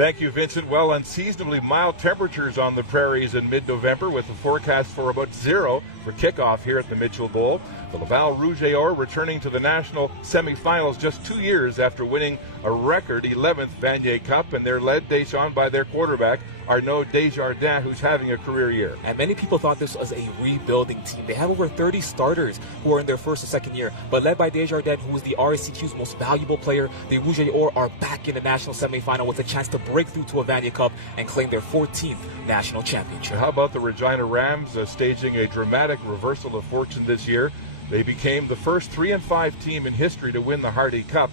Thank you, Vincent. Well, unseasonably mild temperatures on the prairies in mid-November with a forecast for about 0 for kickoff here at the Mitchell Bowl. The Laval Rouge returning to the national semifinals just 2 years after winning a record 11th Vanier Cup, and they're led, Deschamps, by their quarterback, Arnaud Desjardins, who's having a career year. And many people thought this was a rebuilding team. They have over 30 starters who are in their first or second year, but led by Desjardins, who is the RSCQ's most valuable player, the Rouge are back in the national semifinal with a chance to break through to a Vanier Cup and claim their 14th national championship. How about the Regina Rams staging a dramatic reversal of fortune this year? They became the first 3-5 team in history to win the Hardy Cup.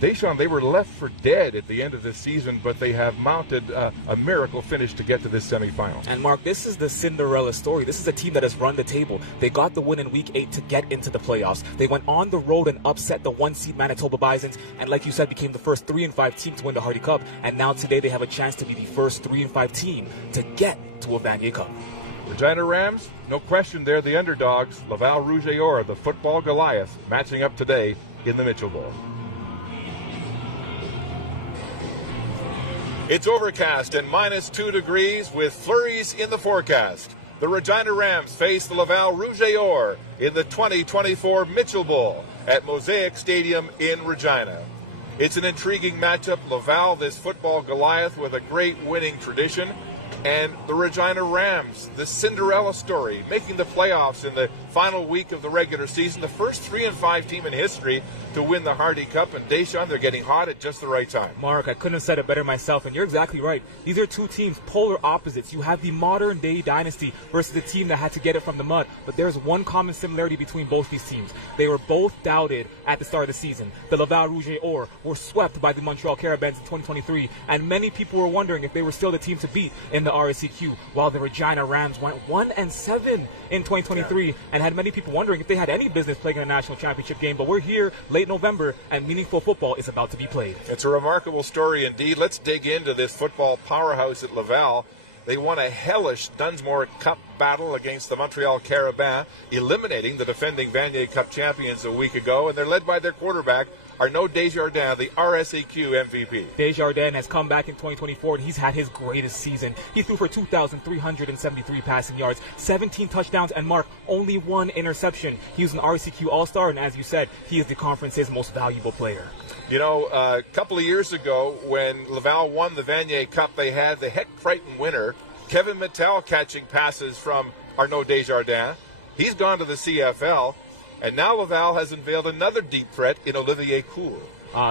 Deschamps, they were left for dead at the end of the season, but they have mounted a miracle finish to get to this semifinal. And Mark, this is the Cinderella story. This is a team that has run the table. They got the win in Week 8 to get into the playoffs. They went on the road and upset the 1-seed Manitoba Bisons, and like you said, became the first 3-5 team to win the Hardy Cup. And now today they have a chance to be the first 3-5 team to get to a Vanier Cup. Regina Rams, no question they're the underdogs. Laval Rouge, the football Goliath, matching up today in the Mitchell Bowl. It's overcast and -2 degrees with flurries in the forecast. The Regina Rams face the Laval Rouge in the 2024 Mitchell Bowl at Mosaic Stadium in Regina. It's an intriguing matchup. Laval, this football Goliath with a great winning tradition, and the Regina Rams, the Cinderella story, making the playoffs in the final week of the regular season, the first 3-5 team in history to win the Hardy Cup. And Deschamps, they're getting hot at just the right time. Mark, I couldn't have said it better myself, and you're exactly right. These are two teams, polar opposites. You have the modern-day dynasty versus the team that had to get it from the mud. But there's one common similarity between both these teams. They were both doubted at the start of the season. The Laval Rouge were swept by the Montreal Carabins in 2023, and many people were wondering if they were still the team to beat in the RSCQ, while the Regina Rams went 1-7 in 2023 and had many people wondering if they had any business playing in a national championship game. But we're here late November, and meaningful football is about to be played. It's a remarkable story indeed. Let's dig into this football powerhouse at Laval. They won a hellish Dunsmore Cup battle against the Montreal Carabins, eliminating the defending Vanier Cup champions a week ago, and they're led by their quarterback, Arnaud Desjardins, the RSCQ MVP. Desjardins has come back in 2024, and he's had his greatest season. He threw for 2,373 passing yards, 17 touchdowns, and Mark, only 1 interception. He was an RSCQ All-Star, and as you said, he is the conference's most valuable player. You know, a couple of years ago, when Laval won the Vanier Cup, they had the heck-frightened winner, Kevin Mattel, catching passes from Arnaud Desjardins. He's gone to the CFL. And now Laval has unveiled another deep threat in Olivier Coul.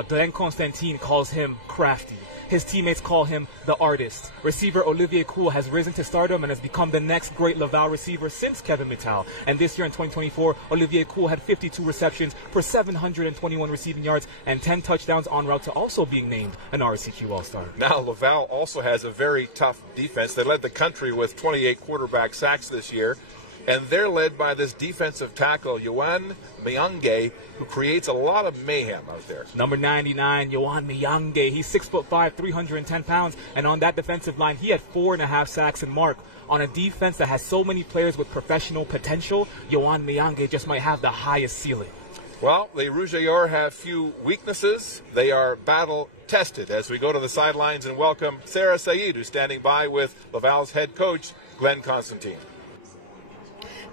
Glenn Constantine calls him crafty. His teammates call him the artist. Receiver Olivier Coul has risen to stardom and has become the next great Laval receiver since Kevin Mittal. And this year in 2024, Olivier Coul had 52 receptions for 721 receiving yards and 10 touchdowns, en route to also being named an RSCQ All-Star. Now Laval also has a very tough defense. They led the country with 28 quarterback sacks this year. And they're led by this defensive tackle, Yohan Miyange, who creates a lot of mayhem out there. Number 99, Yohan Miyange. He's 6'5", 310 pounds. And on that defensive line, he had 4.5 sacks. And Mark, on a defense that has so many players with professional potential, Yohan Miyange just might have the highest ceiling. Well, the Rouge have few weaknesses. They are battle-tested. As we go to the sidelines and welcome Sarah Saeed, who's standing by with Laval's head coach, Glenn Constantine.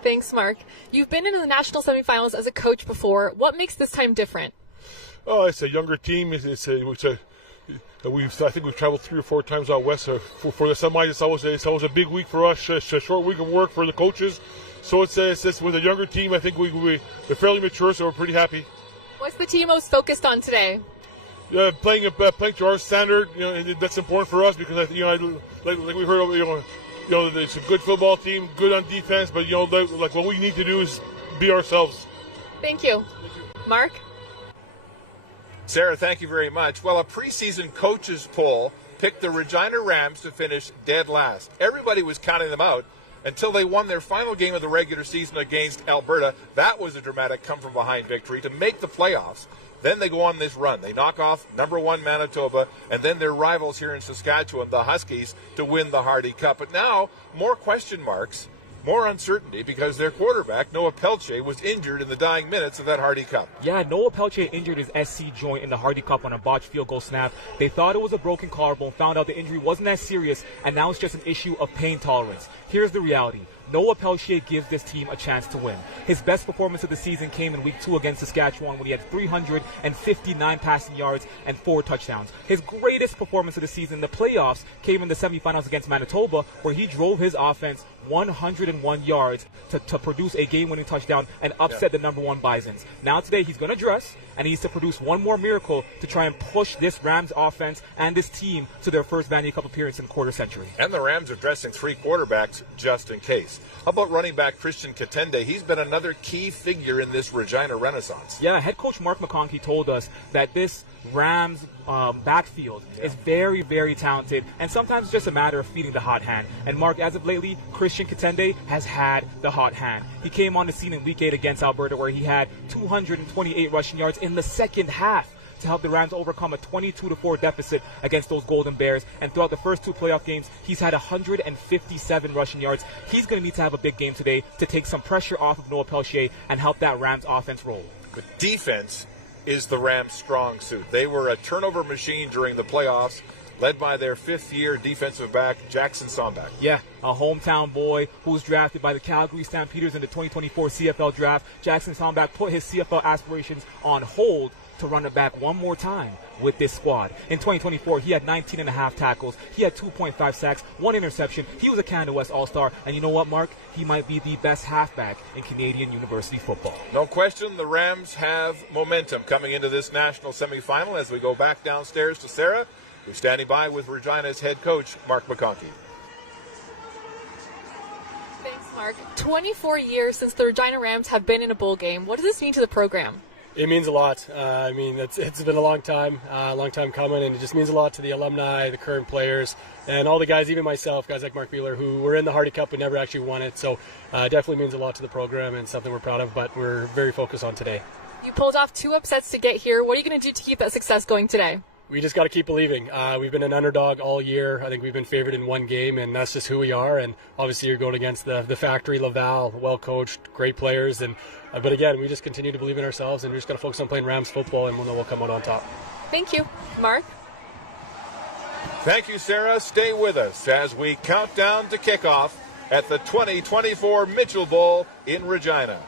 Thanks, Mark. You've been in the national semifinals as a coach before. What makes this time different? Oh, it's a younger team. I think we've traveled 3 or 4 times out west. For the semis, it's always a big week for us. It's a short week of work for the coaches. So it's with a younger team. I think we're fairly mature, so we're pretty happy. What's the team most focused on today? Playing to our standard. That's important for us because like we heard. It's a good football team, good on defense, but like what we need to do is be ourselves. Thank you. Mark? Sarah, thank you very much. Well, a preseason coaches poll picked the Regina Rams to finish dead last. Everybody was counting them out until they won their final game of the regular season against Alberta. That was a dramatic come-from-behind victory to make the playoffs. Then they go on this run. They knock off number 1 Manitoba and then their rivals here in Saskatchewan, the Huskies, to win the Hardy Cup. But now, more question marks, more uncertainty because their quarterback, Noah Pelche, was injured in the dying minutes of that Hardy Cup. Yeah, Noah Pelche injured his SC joint in the Hardy Cup on a botched field goal snap. They thought it was a broken collarbone, found out the injury wasn't as serious, and now it's just an issue of pain tolerance. Here's the reality. Noah Pelche gives this team a chance to win. His best performance of the season came in Week 2 against Saskatchewan when he had 359 passing yards and 4 touchdowns. His greatest performance of the season in the playoffs came in the semifinals against Manitoba, where he drove his offense 101 yards to produce a game-winning touchdown and upset the number 1 Bisons. Now today he's going to dress, and he needs to produce one more miracle to try and push this Rams offense and this team to their first Vanier Cup appearance in a quarter century. And the Rams are dressing 3 quarterbacks just in case. How about running back Christian Katende? He's been another key figure in this Regina renaissance. Yeah, head coach Mark McConkey told us that this Rams backfield is very, very talented, and sometimes it's just a matter of feeding the hot hand. And Mark, as of lately, Christian Katende has had the hot hand. He came on the scene in Week 8 against Alberta, where he had 228 rushing yards in the second half to help the Rams overcome a 22-4 deficit against those Golden Bears. And throughout the first 2 playoff games, he's had 157 rushing yards. He's going to need to have a big game today to take some pressure off of Noah Pelche and help that Rams offense roll. The defense is the Rams' strong suit. They were a turnover machine during the playoffs, led by their 5th-year defensive back, Jackson Sombach. Yeah, a hometown boy who was drafted by the Calgary Stampeders in the 2024 CFL draft. Jackson Sombach put his CFL aspirations on hold to run it back one more time with this squad. In 2024, he had 19.5 tackles. He had 2.5 sacks, 1 interception. He was a Canada West All-Star. And you know what, Mark? He might be the best halfback in Canadian university football. No question, the Rams have momentum coming into this national semifinal as we go back downstairs to Sarah, who's standing by with Regina's head coach, Mark McConkey. Thanks, Mark. 24 years since the Regina Rams have been in a bowl game. What does this mean to the program? It means a lot. It's been a long time coming, and it just means a lot to the alumni, the current players, and all the guys, even myself, guys like Mark Beeler, who were in the Hardy Cup but never actually won it. So it definitely means a lot to the program and something we're proud of, but we're very focused on today. You pulled off 2 upsets to get here. What are you going to do to keep that success going today? We just got to keep believing. We've been an underdog all year. I think we've been favored in 1 game, and that's just who we are. And obviously you're going against the factory, Laval, well-coached, great players. But again, we just continue to believe in ourselves, and we just got to focus on playing Rams football, and we'll come out on top. Thank you. Mark? Thank you, Sarah. Stay with us as we count down to kickoff at the 2024 Mitchell Bowl in Regina.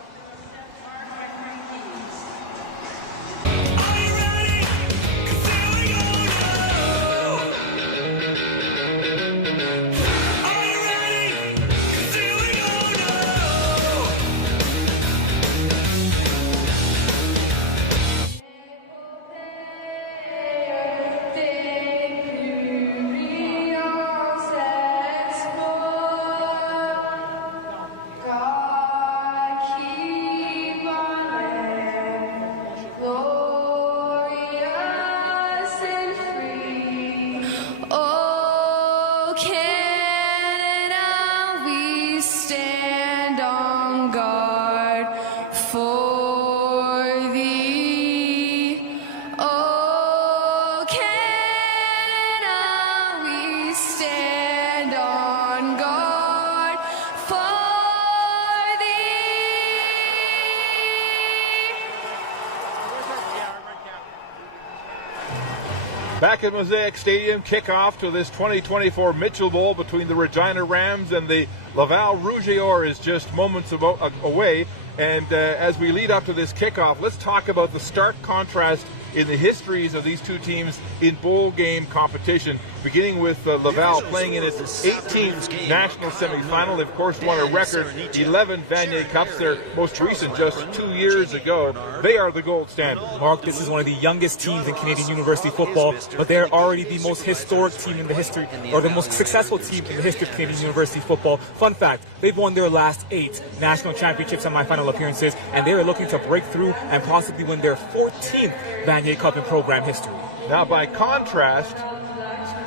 Back at Mosaic Stadium, kickoff to this 2024 Mitchell Bowl between the Regina Rams and the Laval Rouge is just moments away. And as we lead up to this kickoff, let's talk about the stark contrast in the histories of these 2 teams in bowl game competition, beginning with Laval playing in its 18th national semifinal. They, of course, won a record 11 Vanier Cups, their most recent just 2 years ago. They are the gold standard. Mark, this is one of the youngest teams in Canadian university football, but they're already the most historic team in the history, or the most successful team in the history of Canadian university football. Fun fact, they've won their last 8 national championship semifinal appearances, and they are looking to break through and possibly win their 14th Vanier Cup in program history. Now, by contrast,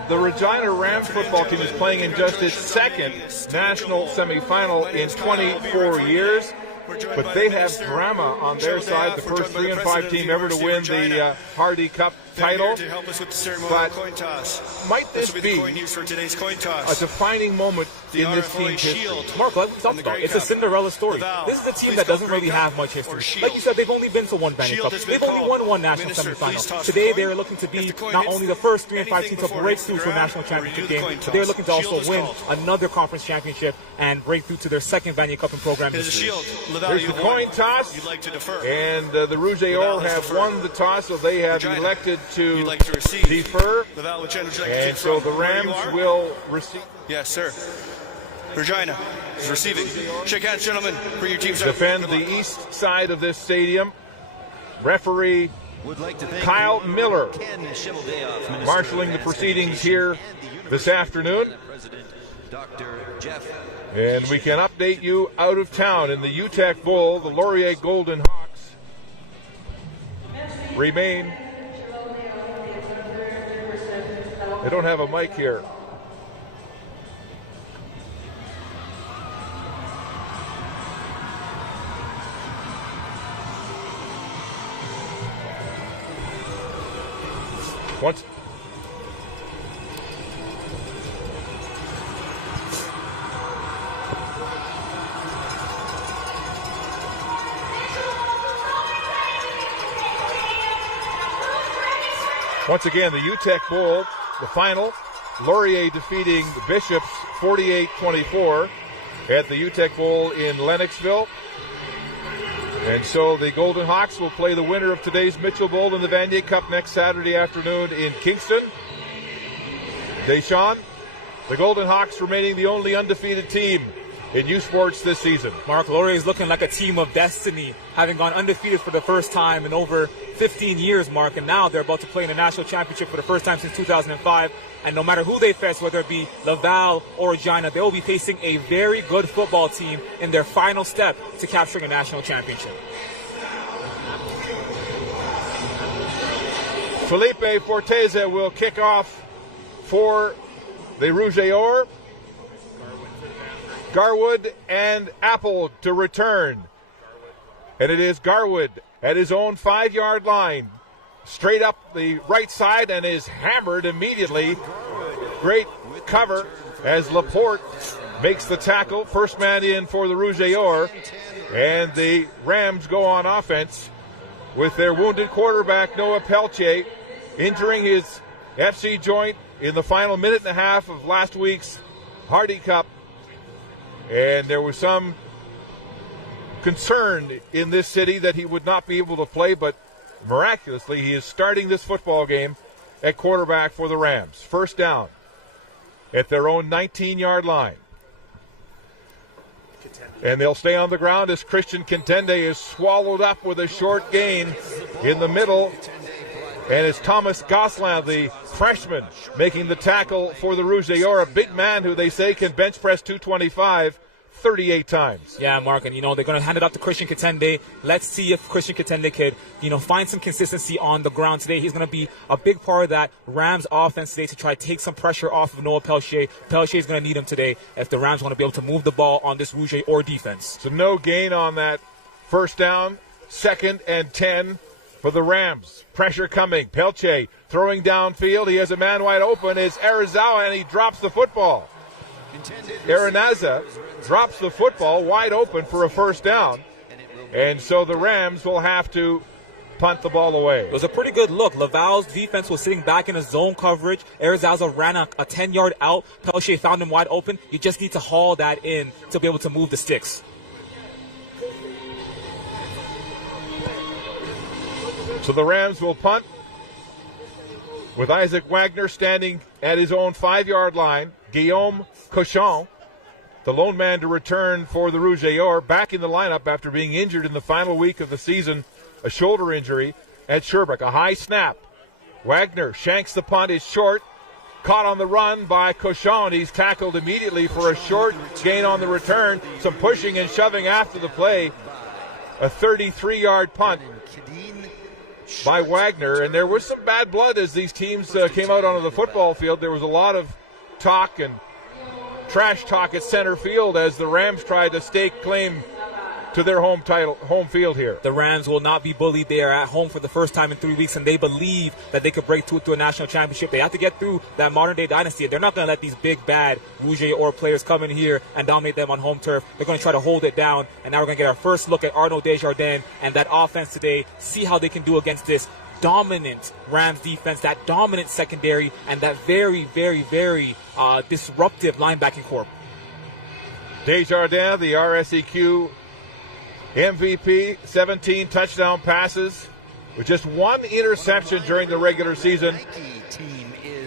the Regina Rams football team is playing in just its 2nd national semifinal in 24 years. But they have drama on their side, the first 3-5 team ever to win the Hardy Cup title. To help us with the ceremonial coin toss. Might this will be the coin used for today's coin a toss? defining moment The in this RFOA team's history? shield. Mark, let me talk And the about it. Grey It's a Cup. Cinderella story. Laval, This is a team please that call doesn't Grey really Cup have much or history. shield. Like you said, they've only been to one Vanier Shield Cup. has been They've only called. won one national Minister, please semifinal. toss the Today, coin. they're looking to If be the coin not hits only the first 3 and 5 anything teams to before break it hits through the to a ground, national we championship redo the game, coin but they're toss. looking to also Shield is win called. another conference championship and break through to their second Vanier Cup in program It is a history. shield. Laval, Here's you the have won. coin toss. You'd like to defer. And the Rouge et Laval Or has have deferred. won the toss, so they have Regina, elected to you'd like to receive. defer. Laval, which end would you like to And take so from? the Where you Rams are? will receive. Yes, sir. Regina is receiving. Shake hands, gentlemen. Bring your teams out. Defend Good the luck. east side of this stadium. Referee Would like to thank Kyle Honorable Miller Ken Shiveldayoff, Minister marshalling of the Advanced proceedings Education here and the this University of afternoon. Regina President Dr. Jeff. And we can update you out of town in the UTEC Bowl. The Laurier Golden Hawks remain. They don't have a mic here. Once Once again, the UTEC Bowl, the final. Laurier defeating the Bishops 48-24 at the UTEC Bowl in Lennoxville. And so the Golden Hawks will play the winner of today's Mitchell Bowl in the Vanier Cup next Saturday afternoon in Kingston. Deshaun, the Golden Hawks remaining the only undefeated team in U Sports this season. Mark, Laurier is looking like a team of destiny, having gone undefeated for the first time in over 15 years, Mark, and now they're about to play in a national championship for the first time since 2005. And no matter who they face, whether it be Laval or Regina, they will be facing a very good football team in their final step to capturing a national championship. Felipe Forteza will kick off for the Rouge et Or. Garwood and Apple to return. And it is Garwood at his own 5-yard line. Straight up the right side and is hammered immediately. Great cover as Laporte makes the tackle. First man in for the Rouge et Or. And the Rams go on offense with their wounded quarterback, Noah Peltier, injuring his FC joint in the final minute and a half of last week's Hardy Cup. And there was some concern in this city that he would not be able to play, but miraculously he is starting this football game at quarterback for the Rams. First down at their own 19-yard line. And they'll stay on the ground as Christian Contende is swallowed up with a short gain in the middle. And it's Thomas Gosselin, the freshman, making the tackle for the Rouge et Or, a big man who they say can bench press 225 38 times. Yeah, Mark, and they're going to hand it off to Christian Contende. Let's see if Christian Contende could, find some consistency on the ground today. He's going to be a big part of that Rams offense today to try to take some pressure off of Noah Peltier. Peltier is going to need him today if the Rams want to be able to move the ball on this Rouge et Or defense. So no gain on that first down, 2nd and 10 for the Rams. Pressure coming. Peltier throwing downfield. He has a man wide open. It's Arizawa, and he drops the football. Aranaza drops the football wide open for a first down. And so the Rams will have to punt the ball away. It was a pretty good look. Laval's defense was sitting back in a zone coverage. Arizawa ran a 10-yard out. Peltier found him wide open. You just need to haul that in to be able to move the sticks. So the Rams will punt with Isaac Wagner standing at his own 5-yard line. Guillaume Cochon, the lone man to return for the Rouge et Or, back in the lineup after being injured in the final week of the season, a shoulder injury at Sherbrooke. A high snap. Wagner shanks the punt, is short. Caught on the run by Cochon. He's tackled immediately for a short gain on the return. Some pushing and shoving after the play. A 33-yard punt by Wagner, and there was some bad blood as these teams came out onto the football field. There was a lot of talk and trash talk at center field as the Rams tried to stake claim to their home field here. The Rams will not be bullied. They are at home for the first time in 3 weeks, and they believe that they could break through to a national championship. They have to get through that modern-day dynasty. They're not going to let these big, bad Rouge or players come in here and dominate them on home turf. They're going to try to hold it down, and now we're going to get our first look at Arnaud Desjardins and that offense today, see how they can do against this dominant Rams defense, that dominant secondary, and that very, very, very disruptive linebacking corps. Desjardins, the RSEQ MVP, 17 touchdown passes with just one interception during the regular season.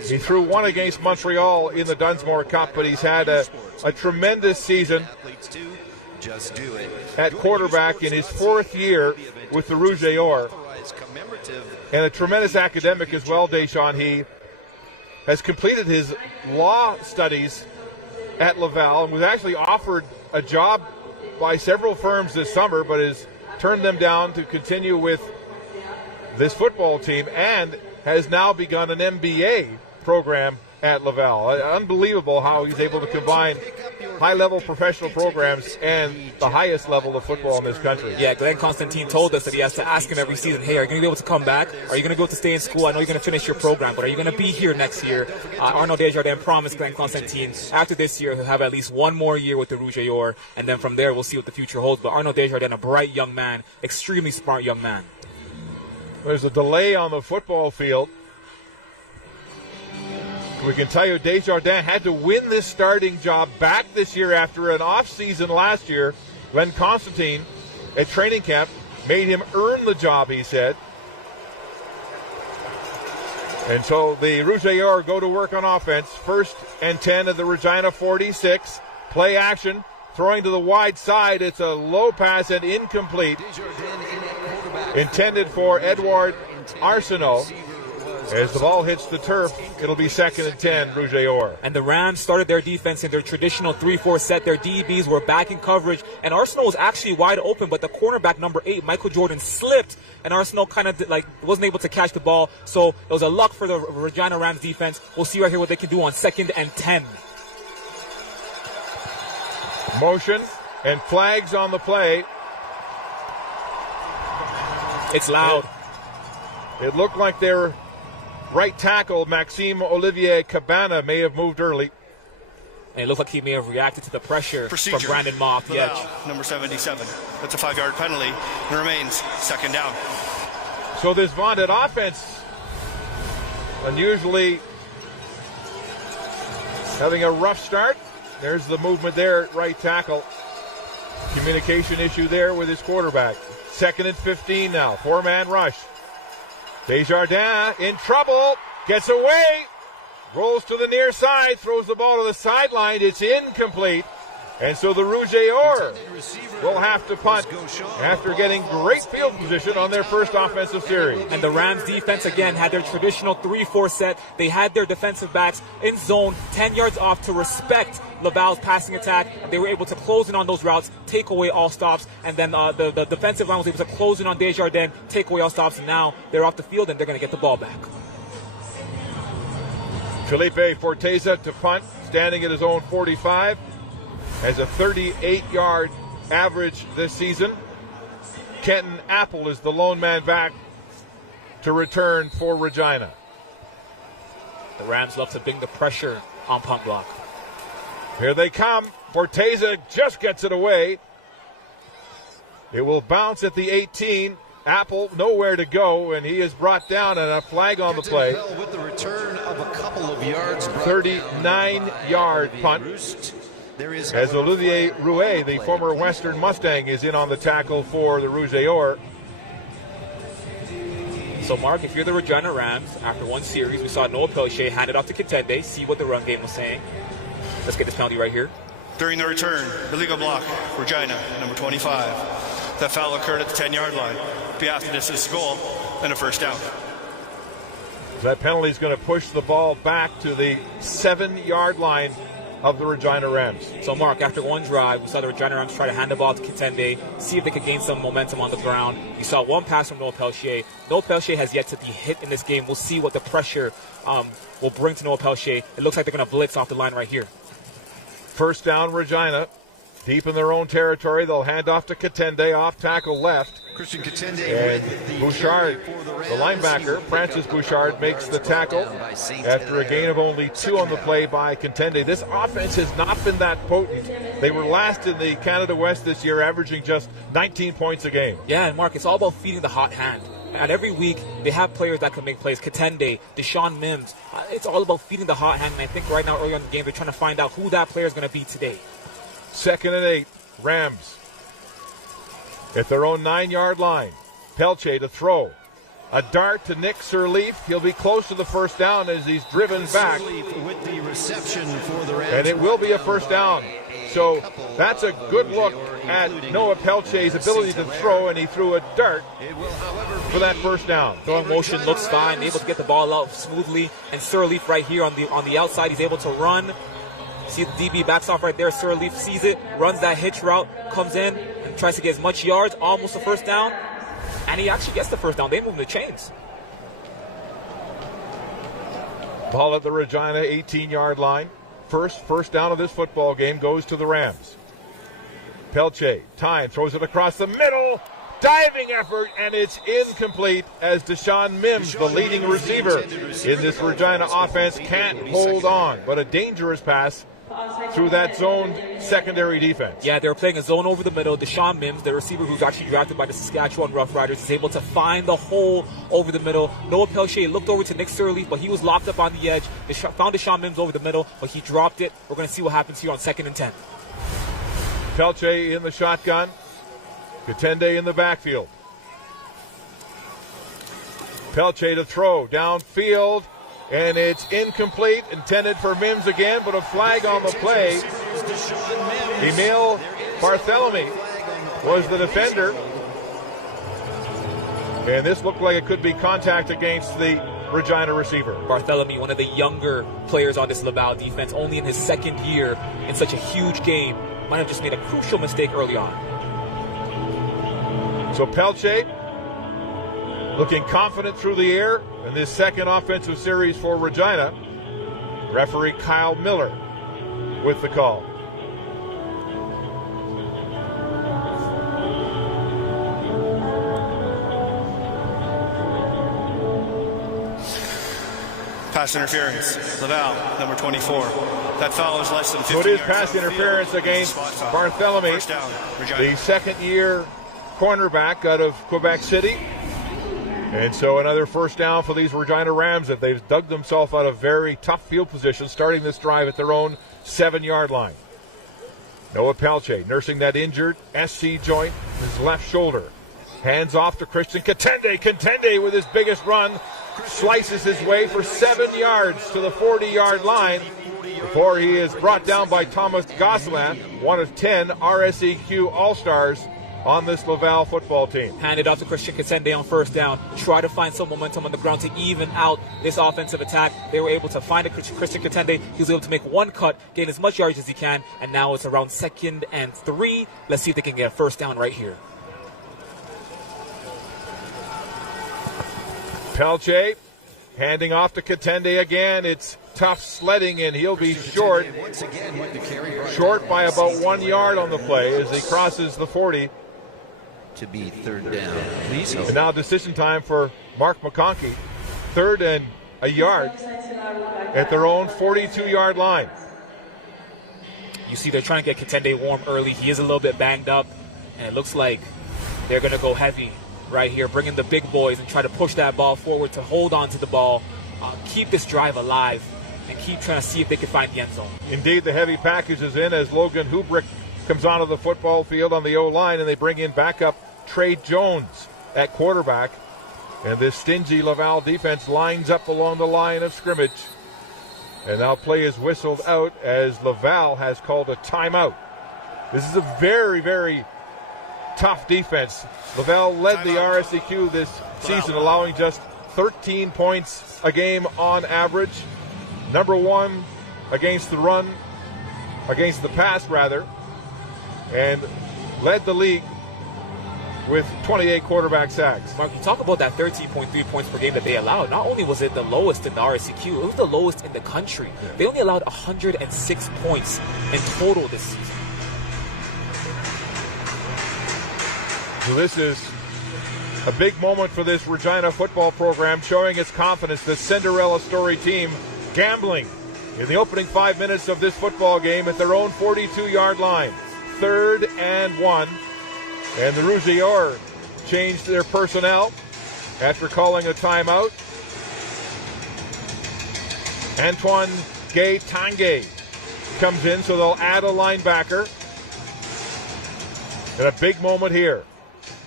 He threw one against Montreal in the Dunsmore Cup, but he's had a tremendous season at quarterback in his 4th year with the Rouge et Or. And a tremendous academic as well, Deshaun. He has completed his law studies at Laval and was actually offered a job by several firms this summer, but has turned them down to continue with this football team and has now begun an MBA program at Laval. Unbelievable how he's able to combine high-level professional programs and the highest level of football in this country. Yeah, Glenn Constantine told us that he has to ask him every season, hey, are you going to be able to come back? Are you going to be able to stay in school? I know you're going to finish your program, but are you going to be here next year? Arnaud Desjardins promised Glenn Constantine after this year he'll have at least one more year with the Rouge et Or, and then from there we'll see what the future holds. But Arnaud Desjardins, a bright young man, extremely smart young man. There's a delay on the football field. We can tell you Desjardins had to win this starting job back this year after an off-season last year. Glenn Constantine at training camp made him earn the job, he said. And so the Rouge et Or go to work on offense. 1st and 10 at the Regina 46. Play action. Throwing to the wide side. It's a low pass and incomplete. Intended for Edouard Arsenault. As the ball hits the turf, it'll be 2nd and 10, Rouge et Or. And the Rams started their defense in their traditional 3-4 set. Their DBs were back in coverage, and Arsenault was actually wide open, but the cornerback number 8, Michael Jordan, slipped, and Arsenault kind of wasn't able to catch the ball. So it was a luck for the Regina Rams defense. We'll see right here what they can do on 2nd and 10. Motion and flags on the play. It's loud. It looked like their right tackle, Maxime Olivier Cabana, may have moved early. And it looked like he may have reacted to the pressure Procedure. from Brandon Moff, the edge. Number 77. That's a 5-yard penalty. It remains 2nd down. So this vaunted offense, unusually having a rough start. There's the movement there at right tackle. Communication issue there with his quarterback. 2nd and 15 now. 4-man rush. Desjardins in trouble, gets away, rolls to the near side, throws the ball to the sideline. It's incomplete. And so the Rouge et Or will have to punt after getting great field position on their first offensive series. And the Rams defense, again, had their traditional 3-4 set. They had their defensive backs in zone 10 yards off to respect Laval's passing attack. They were able to close in on those routes, take away all stops, and then the defensive line was able to close in on Desjardins, take away all stops, and now they're off the field and they're going to get the ball back. Felipe Forteza to punt, standing at his own 45. Has a 38-yard average this season. Kenton Apple is the lone man back to return for Regina. The Rams love to bring the pressure on punt block. Here they come. Forteza just gets it away. It will bounce at the 18. Apple nowhere to go, and he is brought down, and a flag on the play. With the return of a couple of yards. 39-yard punt. As Olivier Rouet, the former Western Mustang, is in on the tackle for the Rouge et Or. So, Mark, if you're the Regina Rams, after one series, we saw Noah Pelche hand it off to Kitende, see what the run game was saying. Let's get this penalty right here. During the return, illegal block, Regina, number 25. That foul occurred at the 10-yard line. Piastri assists goal and a 1st down. That penalty is going to push the ball back to the 7-yard line of the Regina Rams. So, Mark, after one drive, we saw the Regina Rams try to hand the ball to Kitende, see if they could gain some momentum on the ground. You saw one pass from Noah Pelche. Noah Pelche has yet to be hit in this game. We'll see what the pressure will bring to Noah Pelche. It looks like they're going to blitz off the line right here. 1st down, Regina. Deep in their own territory, they'll hand off to Katende, off tackle left. Christian Katende And with the Bouchard, the linebacker, Francis Bouchard, makes the tackle after a gain of only 2 on the play by Katende. This offense has not been that potent. They were last in the Canada West this year, averaging just 19 points a game. Yeah, and Mark, it's all about feeding the hot hand. And every week, they have players that can make plays. Katende, Deshaun Mims. It's all about feeding the hot hand, and I think right now, early on in the game, they're trying to find out who that player is going to be today. 2nd and 8, Rams at their own 9-yard line. Pelche to throw. A dart to Nick Sirleaf. He'll be close to the first down as he's driven back. with the reception for the Rams. And it will be a first down. So that's a good look at Noah Pelche's ability to throw, and he threw a dart for that first down. Throwing motion looks fine, able to get the ball out smoothly. And Sirleaf right here on the outside, he's able to run. See the DB backs off right there. Sirleaf sees it, runs that hitch route, comes in, and tries to get as much yards, almost a first down. And he actually gets the first down. They move the chains. Ball at the Regina 18-yard line. First down of this football game goes to the Rams. Pelche, time, throws it across the middle. Diving effort, and it's incomplete as Deshaun Mims, the leading receiver in this Regina offense, can't hold on. But a dangerous pass through that zoned secondary defense. Yeah, they were playing a zone over the middle. Deshaun Mims, the receiver who's actually drafted by the Saskatchewan Roughriders, is able to find the hole over the middle. Noah Pelche looked over to Nick Sirleaf, but he was locked up on the edge. Found Deshaun Mims over the middle, but he dropped it. We're going to see what happens here on 2nd and 10. Pelche in the shotgun. Katende in the backfield. Pelche to throw downfield, and it's incomplete, intended for Mims again, but a flag on the play. Emil Barthelemy was the defender, and this looked like it could be contact against the Regina receiver. Barthelemy, one of the younger players on this Laval defense, only in his 2nd year in such a huge game, might have just made a crucial mistake early on. So Pelche looking confident through the air in this 2nd offensive series for Regina. Referee Kyle Miller with the call. Pass interference. Laval, number 24. That foul is less than 50 So it is yards pass downfield. interference against Barthelemy, First down, Regina. the 2nd-year cornerback out of Quebec City. And so another first down for these Regina Rams, that they've dug themselves out of very tough field position, starting this drive at their own 7-yard line. Noah Pelche nursing that injured SC joint in his left shoulder. Hands off to Christian Katende. Katende with his biggest run slices his way for 7 yards to the 40-yard line before he is brought down by Thomas Gosselin, one of 10 RSEQ All-Stars on this Laval football team. Handed off to Christian Katende on first down. Try to find some momentum on the ground to even out this offensive attack. They were able to find Christian Katende. He was able to make one cut, gain as much yards as he can, and now it's around 2nd and 3. Let's see if they can get a first down right here. Pelche handing off to Katende again. It's tough sledding, and he'll be short by about 1 yard on the play as he crosses the 40. To be 3rd down. Please. And now decision time for Mark McConkey. 3rd and a yard at their own 42-yard line. You see they're trying to get Katende warm early. He is a little bit banged up, and it looks like they're going to go heavy right here, bring in the big boys and try to push that ball forward to hold on to the ball, keep this drive alive, and keep trying to see if they can find the end zone. Indeed, the heavy package is in as Logan Hubrick comes onto the football field on the O-line, and they bring in backup Trey Jones at quarterback. And this stingy Laval defense lines up along the line of scrimmage. And now play is whistled out as Laval has called a timeout. This is a very, very tough defense. Laval led the RSEQ this season, allowing just 13 points a game on average. Number 1 against the run, against the pass rather, and led the league with 28 quarterback sacks. Mark, you talk about that 13.3 points per game that they allowed. Not only was it the lowest in the RSEQ, it was the lowest in the country. They only allowed 106 points in total this season. So this is a big moment for this Regina football program, showing its confidence. The Cinderella story team gambling in the opening 5 minutes of this football game at their own 42-yard line. 3rd and 1. And the Rouge changed their personnel after calling a timeout. Antoine Gay-Tanguay comes in, so they'll add a linebacker. And a big moment here.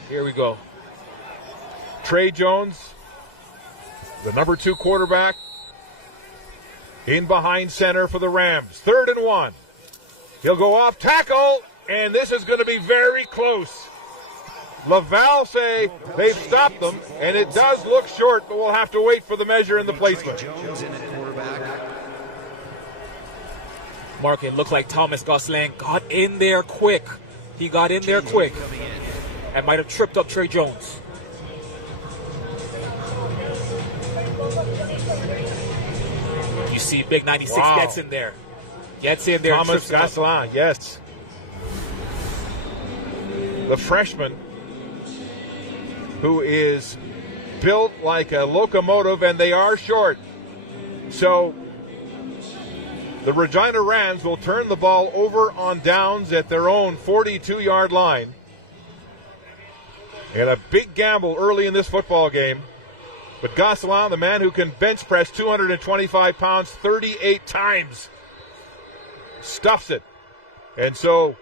Here we go. Trey Jones, the number 2 quarterback, in behind center for the Rams. 3rd and 1. He'll go off tackle, and this is going to be very close. Laval say they've stopped them, and it does look short, but we'll have to wait for the measure and the placement. Mark, it looked like Thomas Gosselin got in there quick. He got in there quick and might have tripped up Trey Jones. You see Big 96 gets in there. Gets in there. Thomas Gosselin, yes. The freshman who is built like a locomotive, and they are short. So the Regina Rams will turn the ball over on downs at their own 42-yard line. And a big gamble early in this football game. But Gosselin, the man who can bench press 225 pounds 38 times, stuffs it. And so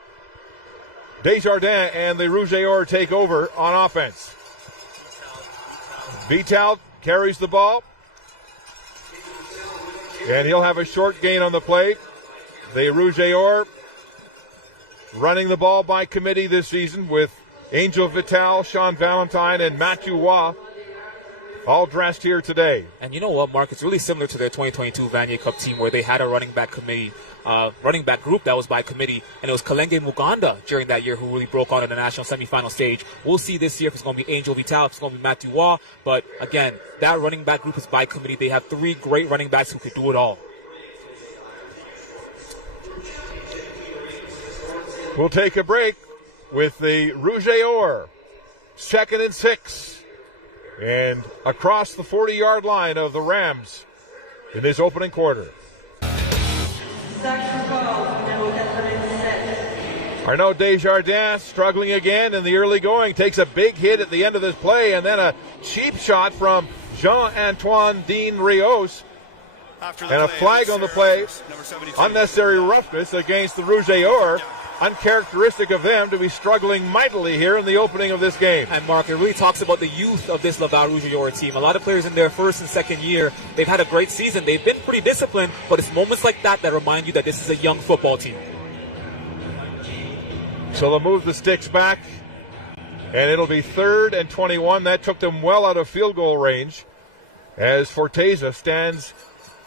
Desjardins and the Rouge take over on offense. Vital carries the ball. And he'll have a short gain on the play. The Rouge running the ball by committee this season with Angel Vital, Sean Valentine, and Matthew Waugh all dressed here today. And you know what, Mark? It's really similar to their 2022 Vanier Cup team, where they had a running back group that was by committee, and it was Kalenge Muganda during that year who really broke out in the national semifinal stage. We'll see this year if it's going to be Angel Vital, if it's going to be Matthew Waugh. But again, that running back group is by committee. They have 3 great running backs who could do it all. We'll take a break with the Rouge. 2nd and 6. And across the 40-yard line of the Rams in this opening quarter. Arnaud Desjardins struggling again in the early going. Takes a big hit at the end of this play, and then a cheap shot from Jean-Antoine Dean Rios. And a flag on the play. Unnecessary roughness against the Rouge. Uncharacteristic of them to be struggling mightily here in the opening of this game. And Mark, it really talks about the youth of this Laval Rouge team. A lot of players in their 1st and 2nd year, they've had a great season. They've been pretty disciplined, but it's moments like that that remind you that this is a young football team. So they'll move the sticks back, and it'll be 3rd and 21. That took them well out of field goal range as Forteza stands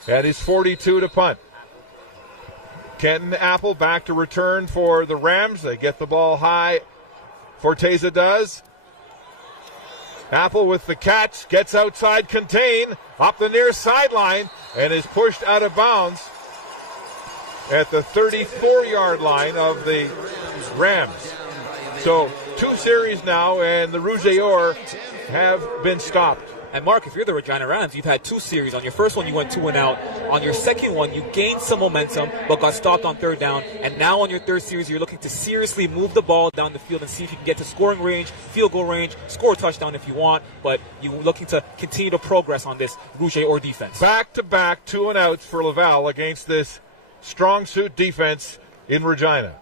at his 42 to punt. Kenton Apple back to return for the Rams. They get the ball high. Forteza does. Apple with the catch, gets outside, contain, up the near sideline, and is pushed out of bounds at the 34-yard line of the Rams. So 2 series now, and the Rouge have been stopped. And Mark, if you're the Regina Rams, you've had 2 series. On your first one, you went 2 and out. On your second one, you gained some momentum, but got stopped on 3rd down. And now on your 3rd series, you're looking to seriously move the ball down the field and see if you can get to scoring range, field goal range, score a touchdown if you want. But you're looking to continue to progress on this Rouge defense. Back-to-back 2 and outs for Laval against this strong suit defense in Regina.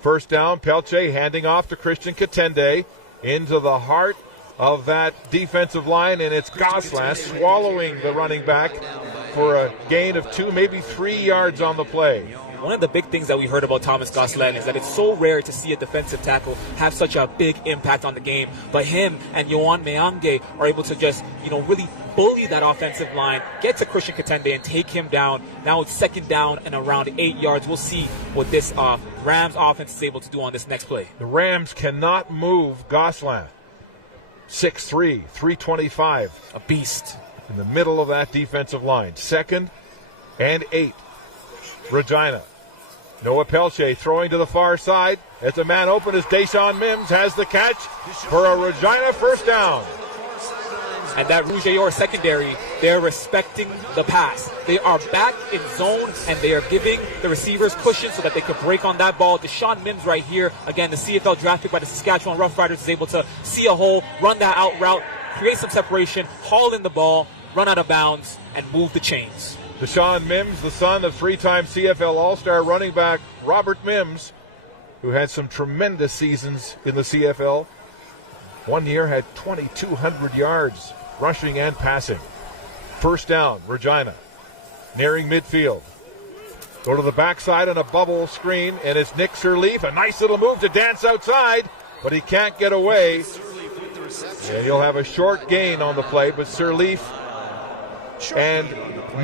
First down, Pelche handing off to Christian Katende into the heart of that defensive line, and it's Gosselin swallowing the running back for a gain of 2, maybe 3 yards on the play. One of the big things that we heard about Thomas Gosselin is that it's so rare to see a defensive tackle have such a big impact on the game. But him and Yohan Meange are able to just, really bully that offensive line, get to Christian Katende and take him down. Now it's 2nd down and around 8 yards. We'll see what this Rams offense is able to do on this next play. The Rams cannot move Gosselin. 6'3", 325. A beast. In the middle of that defensive line. 2nd and 8. Regina. Noah Pelche throwing to the far side. As the man open as Deshaun Mims has the catch for a Regina first down. And that Rouge secondary, they're respecting the pass. They are back in zone, and they are giving the receivers cushion so that they could break on that ball. Deshaun Mims right here, again, the CFL draft pick by the Saskatchewan Roughriders, is able to see a hole, run that out route, create some separation, haul in the ball, run out of bounds, and move the chains. Deshaun Mims, the son of three-time CFL All-Star running back Robert Mims, who had some tremendous seasons in the CFL. One year had 2,200 yards, rushing and passing. First down, Regina. Nearing midfield. Go to the backside on a bubble screen, and it's Nick Sirleaf. A nice little move to dance outside, but he can't get away. And he'll have a short gain on the play, but Sirleaf and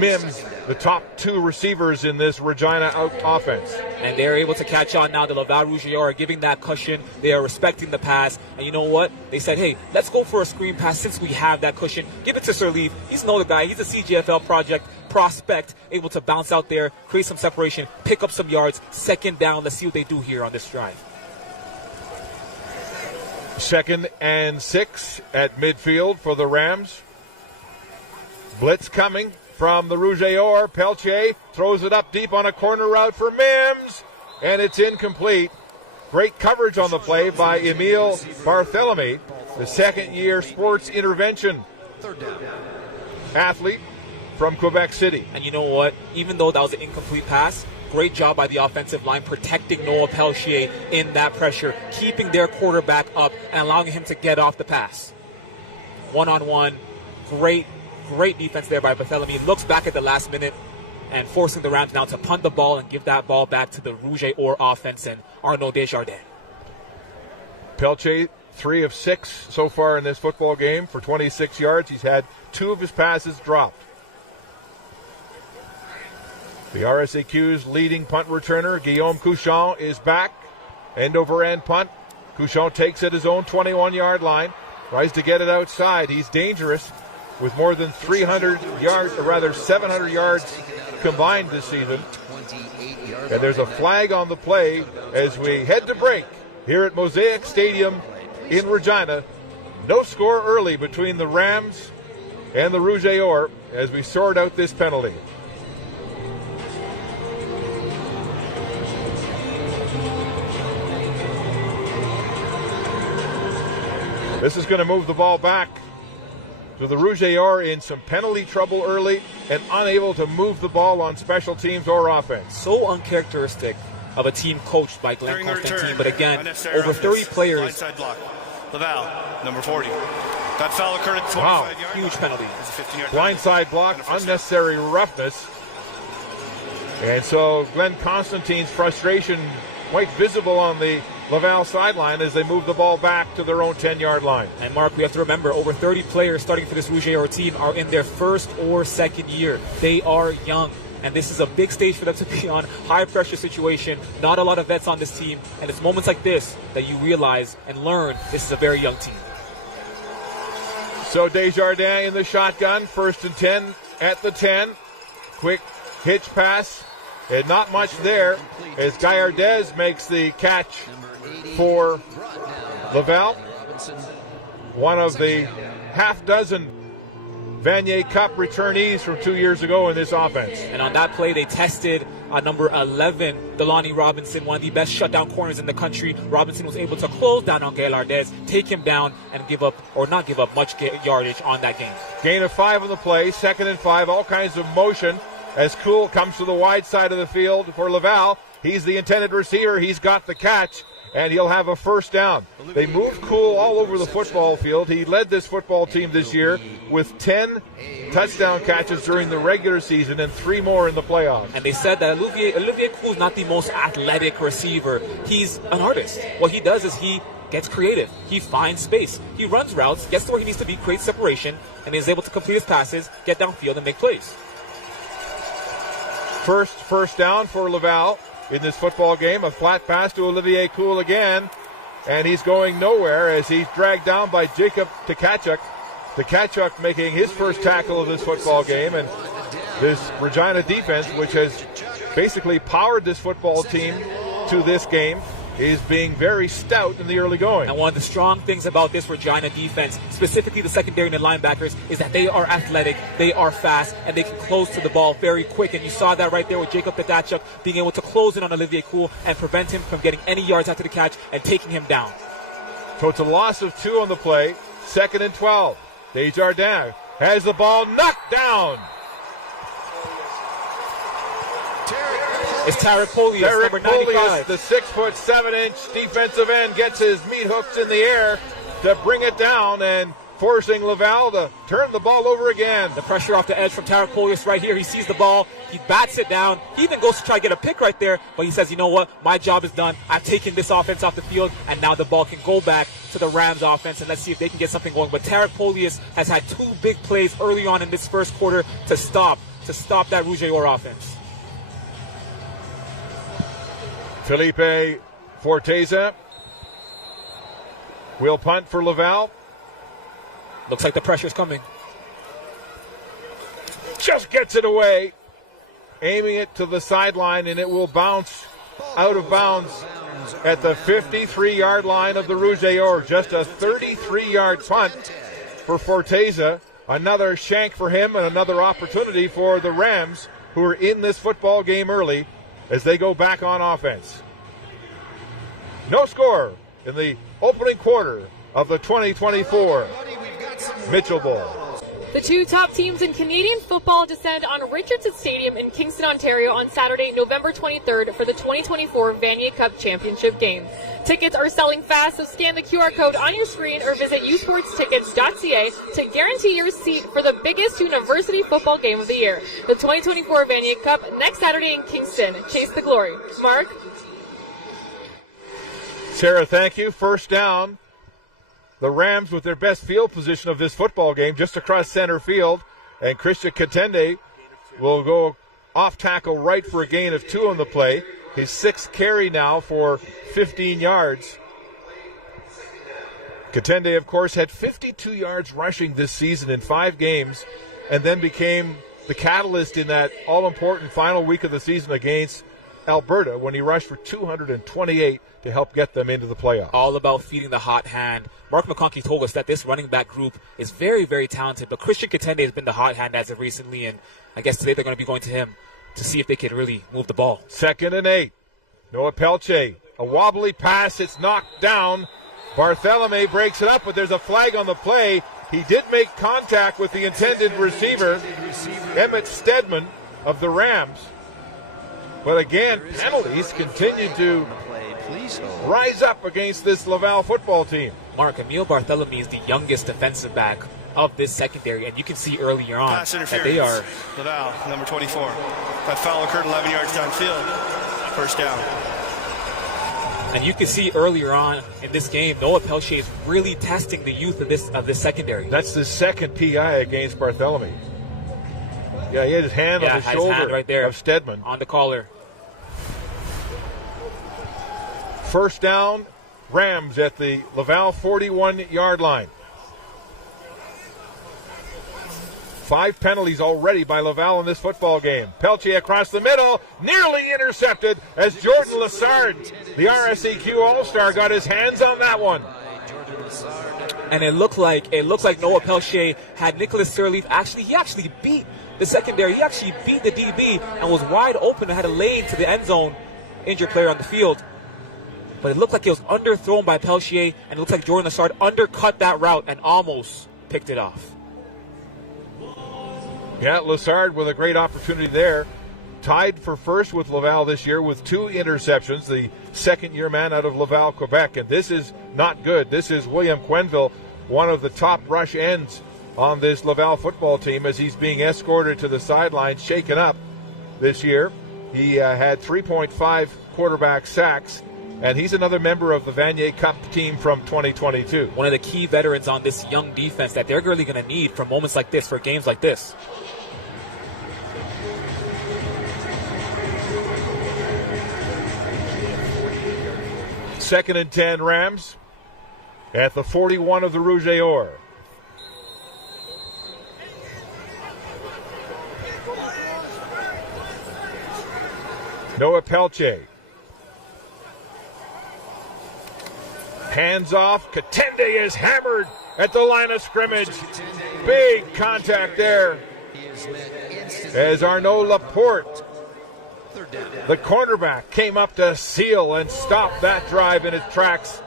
Mims, the top two receivers in this Regina offense. And they're able to catch on now. The Laval Rouge are giving that cushion. They are respecting the pass. And you know what? They said, hey, let's go for a screen pass since we have that cushion. Give it to Sirleaf. He's another guy. He's a CGFL prospect, able to bounce out there, create some separation, pick up some yards. Second down. Let's see what they do here on this drive. 2nd and 6 at midfield for the Rams. Blitz coming from the Rouge Or. Pelche throws it up deep on a corner route for Mims, and it's incomplete. Great coverage on the play by Emile Barthelemy, the second-year sports intervention athlete from Quebec City. And you know what? Even though that was an incomplete pass, great job by the offensive line protecting Noah Pelche in that pressure, keeping their quarterback up and allowing him to get off the pass. One-on-one, great defense there by Barthélemy. Looks back at the last minute and forcing the Rams now to punt the ball and give that ball back to the Rouge Or offense and Arnaud Desjardins. Pelche, 3 of 6 so far in this football game for 26 yards. He's had 2 of his passes dropped. The RSAQ's leading punt returner, Guillaume Couchon, is back. End-over-end punt. Couchon takes it his own 21-yard line. Tries to get it outside. He's dangerous with more than 300 yards, or rather 700 yards combined this season. And there's a flag on the play as we head to break here at Mosaic Stadium in Regina. No score early between the Rams and the Rouge Or as we sort out this penalty. This is going to move the ball back to the Rouge Or in some penalty trouble early and unable to move the ball on special teams or offense. So uncharacteristic of a team coached by Glenn Constantine, but again, over 30 players. Laval, number 40. That foul occurred at 25 yards. Huge penalty. Blindside block, unnecessary roughness. And so Glenn Constantine's frustration quite visible on the Laval sideline as they move the ball back to their own 10-yard line. And Mark, we have to remember, over 30 players starting for this Rouge Or team are in their first or second year. They are young, and this is a big stage for them to be on. High-pressure situation, not a lot of vets on this team, and it's moments like this that you realize and learn this is a very young team. So Desjardins in the shotgun, 1st and 10 at the 10. Quick hitch pass, and not much there as Gallardez makes the catch for Laval. One of the half-dozen Vanier Cup returnees from 2 years ago in this offense. And on that play, they tested number 11, Delaney Robinson, one of the best shutdown corners in the country. Robinson was able to close down on Gallardez, take him down, and give up, or not give up, much yardage on that game. Gain of 5 on the play, 2nd and 5, all kinds of motion as Cool comes to the wide side of the field for Laval. He's the intended receiver. He's got the catch, and he'll have a first down. They moved Cool all over the football field. He led this football team this year with 10 touchdown catches during the regular season and 3 more in the playoffs. And they said that Olivier Cool is not the most athletic receiver. He's an artist. What he does is he gets creative. He finds space. He runs routes, gets to where he needs to be, creates separation, and is able to complete his passes, get downfield, and make plays. First down for Laval in this football game. A flat pass to Olivier Cool again, and he's going nowhere as he's dragged down by Jacob Tkachuk. Tkachuk making his first tackle of this football game, and this Regina defense, which has basically powered this football team to this game is being very stout in the early going. And one of the strong things about this Regina defense, specifically the secondary and the linebackers, is that they are athletic, they are fast, and they can close to the ball very quick. And you saw that right there with Jacob Tadachuk being able to close in on Olivier Cool and prevent him from getting any yards after the catch and taking him down. So it's a loss of 2 on the play. 2nd and 12. Desjardins has the ball knocked down. It's Tarek Polius, number 95. The 6'7" defensive end, gets his meat hooks in the air to bring it down and forcing Laval to turn the ball over again. The pressure off the edge from Tarek Polius right here. He sees the ball. He bats it down. He even goes to try to get a pick right there, but he says, you know what? My job is done. I've taken this offense off the field, and now the ball can go back to the Rams offense, and let's see if they can get something going. But Tarek Polius has had 2 big plays early on in this first quarter to stop that Rouge offense. Felipe Forteza will punt for Laval. Looks like the pressure's coming. Just gets it away, aiming it to the sideline, and it will bounce out of bounds at the 53-yard line of the Rouge et Or. Just a 33-yard punt for Forteza. Another shank for him and another opportunity for the Rams, who are in this football game early, as they go back on offense. No score in the opening quarter of the 2024 Mitchell Bowl. The 2 top teams in Canadian football descend on Richardson Stadium in Kingston, Ontario on Saturday, November 23rd for the 2024 Vanier Cup Championship game. Tickets are selling fast, so scan the QR code on your screen or visit usportstickets.ca to guarantee your seat for the biggest university football game of the year. The 2024 Vanier Cup next Saturday in Kingston. Chase the glory. Mark? Sarah, thank you. First down. The Rams with their best field position of this football game, just across center field. And Christian Katende will go off tackle right for a gain of 2 on the play. His 6th carry now for 15 yards. Katende, of course, had 52 yards rushing this season in 5 games, and then became the catalyst in that all-important final week of the season against Alberta when he rushed for 228 to help get them into the playoffs. All about feeding the hot hand. Mark McConkey told us that this running back group is very, very talented, but Christian Katende has been the hot hand as of recently, and I guess today they're going to be going to him to see if they can really move the ball. 2nd and 8. Noah Pelche, a wobbly pass, it's knocked down. Barthelemy breaks it up, but there's a flag on the play. He did make contact with the intended receiver, Emmett Stedman of the Rams. But again, penalties continue to rise up against this Laval football team. Mark, Emile Barthelemy is the youngest defensive back of this secondary, and you can see earlier on that they are. Laval, number 24. That foul occurred 11 yards downfield. First down. And you can see earlier on in this game, Noah Pelche is really testing the youth of this secondary. That's the 2nd PI against Barthelemy. Yeah, he had his hand on the shoulder right there of Stedman. On the collar. First down, Rams at the Laval 41-yard line. 5 penalties already by Laval in this football game. Pelche across the middle, nearly intercepted as Jordan Lessard, the RSEQ All-Star, got his hands on that one. And it looked like Noah Pelche had Nicholas Sirleaf. He actually beat the secondary. He actually beat the DB and was wide open and had a lane to the end zone. Injured player on the field. But it looked like it was underthrown by Pelche, and it looked like Jordan Lessard undercut that route and almost picked it off. Yeah, Lessard with a great opportunity there. Tied for first with Laval this year with 2 interceptions, the second-year man out of Laval, Quebec. And this is not good. This is William Quenville, one of the top rush ends on this Laval football team, as he's being escorted to the sidelines, shaken up this year. He had 3.5 quarterback sacks, and he's another member of the Vanier Cup team from 2022. One of the key veterans on this young defense that they're really going to need for moments like this, for games like this. Second and 10 Rams at the 41 of the Rouge et Or. Noah Pelche. Hands off. Katende is hammered at the line of scrimmage. Big contact there as Arnaud Laporte, the cornerback, came up to seal and stop that drive in its tracks.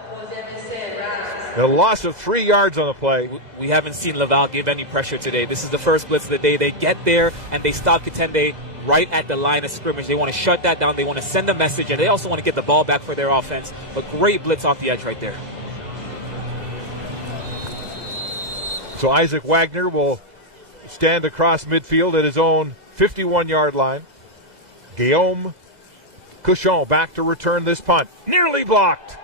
A loss of 3 yards on the play. We haven't seen Laval give any pressure today. This is the first blitz of the day. They get there and they stop Katende right at the line of scrimmage. They want to shut that down. They want to send a message, and they also want to get the ball back for their offense. But great blitz off the edge right there. So Isaac Wagner will stand across midfield at his own 51-yard line. Guillaume Couchon back to return this punt. Nearly blocked.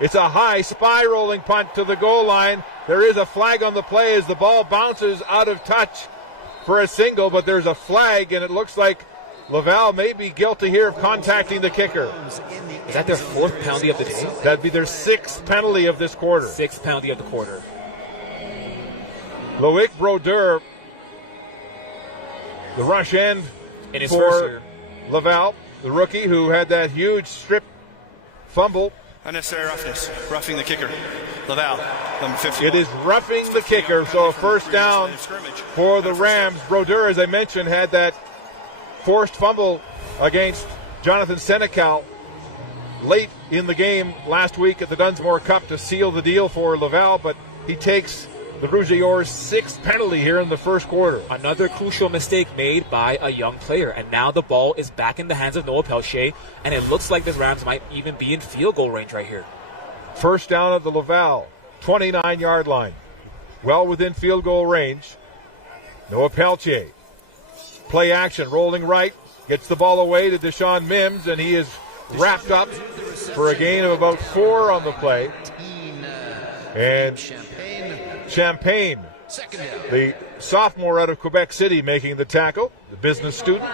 It's a high spy-rolling punt to the goal line. There is a flag on the play as the ball bounces out of touch for a single, but there's a flag, and it looks like Laval may be guilty here of contacting the kicker. Is that their 4th penalty of the day? That'd be their 6th penalty of this quarter. 6th penalty of the quarter. Loic Brodeur, the rush end In his first for year. Laval, the rookie who had that huge strip fumble. Unnecessary roughness, roughing the kicker. Laval, number 51. It is roughing the kicker, so a first down for the Rams. Brodeur, as I mentioned, had that forced fumble against Jonathan Senecal late in the game last week at the Dunsmore Cup to seal the deal for Laval, but he takes the Rouge et Or's 6th penalty here in the first quarter. Another crucial mistake made by a young player, and now the ball is back in the hands of Noah Pelche, and it looks like the Rams might even be in field goal range right here. First down at the Laval 29-yard line. Well within field goal range. Noah Pelche. Play action, rolling right. Gets the ball away to Deshaun Mims, and he is wrapped up for a gain of about 4 on the play. And Champagne, the sophomore out of Quebec City, making the tackle, the business student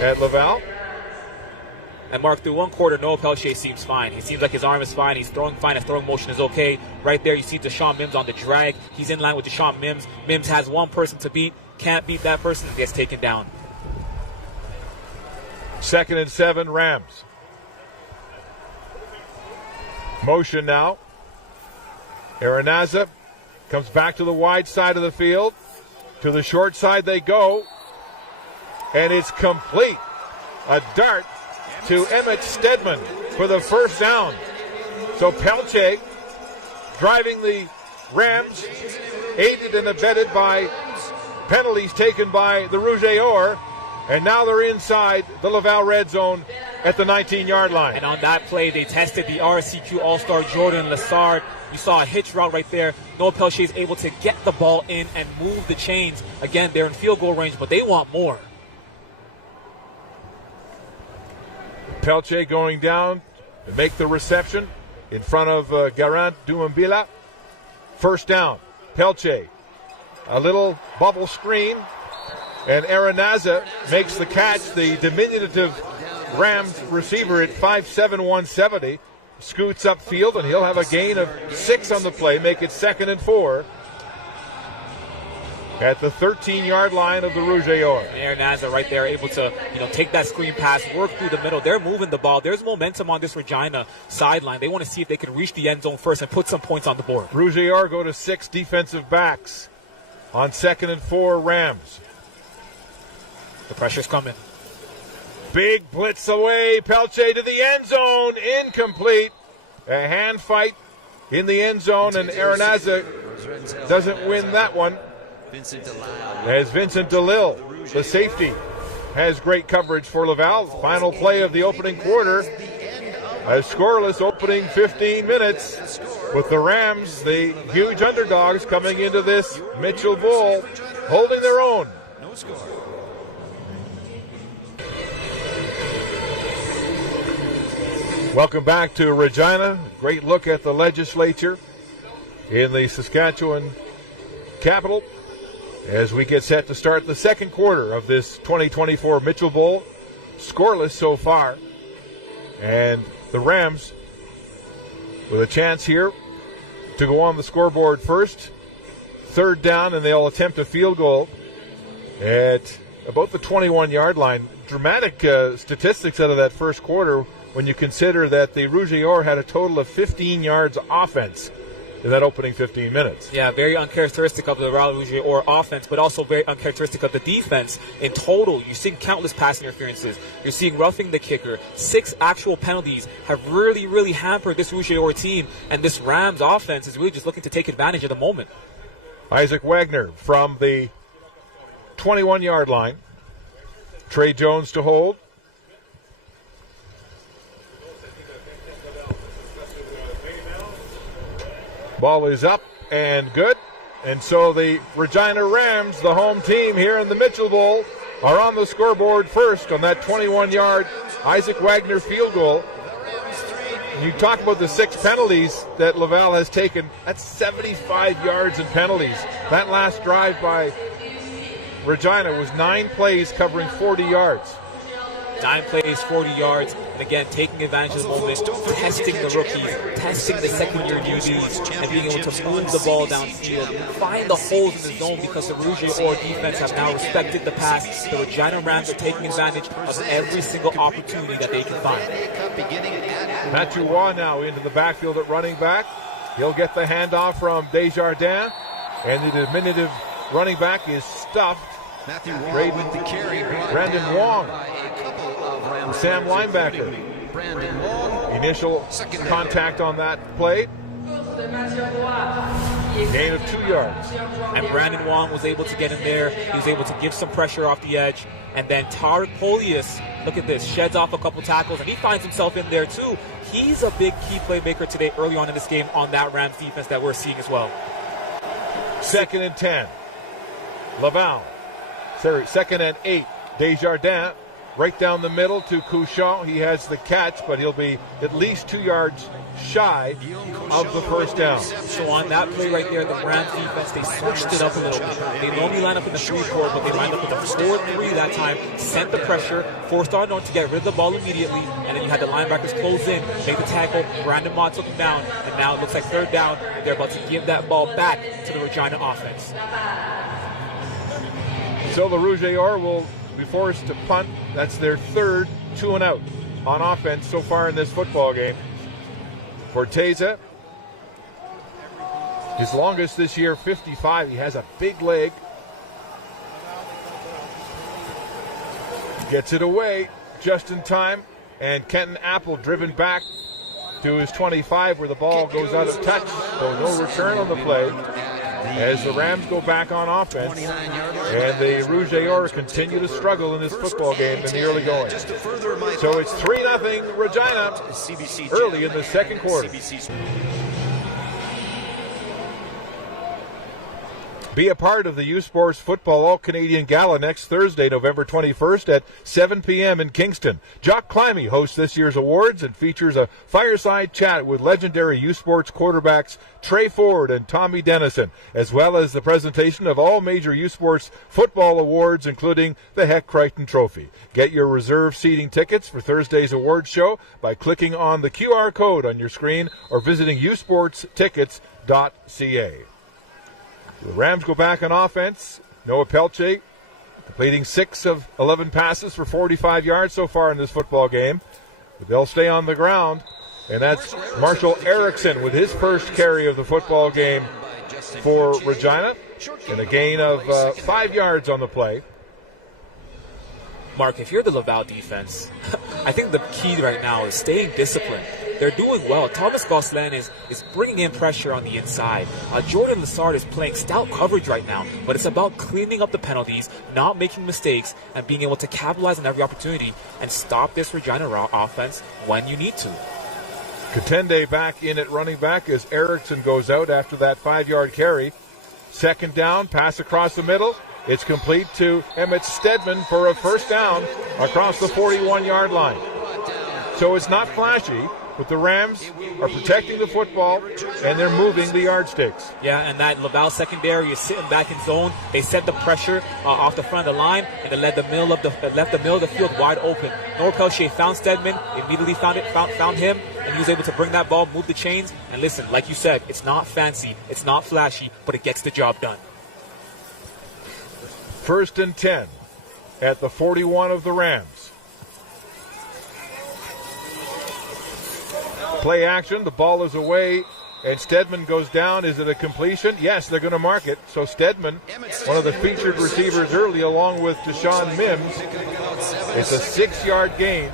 at Laval. And Mark, through one quarter, Noah Pelche seems fine. He seems like his arm is fine. He's throwing fine. His throwing motion is okay. Right there, you see Deshaun Mims on the drag. He's in line with Deshaun Mims. Mims has one person to beat. Can't beat that person. Gets taken down. 2nd and 7, Rams. Motion now. Aranaza comes back to the wide side of the field. To the short side they go. And it's complete. A dart to Emmett Stedman for the first down. So Pelche driving the Rams, aided and abetted by penalties taken by the Rouge et Or, and now they're inside the Laval red zone at the 19-yard line. And on that play, they tested the RCQ All-Star Jordan Lassard. You saw a hitch route right there. Noah Pelche is able to get the ball in and move the chains. Again, they're in field goal range, but they want more. Pelche going down to make the reception in front of Garant Dumambila. First down. Pelche, a little bubble screen, and Aranaza makes the catch. The diminutive Rams receiver at 5'7", 170 scoots upfield, and he'll have a gain of 6 on the play, make it 2nd and 4 at the 13-yard line of the Rouge et Or. And Aranaza right there able to take that screen pass, work through the middle. They're moving the ball. There's momentum on this Regina sideline. They want to see if they can reach the end zone first and put some points on the board. Rouge et Or go to 6 defensive backs on 2nd and 4 Rams. The pressure's coming. Big blitz away. Pelche to the end zone. Incomplete. A hand fight in the end zone, and Aranaza doesn't win that one. As Vincent DeLille, the safety, has great coverage for Laval. Final play of the opening quarter. A scoreless opening 15 minutes with the Rams, the huge underdogs, coming into this Mitchell Bowl, holding their own. No score. Welcome back to Regina. Great look at the legislature in the Saskatchewan capital as we get set to start the second quarter of this 2024 Mitchell Bowl. Scoreless so far. And the Rams with a chance here to go on the scoreboard first. 3rd down, and they'll attempt a field goal at about the 21-yard line. Dramatic statistics out of that first quarter when you consider that the Rouge et Or had a total of 15 yards offense in that opening 15 minutes. Yeah, very uncharacteristic of the Laval Rouge et Or offense, but also very uncharacteristic of the defense. In total, you're seeing countless pass interferences. You're seeing roughing the kicker. 6 actual penalties have really, really hampered this Rouge et Or team, and this Rams offense is really just looking to take advantage of the moment. Isaac Wagner from the 21-yard line. Trey Jones to hold. Ball is up and good. And so the Regina Rams, the home team here in the Mitchell Bowl, are on the scoreboard first on that 21-yard Isaac Wagner field goal. You talk about the 6 penalties that Laval has taken. That's 75 yards in penalties. That last drive by Regina was 9 plays covering 40 yards. 9 plays, 40 yards, and again, taking advantage of the moment, testing the rookies, testing the second-year newbies, and being able to move the ball downfield, find the holes in the zone, because the Rouge et Or defense have now respected the pass. The Regina Rams are taking advantage of every single opportunity that they can find. Matthew Waugh now into the backfield at running back. He'll get the handoff from Desjardins, and the diminutive running back is stuffed. Matthew Wong with the carry. Brandon Wong, Sam linebacker. Brandon Wong. Initial contact on that play. Gain of 2 yards. And Brandon Wong was able to get in there. He was able to give some pressure off the edge. And then Tarek Polius, look at this, sheds off a couple tackles, and he finds himself in there too. He's a big key playmaker today early on in this game on that Rams defense that we're seeing as well. 2nd and 10. Laval. Sorry, 2nd and 8. Desjardins right down the middle to Couchon. He has the catch, but he'll be at least 2 yards shy of the first down. So on that play right there, the Rams defense, they switched it up a little bit. They normally line up in the 3-4, but they lined up with a 4-3 that time, sent the pressure, forced Arnaud to get rid of the ball immediately, and then you had the linebackers close in, make the tackle. Brandon Mott took him down, and now it looks like 3rd down. They're about to give that ball back to the Regina offense. So the Rouge et Or will be forced to punt. That's their 3rd 2-and-out on offense so far in this football game. Forteza, his longest this year, 55. He has a big leg. Gets it away just in time. And Kenton Apple driven back to his 25 where the ball goes out of touch. So no return on the play as the Rams go back on offense, and the Rouge et Or continue to struggle in this football game in the early going. So it's 3-0 Regina early in the second quarter. Be a part of the U Sports Football All-Canadian Gala next Thursday, November 21st at 7 p.m. in Kingston. Jock Climby hosts this year's awards and features a fireside chat with legendary U Sports quarterbacks Trey Ford and Tommy Dennison, as well as the presentation of all major U Sports football awards, including the Heck Crichton Trophy. Get your reserved seating tickets for Thursday's awards show by clicking on the QR code on your screen or visiting usportstickets.ca. The Rams go back on offense. Noah Pelche completing 6 of 11 passes for 45 yards so far in this football game. But they'll stay on the ground. And that's Marshall Erickson with his first carry of the football game for Regina. And a gain of 5 yards on the play. Mark, if you're the Laval defense, I think the key right now is staying disciplined. They're doing well. Thomas Gosselin is bringing in pressure on the inside. Jordan Lassard is playing stout coverage right now, but it's about cleaning up the penalties, not making mistakes, and being able to capitalize on every opportunity and stop this Regina offense when you need to. Katende back in at running back as Erickson goes out after that 5-yard carry. 2nd down, pass across the middle. It's complete to Emmett Stedman for a first down across the 41-yard line. So it's not flashy, but the Rams are protecting the football and they're moving the yardsticks. Yeah, and that Laval secondary is sitting back in zone. They set the pressure off the front of the line, and they left the middle of the field wide open. Noah Pelche found Stedman, immediately found him, and he was able to bring that ball, move the chains. And listen, like you said, it's not fancy, it's not flashy, but it gets the job done. 1st and 10. at the 41 of the Rams. Play action, the ball is away, and Stedman goes down. Is it a completion? Yes, they're going to mark it. So Stedman, one of the featured receivers early, along with Deshaun Mims. It's a 6-yard gain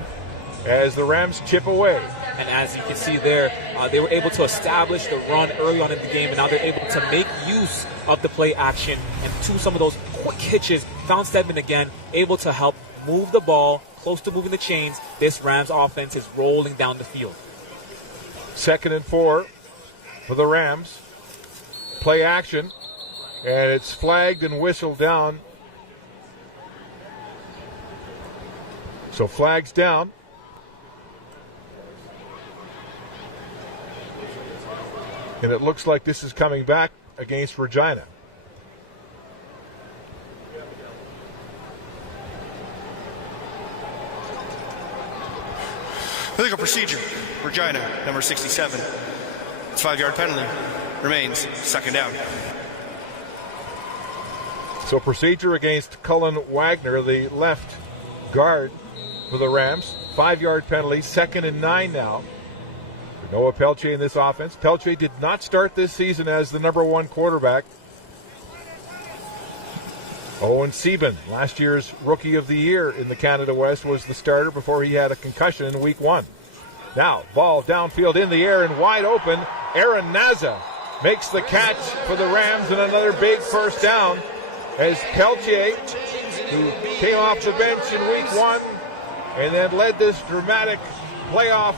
as the Rams chip away. And as you can see there, they were able to establish the run early on in the game, and now they're able to make use of the play action and to some of those quick hitches. Found Stedman again, able to help move the ball, close to moving the chains. This Rams offense is rolling down the field. 2nd and 4 for the Rams. Play action, and it's flagged and whistled down. So flags down. And it looks like this is coming back against Regina. Illegal procedure. Regina, number 67. It's 5-yard penalty. Remains 2nd down. So procedure against Cullen Wagner, the left guard for the Rams. 5-yard penalty, 2nd and 9 now. Noah Pelche in this offense. Pelche did not start this season as the number 1 quarterback. Owen Sieben, last year's Rookie of the Year in the Canada West, was the starter before he had a concussion in Week 1. Now, ball downfield in the air and wide open. Aaron Naza makes the catch for the Rams and another big first down as Pelche, who came off the bench in Week 1 and then led this dramatic playoff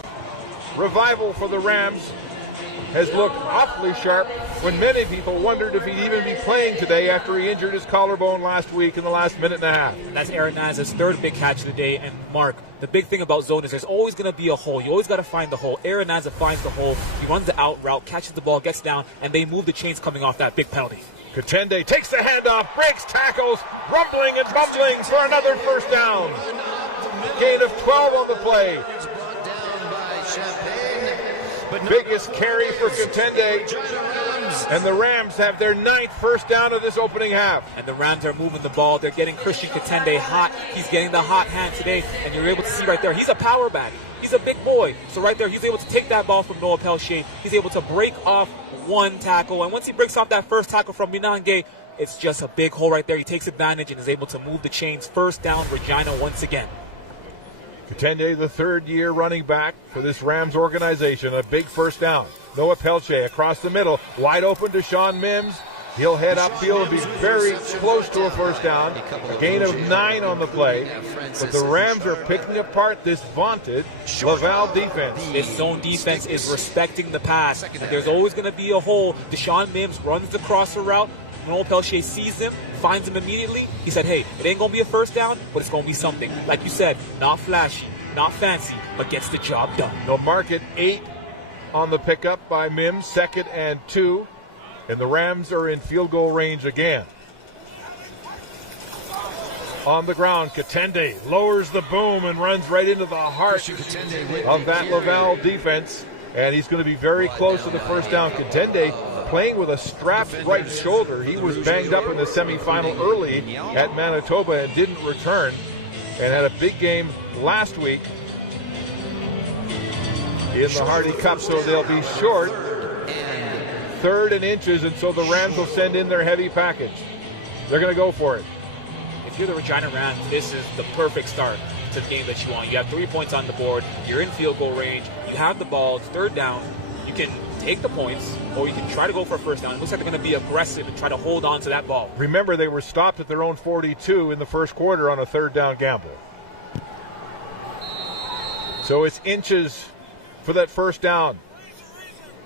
revival for the Rams, has looked awfully sharp when many people wondered if he'd even be playing today after he injured his collarbone last week in the last minute and a half. And that's Aaron Naza's 3rd big catch of the day. And Mark, the big thing about zone is there's always going to be a hole. You always got to find the hole. Aaron Naza finds the hole. He runs the out route, catches the ball, gets down, and they move the chains coming off that big penalty. Katende takes the handoff, breaks tackles, rumbling and bumbling for another first down. Gain of 12 on the play. Biggest carry for Katende. And the Rams have their 9th first down of this opening half. And the Rams are moving the ball. They're getting Christian Katende hot. He's getting the hot hand today. And you're able to see right there, he's a power back. He's a big boy. So right there, he's able to take that ball from Noah Pelche. He's able to break off 1 tackle. And once he breaks off that first tackle from Minange, it's just a big hole right there. He takes advantage and is able to move the chains. First down, Regina once again. Katende, the 3rd-year running back for this Rams organization. A big first down. Noah Pelche across the middle. Wide open to Sean Mims. He'll head upfield and be very close to a first down. A gain of 9 on the play. But the Rams are picking apart this vaunted Laval defense. This zone defense is respecting the pass. And there's always going to be a hole. Deshaun Mims runs the crosser route. Noah Pelche sees him, finds him immediately. He said, hey, it ain't going to be a first down, but it's going to be something. Like you said, not flashy, not fancy, but gets the job done. They'll mark it 8 on the pickup by Mims, 2nd and 2. And the Rams are in field goal range again. On the ground, Katende lowers the boom and runs right into the heart of that Laval defense. And he's going to be very close to the first down. Katende playing with a strapped right shoulder. He was banged up in the semifinal early at Manitoba and didn't return, and had a big game last week in the Hardy Cup, so they'll be short 3rd and inches, and so the Rams will send in their heavy package. They're going to go for it. If you're the Regina Rams, this is the perfect start to the game that you want. You have 3 points on the board. You're in field goal range. You have the ball. It's 3rd down. You can take the points, or you can try to go for a first down. It looks like they're going to be aggressive and try to hold on to that ball. Remember, they were stopped at their own 42 in the first quarter on a 3rd down gamble. So it's inches for that first down.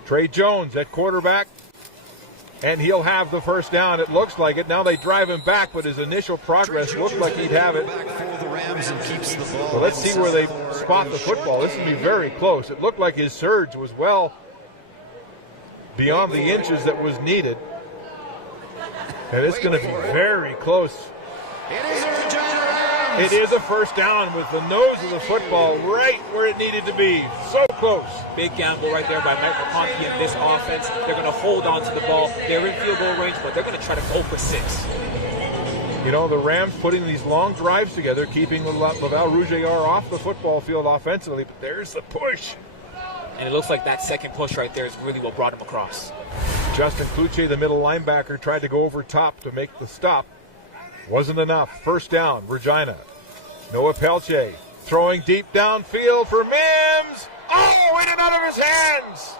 Trey Jones at quarterback, and he'll have the first down. It looks like it. Now they drive him back, but his initial progress looked like he'd have it. So let's see where they spot the football. This is going to be very close. It looked like his surge was well beyond the inches that was needed. And it's going to be very close. It is a first down with the nose of the football right where it needed to be. So close. Big gamble right there by Mike McConkey and this offense. They're going to hold on to the ball. They're in field goal range, but they're going to try to go for 6. You know, the Rams putting these long drives together, keeping the Laval Rouge off the football field offensively, but there's the push. And it looks like that second push right there is really what brought him across. Justin Cloutier, the middle linebacker, tried to go over top to make the stop. Wasn't enough. First down, Regina. Noah Pelche throwing deep downfield for Mims. Oh, in and out of his hands.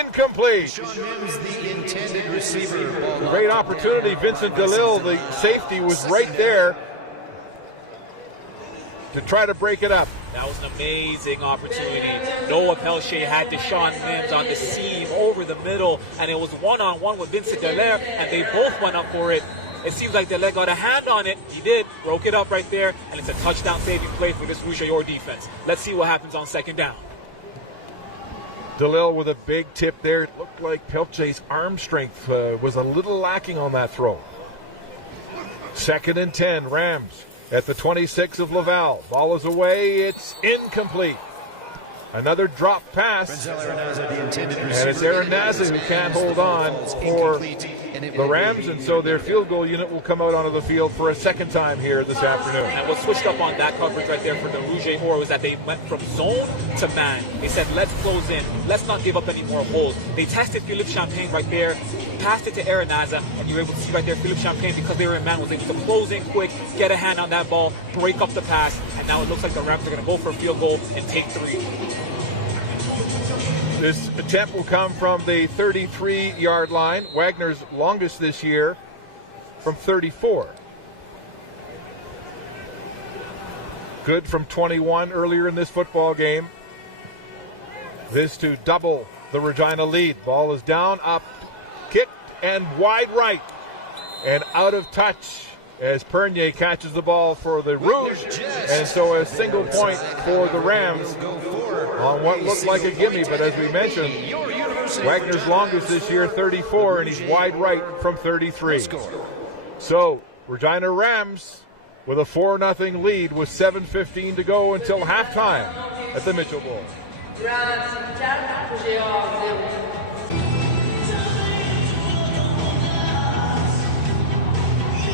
Incomplete. Sean Mims, the intended receiver. Great opportunity. Vincent DeLille, the safety, was right there to try to break it up. That was an amazing opportunity. Noah Pelche had Deshaun Mims on the seam over the middle, and it was one-on-one with Vincent Dallaire, and they both went up for it. It seems like Dallaire got a hand on it. He did. Broke it up right there, and it's a touchdown saving play for this Rouge defense. Let's see what happens on second down. DeLille with a big tip there. It looked like Pelche's arm strength was a little lacking on that throw. 2nd and 10, Rams at the 26 of Laval. Ball is away. It's incomplete. Another drop pass. And it's Aaron Naza who can't hold on for the Rams, and so their field goal unit will come out onto the field for a second time here this afternoon. And what switched up on that coverage right there for the Rouge was that they went from zone to man. They said, let's close in. Let's not give up any more holes. They tested Philippe Champagne right there, passed it to Aaron Naza, and you were able to see right there Philippe Champagne, because they were in man, was able to close in quick, get a hand on that ball, break up the pass, and now it looks like the Rams are going to go for a field goal and take 3. This attempt will come from the 33-yard line. Wagner's longest this year from 34. Good from 21 earlier in this football game. This to double the Regina lead. Ball is down, up, kicked, and wide right. And out of touch as Pernier catches the ball for the Rouge. And so a single point for the Rams on what looked like a gimme, but as we mentioned, Wagner's longest this year, 34, and he's wide right from 33. So, Regina Rams with a 4-0 lead with 7:15 to go until halftime at the Mitchell Bowl.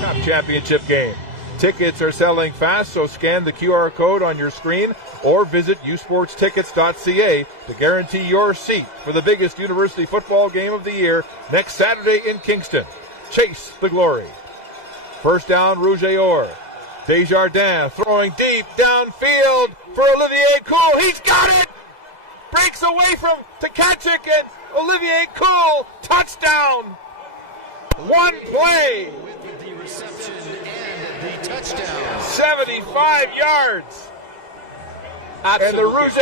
Cup championship game. Tickets are selling fast, so scan the QR code on your screen or visit usportstickets.ca to guarantee your seat for the biggest university football game of the year next Saturday in Kingston. Chase the glory. First down, Rouge. Desjardins throwing deep downfield for Olivier Cool. He's got it! Breaks away from Tkachuk, and Olivier Cool, touchdown! One play! With the reception and the touchdown. 75 yards. Absolute And the Rouge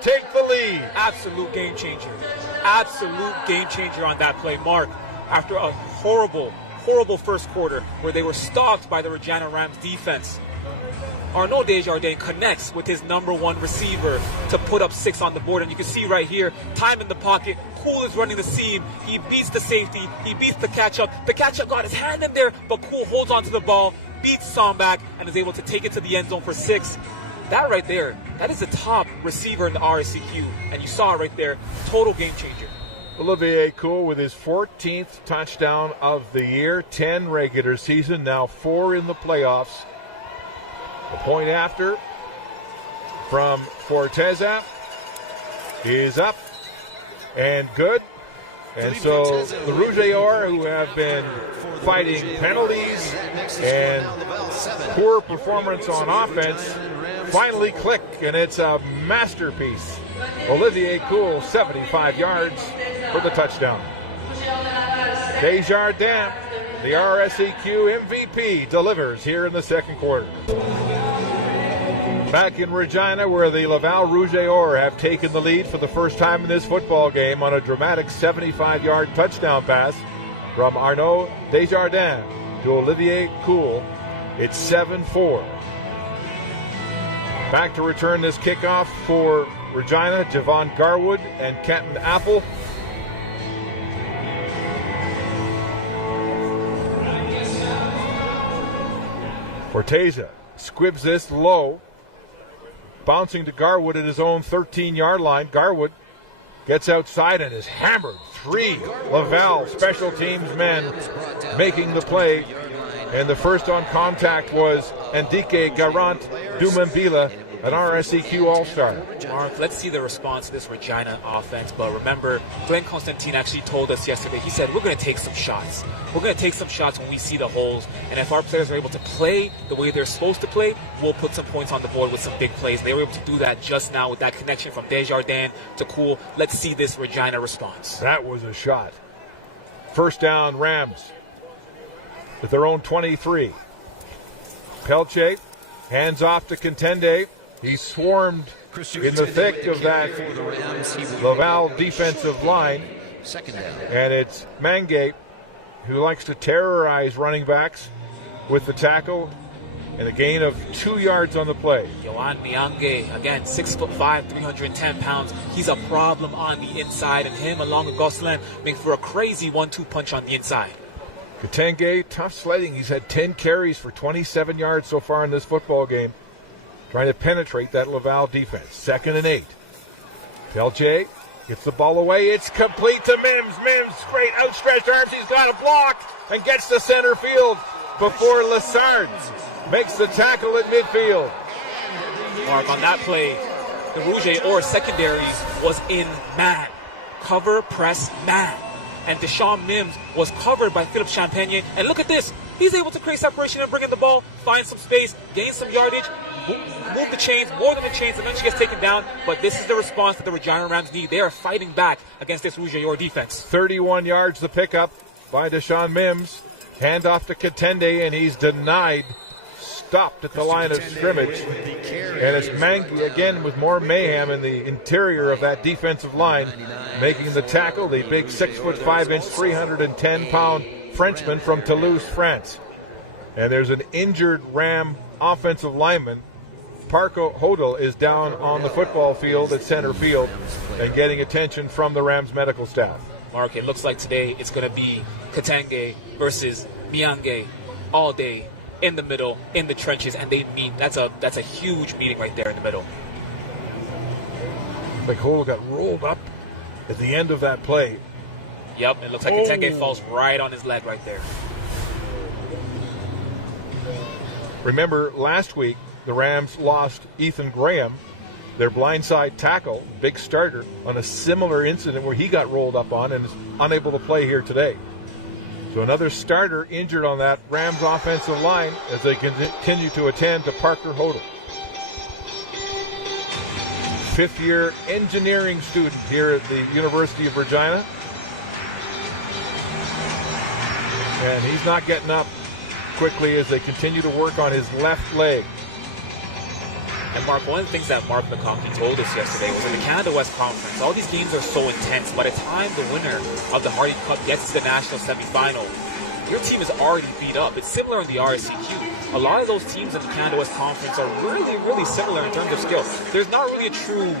take the lead. Absolute game changer. Absolute game changer on that play, Mark. After a horrible first quarter where they were stalked by the Regina Rams defense, Arnaud Desjardins connects with his number 1 receiver to put up 6 on the board. And you can see right here, time in the pocket. Cool is running the seam. He beats the safety. He beats the catch-up. The catch-up got his hand in there, but Cool holds on to the ball, beats Somback, and is able to take it to the end zone for 6. That right there, that is the top receiver in the RSCQ. And you saw it right there. Total game changer. Olivier Cool with his 14th touchdown of the year, 10 regular season, now 4 in the playoffs. The point after from Forteza is up and good. And so the Rouge, who have been fighting penalties and poor performance on offense, finally click, and it's a masterpiece. Olivier Cool, 75 yards for the touchdown. Desjardins, the RSEQ MVP, delivers here in the second quarter. Back in Regina, where the Laval Rouge have taken the lead for the first time in this football game on a dramatic 75-yard touchdown pass from Arnaud Desjardins to Olivier Cool. It's 7-4. Back to return this kickoff for Regina, Javon Garwood and Kenton Apple. Forteza squibs this low, bouncing to Garwood at his own 13-yard line. Garwood gets outside and is hammered. 3 Laval special teams men making the play And the first on contact was Ndike Garant Dumambila, an RSEQ All-Star. Mark, let's see the response to this Regina offense. But remember, Glenn Constantine actually told us yesterday, he said, we're going to take some shots. We're going to take some shots when we see the holes. And if our players are able to play the way they're supposed to play, we'll put some points on the board with some big plays. They were able to do that just now with that connection from Desjardins to Cool. Let's see this Regina response. That was a shot. First down, Rams with their own 23. Pelche hands off to Contende. He swarmed in the thick of that Laval defensive line. And it's Mange who likes to terrorize running backs with the tackle and a gain of 2 yards on the play. Yohan Miange, again, 6'5", 310 pounds. He's a problem on the inside, and him along with Gosselin make for a crazy 1-2 punch on the inside. Katenge, tough sledding. He's had 10 carries for 27 yards so far in this football game, trying to penetrate that Laval defense. 2nd and 8. Pelche gets the ball away. It's complete to Mims. Mims, great outstretched arms. He's got a block and gets to center field before Lessard makes the tackle at midfield. Mark, on that play, the Rouge or secondary was in man. Cover, press, man. And Deshaun Mims was covered by Philip Champagne. And look at this. He's able to create separation and bring in the ball, find some space, gain some yardage, move the chains, more than the chains, eventually gets taken down. But this is the response that the Regina Rams need. They are fighting back against this Rouge or defense. 31 yards the pickup by Deshaun Mims. Hand off to Katende, and he's denied. Stopped at the line of scrimmage. And it's Mangi again with more mayhem in the interior of that defensive line, making the tackle, the big 6'5", 310-pound Frenchman from Toulouse, France. And there's an injured Ram offensive lineman. Parko Hodel is down on the football field at center field and getting attention from the Rams medical staff. Mark, it looks like today it's going to be Katenge versus Miange all day, in the middle, in the trenches, and they meet. That's a huge meeting right there in the middle. Like Hodel got rolled up at the end of that play. Yep, it looks like Katenge falls right on his leg right there. Remember, last week, the Rams lost Ethan Graham, their blindside tackle, big starter, on a similar incident where he got rolled up on and is unable to play here today. So another starter injured on that Rams offensive line as they continue to attend to Parker Hodel. 5th-year engineering student here at the University of Regina. And he's not getting up quickly as they continue to work on his left leg. And Mark, one of the things that Mark McConkey told us yesterday was in the Canada West Conference, all these games are so intense. By the time the winner of the Hardy Cup gets to the national semifinal, your team is already beat up. It's similar in the RSEQ. A lot of those teams in the Canada West Conference are really, really similar in terms of skill. There's not really a true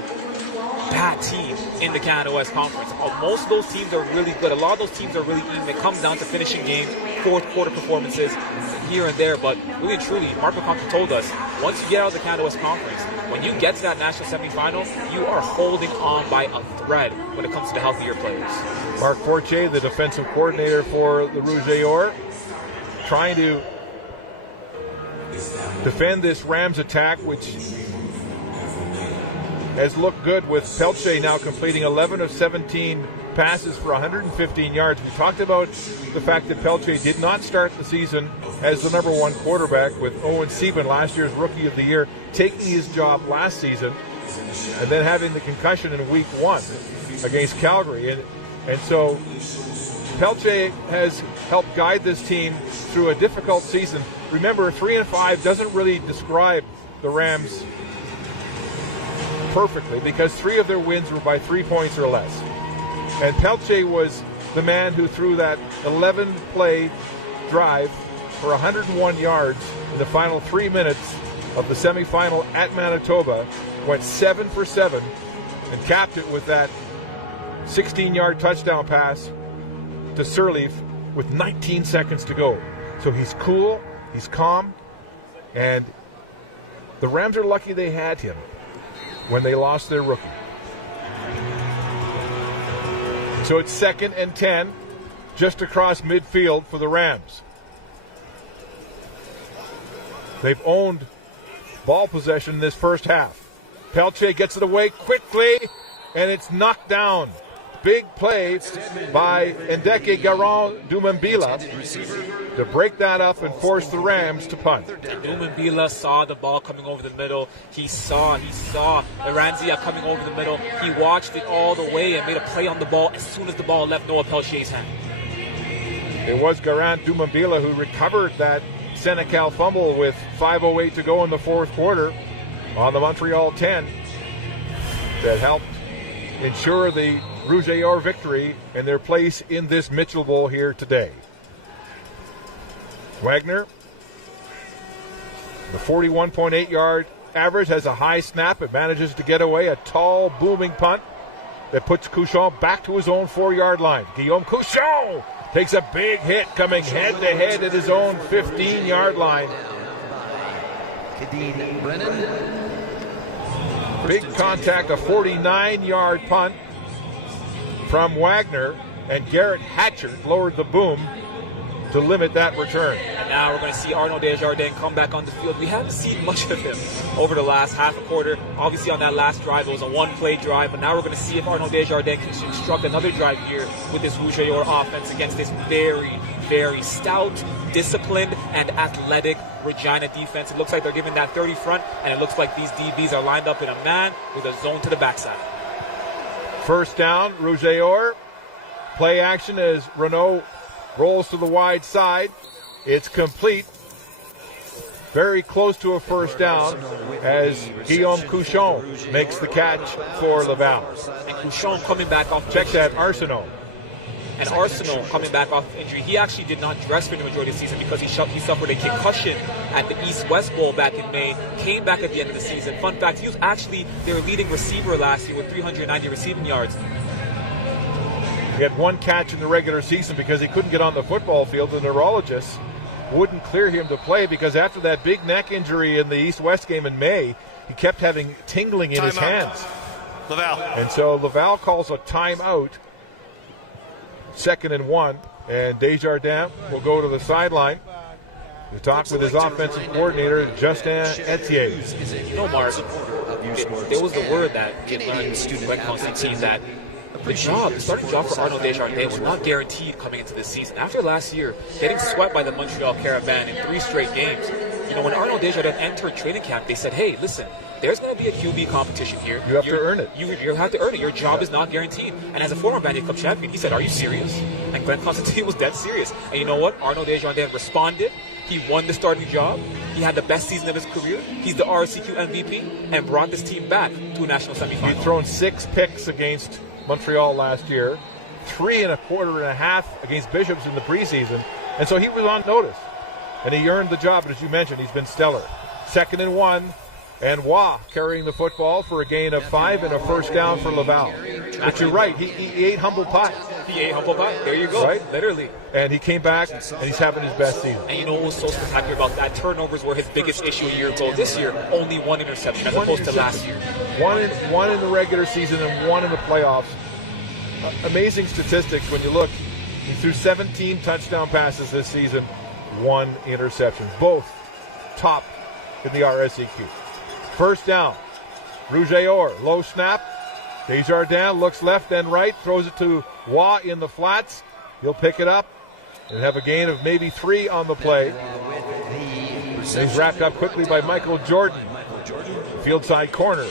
bad team in the Canada West Conference. Most of those teams are really good. A lot of those teams are really even. It comes down to finishing games, fourth quarter performances here and there. But really and truly, Mark McConkey told us, once you get out of the Canada West Conference, when you get to that national semifinal, you are holding on by a thread when it comes to the healthier players. Marc Fortier, the defensive coordinator for the Rouge et Or, trying to defend this Rams attack, which has looked good with Pelche now completing 11 of 17 passes for 115 yards. We talked about the fact that Pelche did not start the season as the number 1 quarterback, with Owen Sieben, last year's Rookie of the Year, taking his job last season and then having the concussion in week 1 against Calgary. And so Pelche has helped guide this team through a difficult season. Remember, 3-5 doesn't really describe the Rams perfectly, because 3 of their wins were by 3 points or less. And Pelche was the man who threw that 11-play drive for 101 yards in the final 3 minutes of the semifinal at Manitoba, went 7 for 7, and capped it with that 16-yard touchdown pass to Sirleaf with 19 seconds to go. So he's cool, he's calm, and the Rams are lucky they had him when they lost their rookie. So it's 2nd and 10, just across midfield for the Rams. They've owned ball possession in this first half. Pelche gets it away quickly, and it's knocked down. Big play by Ndeke Garon-Dumambila to break that up and force the Rams to punt. Dumambila saw the ball coming over the middle. He saw Iranzia coming over the middle. He watched it all the way and made a play on the ball as soon as the ball left Noah Pelche's hand. It was Garon-Dumambila who recovered that Senecal fumble with 5:08 to go in the fourth quarter on the Montreal 10 that helped ensure the Rouge et Or victory and their place in this Mitchell Bowl here today. Wagner, the 41.8-yard average, has a high snap. It manages to get away a tall, booming punt that puts Couchon back to his own 4-yard line. Guillaume Couchon takes a big hit coming head-to-head at his own 15-yard line. Big contact, a 49-yard punt from Wagner, and Garrett Hatcher lowered the boom to limit that return. And now we're going to see Arnaud Desjardins come back on the field. We haven't seen much of him over the last half a quarter. Obviously on that last drive, it was a one-play drive, but now we're going to see if Arnaud Desjardins can construct another drive here with this Rouge et Or offense against this very, very stout, disciplined, and athletic Regina defense. It looks like they're giving that 30 front, and it looks like these DBs are lined up in a man with a zone to the backside. First down, Rouge et Or. Play action as Renault rolls to the wide side. It's complete. Very close to a first down as Guillaume Couchon makes the catch for Laval. And Couchon coming back off. Check that, Arsenault. And Arsenault coming back off injury. He actually did not dress for the majority of the season because he suffered a concussion at the East-West Bowl back in May. Came back at the end of the season. Fun fact, he was actually their leading receiver last year with 390 receiving yards. He had one catch in the regular season because he couldn't get on the football field. The neurologists wouldn't clear him to play because after that big neck injury in the East-West game in May, he kept having tingling in his hands. Laval. And so Laval calls a timeout. 2nd and 1. And Desjardins will go to the sideline to talk with his offensive coordinator, Justin Etier. No, Mark, there was the word that we learned in Glen Constantine that the starting job for Arnaud Desjardins was not guaranteed coming into this season. After last year, getting swept by the Montreal Caravan in 3 straight games, when Arnaud Desjardins entered training camp, they said, hey, listen, there's going to be a QB competition here. You have to earn it. You have to earn it. Your job is not guaranteed. And as a former Vanier Cup champion, he said, are you serious? And Glen Constantine was dead serious. And you know what? Arnaud Desjardins responded. He won the starting job. He had the best season of his career. He's the RCQ MVP and brought this team back to a national semifinal. He'd thrown 6 picks against Montreal last year, 3 1/4 and a half against Bishops in the preseason, and so he was on notice, and he earned the job. But as you mentioned, he's been stellar. 2nd and 1, and Waugh carrying the football for a gain of 5 and a first down for Laval. But you're right, he ate humble pie. He ate humble pie. There you go. Right? Literally. And he came back, and he's having his best season. And you know what was so spectacular about that? Turnovers were his biggest issue a year ago. This year, only 1 interception as opposed to last year. One in the regular season and 1 in the playoffs. Amazing statistics when you look. He threw 17 touchdown passes this season, 1 interception. Both top in the RSEQ. First down, Rouge et Or, low snap. Desjardins looks left and right, throws it to Waugh in the flats. He'll pick it up and have a gain of maybe 3 on the play. And he's wrapped up quickly by Michael Jordan. Field side corner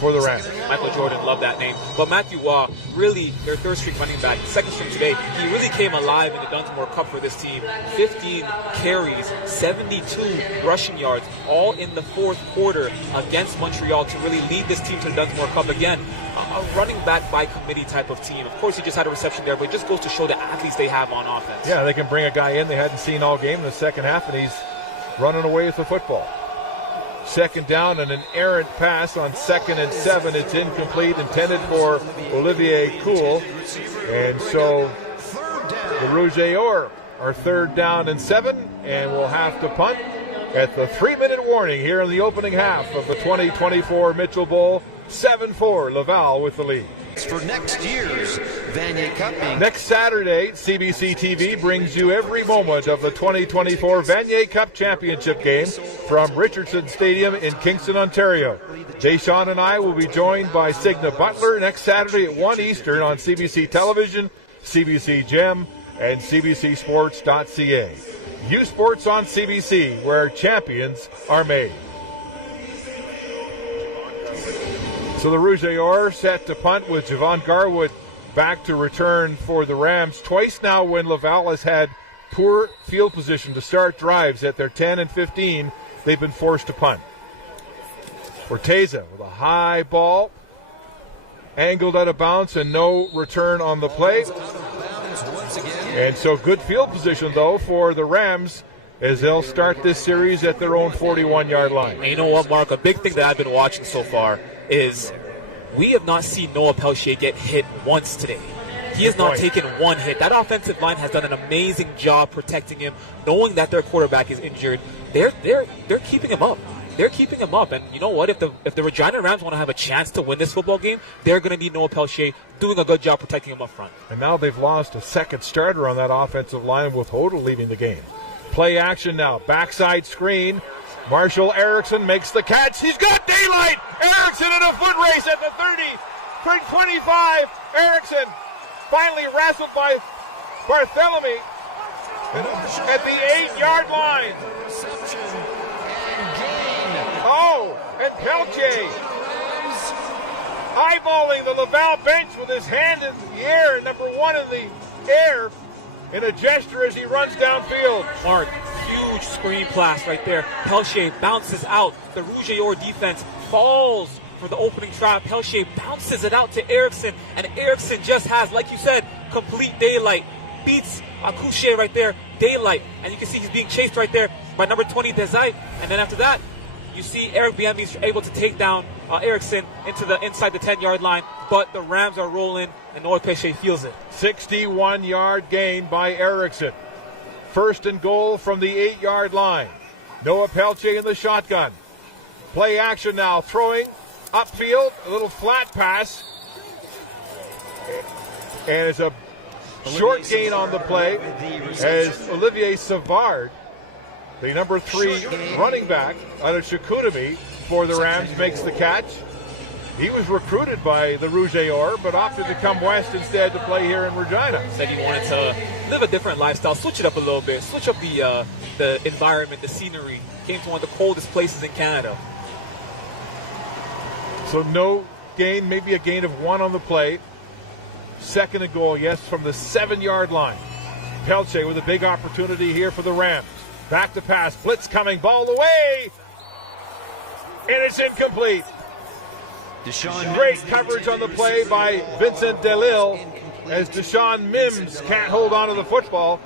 for the Rams. Michael Jordan, love that name. But Matthew Waugh, really their third string running back, second string today, he really came alive in the Dunsmore Cup for this team. 15 carries, 72 rushing yards, all in the fourth quarter against Montreal to really lead this team to the Dunsmore Cup. Again, a running back by committee type of team. Of course, he just had a reception there, but it just goes to show the athletes they have on offense. Yeah, they can bring a guy in they hadn't seen all game in the second half, and he's running away with the football. 2nd down and an errant pass on 2nd and 7. It's incomplete, intended for Olivier Cool. And so the Rouge et Or are 3rd down and 7, and will have to punt at the 3-minute warning here in the opening half of the 2024 Mitchell Bowl. 7-4, Laval with the lead. for next year's Vanier Cup. Next Saturday, CBC TV brings you every moment of the 2024 Vanier Cup Championship game from Richardson Stadium in Kingston, Ontario. Deshaun and I will be joined by Signa Butler next Saturday at 1 Eastern on CBC Television, CBC Gem, and CBCSports.ca. U Sports on CBC, where champions are made. So the Rouge are set to punt with Javon Garwood back to return for the Rams. Twice now when Laval has had poor field position to start drives at their 10 and 15, they've been forced to punt. Orteza with a high ball, angled out of bounds and no return on the play. And so good field position, though, for the Rams as they'll start this series at their own 41-yard line. And you know what, Mark? A big thing that I've been watching so far is we have not seen Noah Pelchier get hit once today. He has not taken one hit. That offensive line has done an amazing job protecting him, knowing that their quarterback is injured. They're keeping him up. They're keeping him up. And you know what? If the Regina Rams want to have a chance to win this football game, they're going to need Noah Pelchier doing a good job protecting him up front. And now they've lost a second starter on that offensive line with Hodel leaving the game. Play action now. Backside screen. Marshall Erickson makes the catch. He's got daylight. Erickson in a foot race at the 30. 25. Erickson finally wrestled by Barthélemy at the 8-yard line. Oh, and Pelchier eyeballing the Laval bench with his hand in the air, number one in the air, in a gesture as he runs downfield. Mark, huge screen pass right there. Pelchier bounces out. The Rouge defense falls for the opening trap. Pelchier bounces it out to Erickson, and Erickson just has, like you said, complete daylight. Beats Accouché right there, daylight. And you can see he's being chased right there by number 20, Desai. And then after that, you see Eric Bienemy is able to take down Erickson inside the 10-yard line, but the Rams are rolling, and Noah Pelchier feels it. 61-yard gain by Erickson. First and goal from the 8-yard line. Noah Pelchier in the shotgun. Play action now, throwing upfield, a little flat pass. And it's a short gain on the play as Olivier Savard, the number 3 running back out of Chicoutimi for the Rams, makes the catch. He was recruited by the Rouge but opted to come west instead to play here in Regina. Said he wanted to live a different lifestyle, switch it up a little bit, switch up the environment, the scenery. Came to one of the coldest places in Canada. So no gain, maybe a gain of 1 on the play. Second and goal, yes, from the 7-yard line. Pelchier with a big opportunity here for the Rams. Back to pass, blitz coming, ball away, and it's incomplete. Great coverage on the play by Vincent Delisle as Deshaun Mims can't hold on to the football.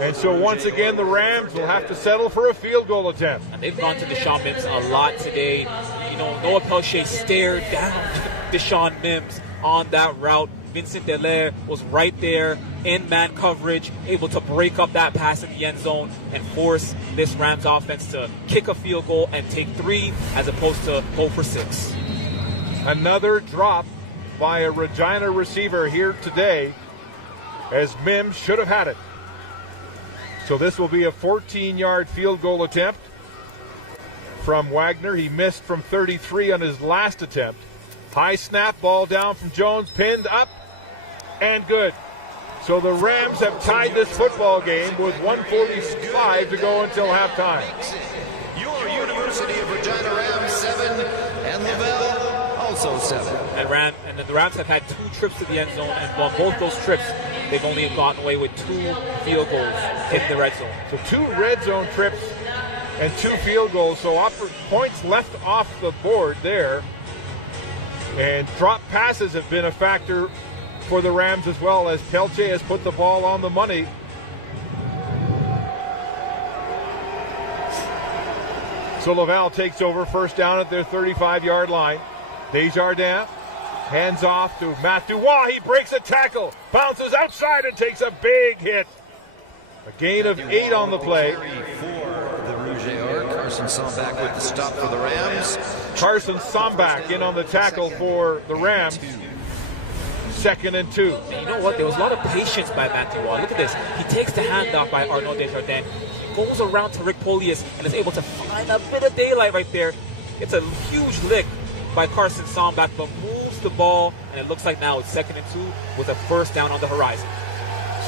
And so once again, the Rams will have to settle for a field goal attempt. And they've gone to Deshaun Mims a lot today. You know, Noah Pelchier stared down Deshaun Mims on that route. Vincent Delisle was right there in man coverage, able to break up that pass in the end zone and force this Rams offense to kick a field goal and take 3 as opposed to go for 6. Another drop by a Regina receiver here today as Mims should have had it. So this will be a 14-yard field goal attempt from Wagner. He missed from 33 on his last attempt. High snap, ball down from Jones, pinned up, and good. So the Rams have tied this football game with 1:45 to go until halftime. Your University of Regina Rams 7 and Laval also 7. And the Rams have had 2 trips to the end zone, and on both those trips, they've only gotten away with 2 field goals in the red zone. So 2 red zone trips and 2 field goals. So points left off the board there. And drop passes have been a factor for the Rams as well, as Pelchier has put the ball on the money. So Laval takes over, first down at their 35-yard line. Desjardins hands off to Matt Dubois. He breaks a tackle, bounces outside and takes a big hit. A gain of 8 on the play. For the Rouge, Carson Sombach with the stop for the Rams. Carson Sombach in on the tackle for the Rams. 2nd and 2. And you know what? There was a lot of patience by Matthew Waugh. Look at this. He takes the handoff by Arnaud Desjardins. He goes around to Rick Polius and is able to find a bit of daylight right there. It's a huge lick by Carson Sombach, but moves the ball, and it looks like now it's 2nd and 2 with a first down on the horizon.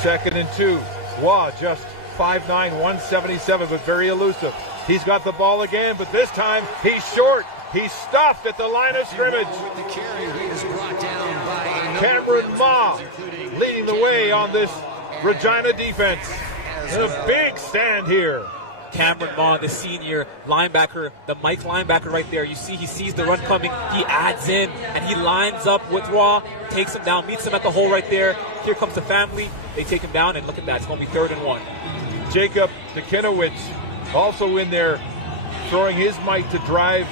2nd and 2. Waugh just 5'9", 177, but very elusive. He's got the ball again, but this time he's short. He's stuffed at the line of scrimmage. Cameron Ma leading the way on this Regina defense. A big stand here. Cameron Ma, the senior linebacker, the Mike linebacker right there. You see, he sees the run coming. He adds in, and he lines up with Waugh, takes him down, meets him at the hole right there. Here comes the family. They take him down, and look at that. It's going to be 3rd and 1. Jacob Dekinowicz also in there, throwing his might to drive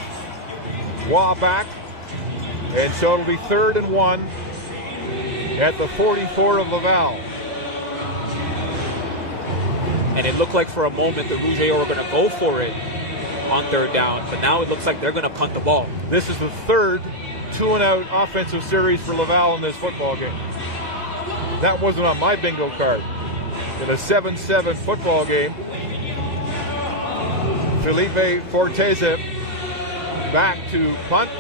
Waugh back. And so it'll be 3rd and 1 at the 44 of Laval. And it looked like for a moment the Rouge were going to go for it on 3rd down, but now it looks like they're going to punt the ball. This is the 3rd 2-and-out offensive series for Laval in this football game. That wasn't on my bingo card. In a 7-7 football game, Felipe Forteza back to punt,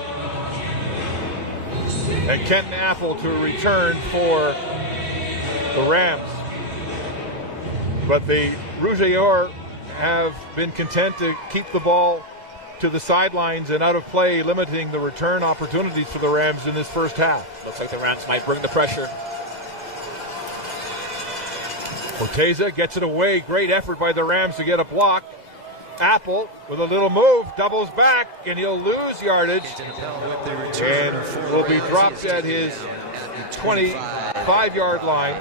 and Kenton Apple to return for the Rams. But the Rouge have been content to keep the ball to the sidelines and out of play, limiting the return opportunities for the Rams in this first half. Looks like the Rams might bring the pressure. Forteza gets it away. Great effort by the Rams to get a block. Apple with a little move, doubles back, and he'll lose yardage and will be dropped at his 25-yard line.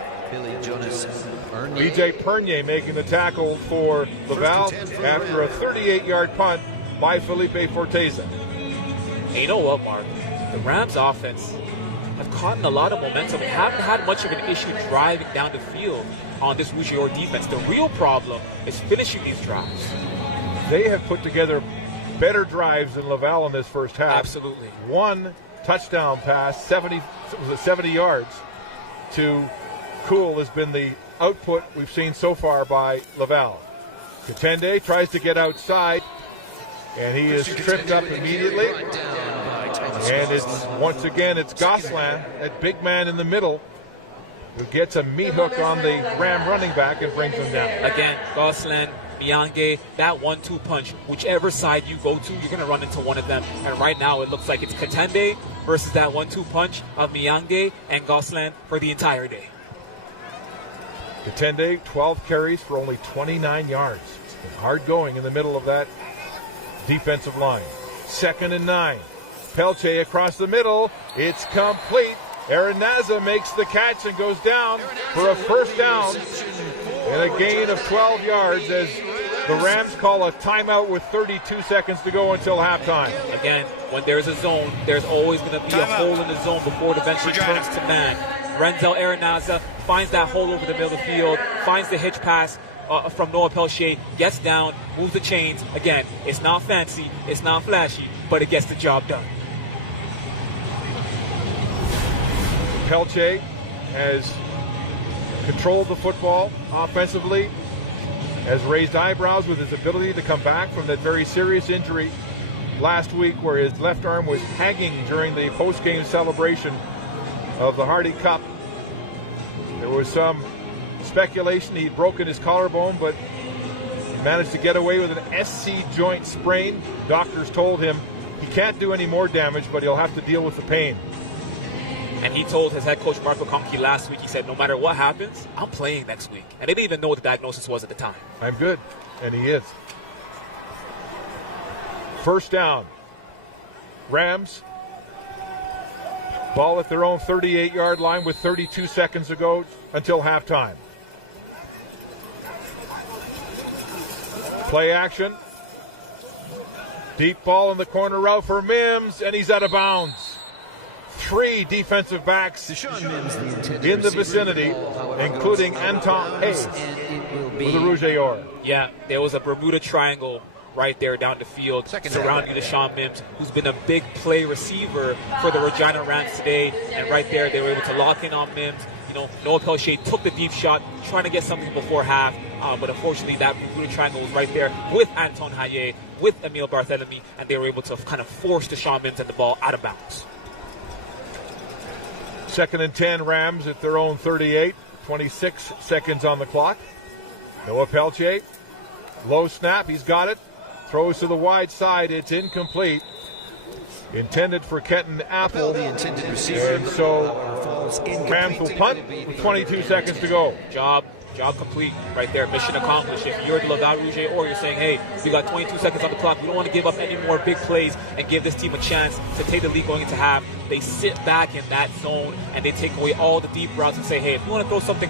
BJ Pernier making the tackle for Laval after a 38-yard punt by Felipe Forteza. And you know what, Mark? The Rams offense have caught in a lot of momentum and haven't had much of an issue driving down the field on this Rouge defense. The real problem is finishing these drives. They have put together better drives than Laval in this first half. Absolutely. One touchdown pass, 70 yards to Cool has been the output we've seen so far by Laval. Katende tries to get outside, and he is tripped up immediately. And it's once again, it's Gosselin, that big man in the middle, who gets a meat hook on the Ram running back and brings him down. Again, Gosselin, Miyange, that 1-2 punch, whichever side you go to, you're going to run into one of them. And right now, it looks like it's Katende versus that 1-2 punch of Miyange and Gosselin for the entire day. Katende, 12 carries for only 29 yards. Hard going in the middle of that defensive line. 2nd and 9. Pelche across the middle. It's complete. Aranaza makes the catch and goes down for a first down and a gain of 12 yards as the Rams call a timeout with 32 seconds to go until halftime. Again, when there's a zone, there's always going to be a hole in the zone before it eventually turns to man. Renzel Aranaza finds that hole over the middle of the field, finds the hitch pass from Noah Pelche, gets down, moves the chains. Again, it's not fancy, it's not flashy, but it gets the job done. Pelche has controlled the football offensively, has raised eyebrows with his ability to come back from that very serious injury last week where his left arm was hanging during the post-game celebration of the Hardy Cup. There was some speculation he'd broken his collarbone, but he managed to get away with an SC joint sprain. Doctors told him he can't do any more damage, but he'll have to deal with the pain. And he told his head coach, Marco Conke, last week, he said, no matter what happens, I'm playing next week. And they didn't even know what the diagnosis was at the time. I'm good. And he is. First down. Rams. Ball at their own 38-yard line with 32 seconds to go until halftime. Play action. Deep ball in the corner route for Mims, and he's out of bounds. 3 defensive backs in the vicinity, including Anton Hayes for the Rouge. Yeah, there was a Bermuda Triangle right there down the field, Second surrounding Deshaun Mims, who's been a big play receiver for the Regina Rams today. And right there, they were able to lock in on Mims. You know, Noah Pelche took the deep shot, trying to get something before half, but unfortunately that blue triangle was right there with Anton Haye, with Emile Barthelemy, and they were able to kind of force Deshaun Mims and the ball out of bounds. 2nd and 10 Rams at their own 38. 26 seconds on the clock. Noah Pelche, low snap, he's got it. Throws to the wide side, it's incomplete. Intended for Kenton Apple. The intended receiver. And so Rams will punt with 22 seconds to go. Job complete right there. Mission accomplished. If you're the Laval Rouge or you're saying, hey, we got 22 seconds on the clock. We don't want to give up any more big plays and give this team a chance to take the lead going into half. They sit back in that zone and they take away all the deep routes and say, hey, if you want to throw something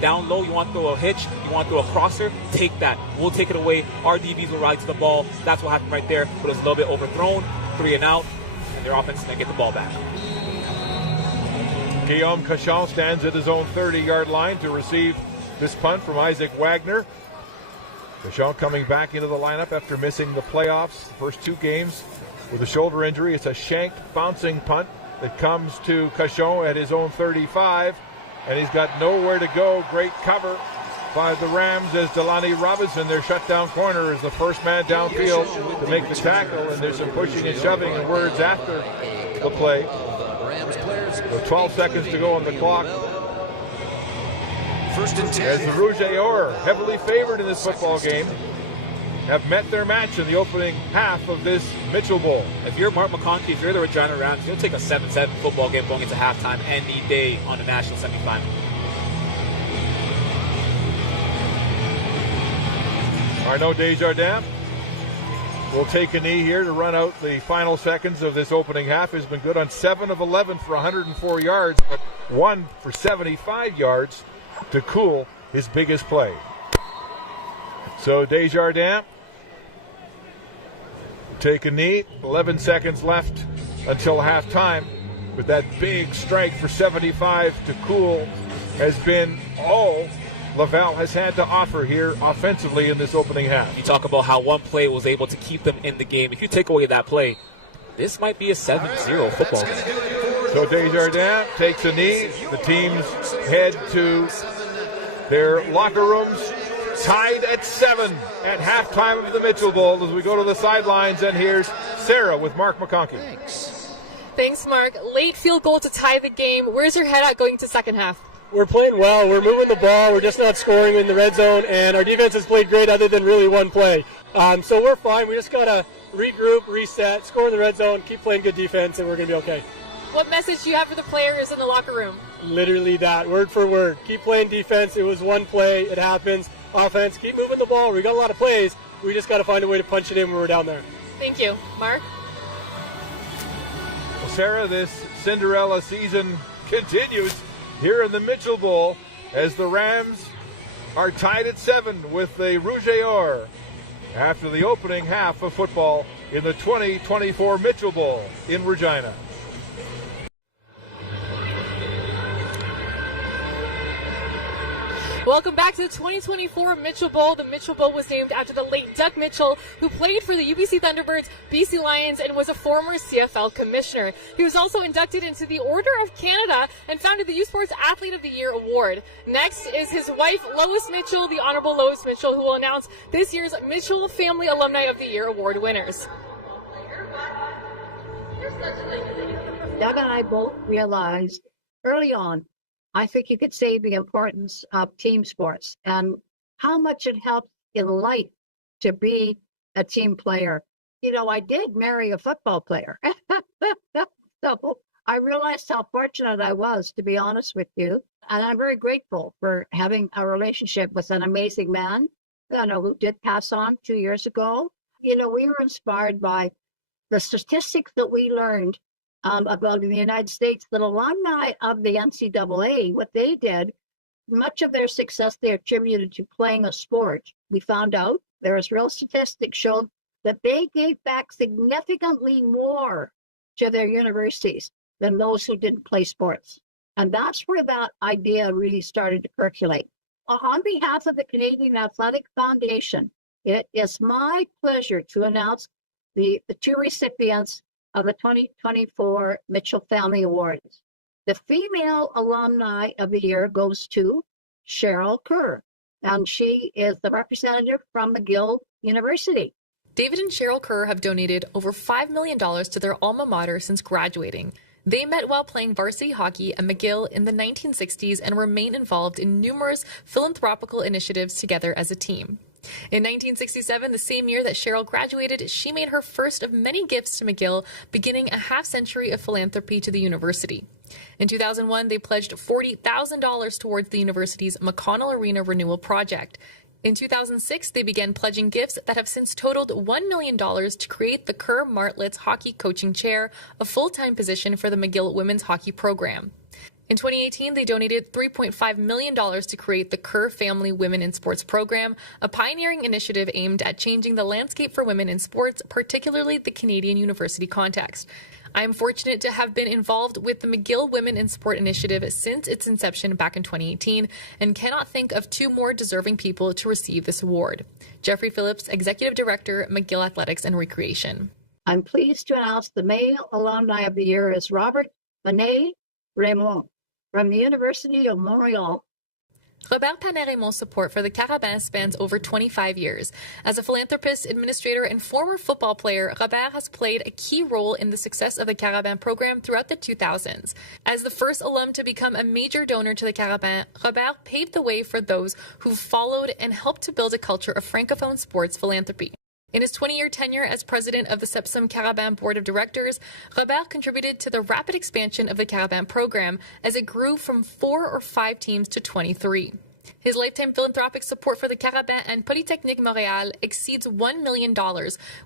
down low, you want to throw a hitch, you want to throw a crosser, take that. We'll take it away. Our DBs will ride to the ball. That's what happened right there. But it's a little bit overthrown. 3 and out. And their offense is going to get the ball back. Guillaume Cachon stands at his own 30-yard line to receive this punt from Isaac Wagner. Cachon coming back into the lineup after missing the playoffs, the first 2 games with a shoulder injury. It's a shanked, bouncing punt that comes to Cachon at his own 35, and he's got nowhere to go. Great cover by the Rams as Delaney Robinson, their shutdown corner, is the first man downfield to make the tackle, and there's some pushing and shoving and words after the play. With 12 seconds to go on the clock. First and 10. As the Rouge or heavily favored in this football game, have met their match in the opening half of this Mitchell Bowl. If you're Mark McConkey, if you're the Regina Rams, you'll take a 7-7 football game going into halftime any day on the national semifinal. Arnaud Desjardins will take a knee here to run out the final seconds of this opening half. Has been good on 7 of 11 for 104 yards, but 1 for 75 yards to cool his biggest play. So Desjardins take a knee, 11 seconds left until halftime, but that big strike for 75 to cool has been all Laval has had to offer here offensively in this opening half. You talk about how one play was able to keep them in the game. If you take away that play, this might be a 7-0 football game. So Desjardins takes a knee. The teams head to their locker rooms, tied at 7 at halftime of the Mitchell Bowl as we go to the sidelines. And here's Sarah with Mark McConkey. Thanks, Mark. Late field goal to tie the game. Where's your head at going to second half? We're playing well. We're moving the ball. We're just not scoring in the red zone, and our defense has played great other than really one play. So we're fine. We just got to regroup, reset, score in the red zone, keep playing good defense, and we're going to be okay. What message do you have for the players in the locker room? Literally that, word for word. Keep playing defense. It was one play. It happens. Offense, keep moving the ball. We got a lot of plays. We just got to find a way to punch it in when we're down there. Thank you. Mark? Well, Sarah, this Cinderella season continues here in the Mitchell Bowl as the Rams are tied at 7 with the Rouge or after the opening half of football in the 2024 Mitchell Bowl in Regina. Welcome back to the 2024 Mitchell Bowl. The Mitchell Bowl was named after the late Doug Mitchell, who played for the UBC Thunderbirds, BC Lions, and was a former CFL commissioner. He was also inducted into the Order of Canada and founded the U Sports Athlete of the Year Award. Next is his wife, Lois Mitchell, the Honorable Lois Mitchell, who will announce this year's Mitchell Family Alumni of the Year Award winners. Doug and I both realized early on, I think you could say the importance of team sports and how much it helps in life to be a team player. You know, I did marry a football player. So I realized how fortunate I was, to be honest with you. And I'm very grateful for having a relationship with an amazing man, you know, who did pass on 2 years ago. You know, we were inspired by the statistics that we learned about in the United States, that alumni of the NCAA, what they did, much of their success they attributed to playing a sport. We found out there was real statistics showed that they gave back significantly more to their universities than those who didn't play sports. And that's where that idea really started to percolate. On behalf of the Canadian Athletic Foundation, It is my pleasure to announce the two recipients of the 2024 Mitchell Family Awards. The Female Alumni of the Year goes to Cheryl Kerr, and she is the representative from McGill University. David and Cheryl Kerr have donated over $5 million to their alma mater since graduating. They met while playing varsity hockey at McGill in the 1960s and remain involved in numerous philanthropical initiatives together as a team. In 1967, the same year that Cheryl graduated, she made her first of many gifts to McGill, beginning a half-century of philanthropy to the university. In 2001, they pledged $40,000 towards the university's McConnell Arena renewal project. In 2006, they began pledging gifts that have since totaled $1 million to create the Kerr Martlets Hockey Coaching Chair, a full-time position for the McGill women's hockey program. In 2018, they donated $3.5 million to create the Kerr Family Women in Sports program, a pioneering initiative aimed at changing the landscape for women in sports, particularly the Canadian university context. I am fortunate to have been involved with the McGill Women in Sport initiative since its inception back in 2018 and cannot think of two more deserving people to receive this award. Jeffrey Phillips, Executive Director, McGill Athletics and Recreation. I'm pleased to announce the Male Alumni of the Year is Robert Benet Raymond from the University of Montreal. Robert Panet-Raymond's support for the Carabins spans over 25 years. As a philanthropist, administrator, and former football player, Robert has played a key role in the success of the Carabins program throughout the 2000s. As the first alum to become a major donor to the Carabins, Robert paved the way for those who followed and helped to build a culture of francophone sports philanthropy. In his 20-year tenure as president of the Sepsum Carabins Board of Directors, Robert contributed to the rapid expansion of the Carabins program as it grew from 4 or 5 teams to 23. His lifetime philanthropic support for the Carabins and Polytechnique Montréal exceeds $1 million,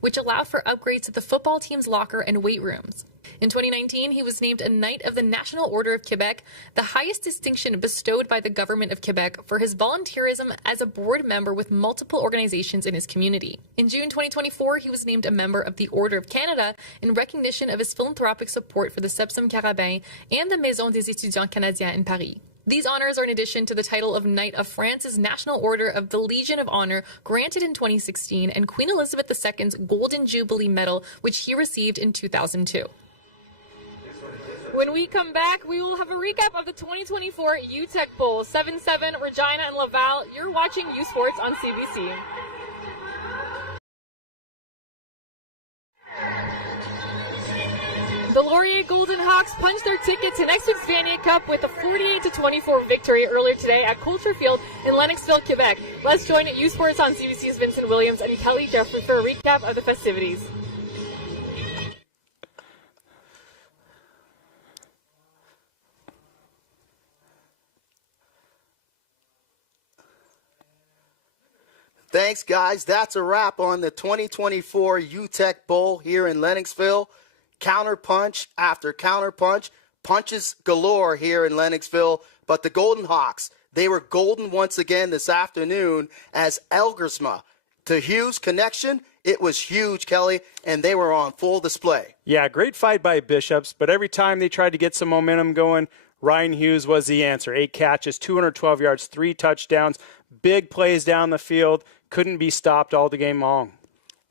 which allowed for upgrades to the football team's locker and weight rooms. In 2019, he was named a Knight of the National Order of Quebec, the highest distinction bestowed by the government of Quebec for his volunteerism as a board member with multiple organizations in his community. In June 2024, he was named a member of the Order of Canada in recognition of his philanthropic support for the Sepsum Carabins and the Maison des Étudiants Canadiens in Paris. These honors are in addition to the title of Knight of France's National Order of the Legion of Honor granted in 2016 and Queen Elizabeth II's Golden Jubilee Medal, which he received in 2002. When we come back, we will have a recap of the 2024 UTech Bowl, 7-7, Regina and Laval. You're watching U Sports on CBC. The Laurier Golden Hawks punched their ticket to next week's Vanier Cup with a 48-24 victory earlier today at Culture Field in Lennoxville, Quebec. Let's join U Sports on CBC's Vincent Williams and Kelly Jeffrey for a recap of the festivities. Thanks, guys. That's a wrap on the 2024 UTech Bowl here in Lennoxville. Counterpunch after counterpunch, punches galore here in Lennoxville. But the Golden Hawks, they were golden once again this afternoon as Elgersma to Hughes connection. It was huge, Kelly, and they were on full display. Yeah, great fight by Bishops, but every time they tried to get some momentum going, Ryan Hughes was the answer. 8 catches, 212 yards, 3 touchdowns, big plays down the field, couldn't be stopped all the game long.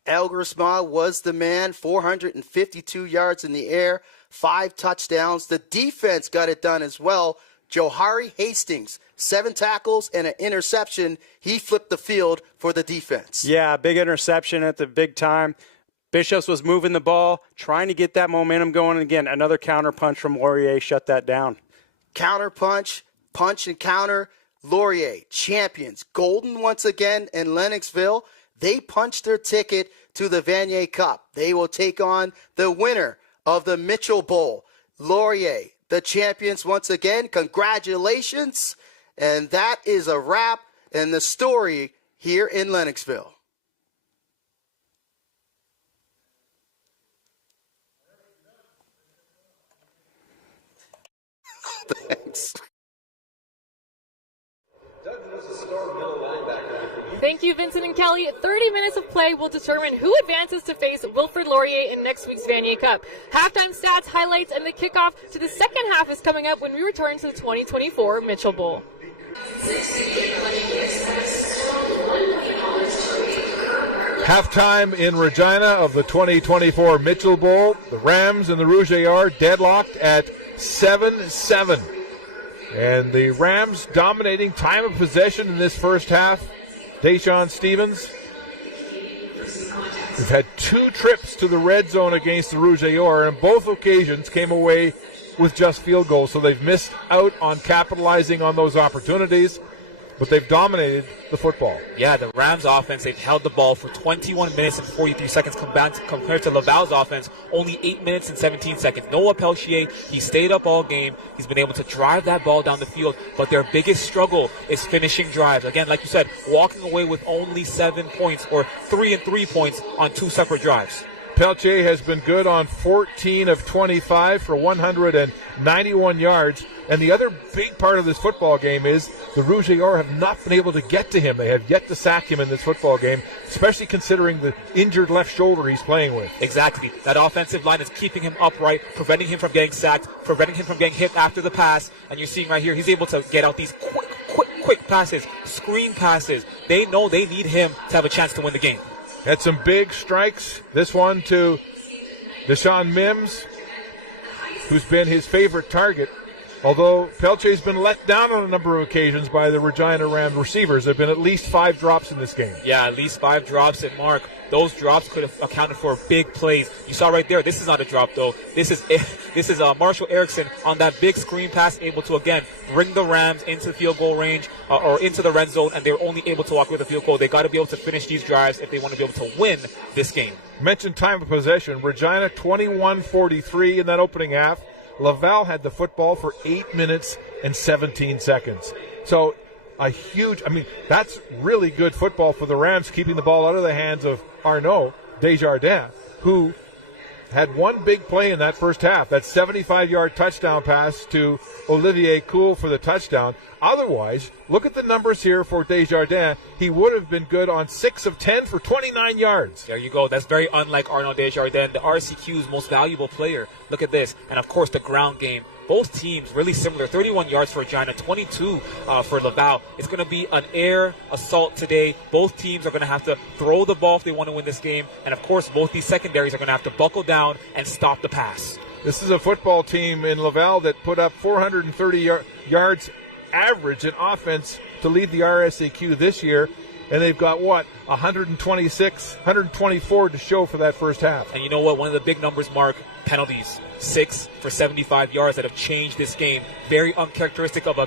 Elgersma was the man, 452 yards in the air, 5 touchdowns. The defense got it done as well. Johari Hastings, 7 tackles and an interception. He flipped the field for the defense. Yeah, big interception at the big time. Bishops was moving the ball, trying to get that momentum going. And again, another counter punch from Laurier shut that down. Counter punch, punch and counter. Laurier, champions, golden once again in Lennoxville. They punched their ticket to the Vanier Cup. They will take on the winner of the Mitchell Bowl. Laurier, the champions once again. Congratulations. And that is a wrap in the story here in Lennoxville. Thanks. Thank you, Vincent and Kelly. 30 minutes of play will determine who advances to face Wilfrid Laurier in next week's Vanier Cup. Halftime stats, highlights, and the kickoff to the second half is coming up when we return to the 2024 Mitchell Bowl. Halftime in Regina of the 2024 Mitchell Bowl. The Rams and the Rouge are deadlocked at 7-7. And the Rams dominating time of possession in this first half. Deshaun Stevens. We've had 2 trips to the red zone against the Rouge and both occasions came away with just field goals. So they've missed out on capitalizing on those opportunities, but they've dominated the football. Yeah, the Rams offense, they've held the ball for 21 minutes and 43 seconds compared to Laval's offense, only 8 minutes and 17 seconds. Noah Pelchier, he stayed up all game. He's been able to drive that ball down the field, but their biggest struggle is finishing drives. Again, like you said, walking away with only 7 points or 3 points on 2 separate drives. Pelchier has been good on 14 of 25 for 191 yards. And the other big part of this football game is the Rouge have not been able to get to him. They have yet to sack him in this football game, especially considering the injured left shoulder he's playing with. Exactly. That offensive line is keeping him upright, preventing him from getting sacked, preventing him from getting hit after the pass. And you're seeing right here, he's able to get out these quick passes, screen passes. They know they need him to have a chance to win the game. Had some big strikes. This one to Deshaun Mims, who's been his favorite target. Although Pelchier's been let down on a number of occasions by the Regina Rams receivers. There have been at least 5 drops in this game. Yeah, at least 5 drops. And Mark, those drops could have accounted for big plays. You saw right there, this is not a drop though. This is Marshall Erickson on that big screen pass, able to again bring the Rams into the field goal range or into the red zone, and they're only able to walk with a field goal. They got to be able to finish these drives if they want to be able to win this game. Mentioned time of possession. Regina 21-43 in that opening half. Laval had the football for 8 minutes and 17 seconds. So that's really good football for the Rams, keeping the ball out of the hands of Arnaud Desjardins, who had one big play in that first half, that 75-yard touchdown pass to Olivier Cool for the touchdown. Otherwise, look at the numbers here for Desjardins. He would have been good on 6 of 10 for 29 yards. There you go. That's very unlike Arnaud Desjardins, the RCQ's most valuable player. Look at this. And, of course, the ground game. Both teams really similar. 31 yards for Regina, 22 for Laval. It's going to be an air assault today. Both teams are going to have to throw the ball if they want to win this game. And, of course, both these secondaries are going to have to buckle down and stop the pass. This is a football team in Laval that put up 430 yards average in offense to lead the RSAQ this year. And they've got, 124 to show for that first half. And you know what? One of the big numbers, Mark, penalties. 6 for 75 yards that have changed this game. Very uncharacteristic of a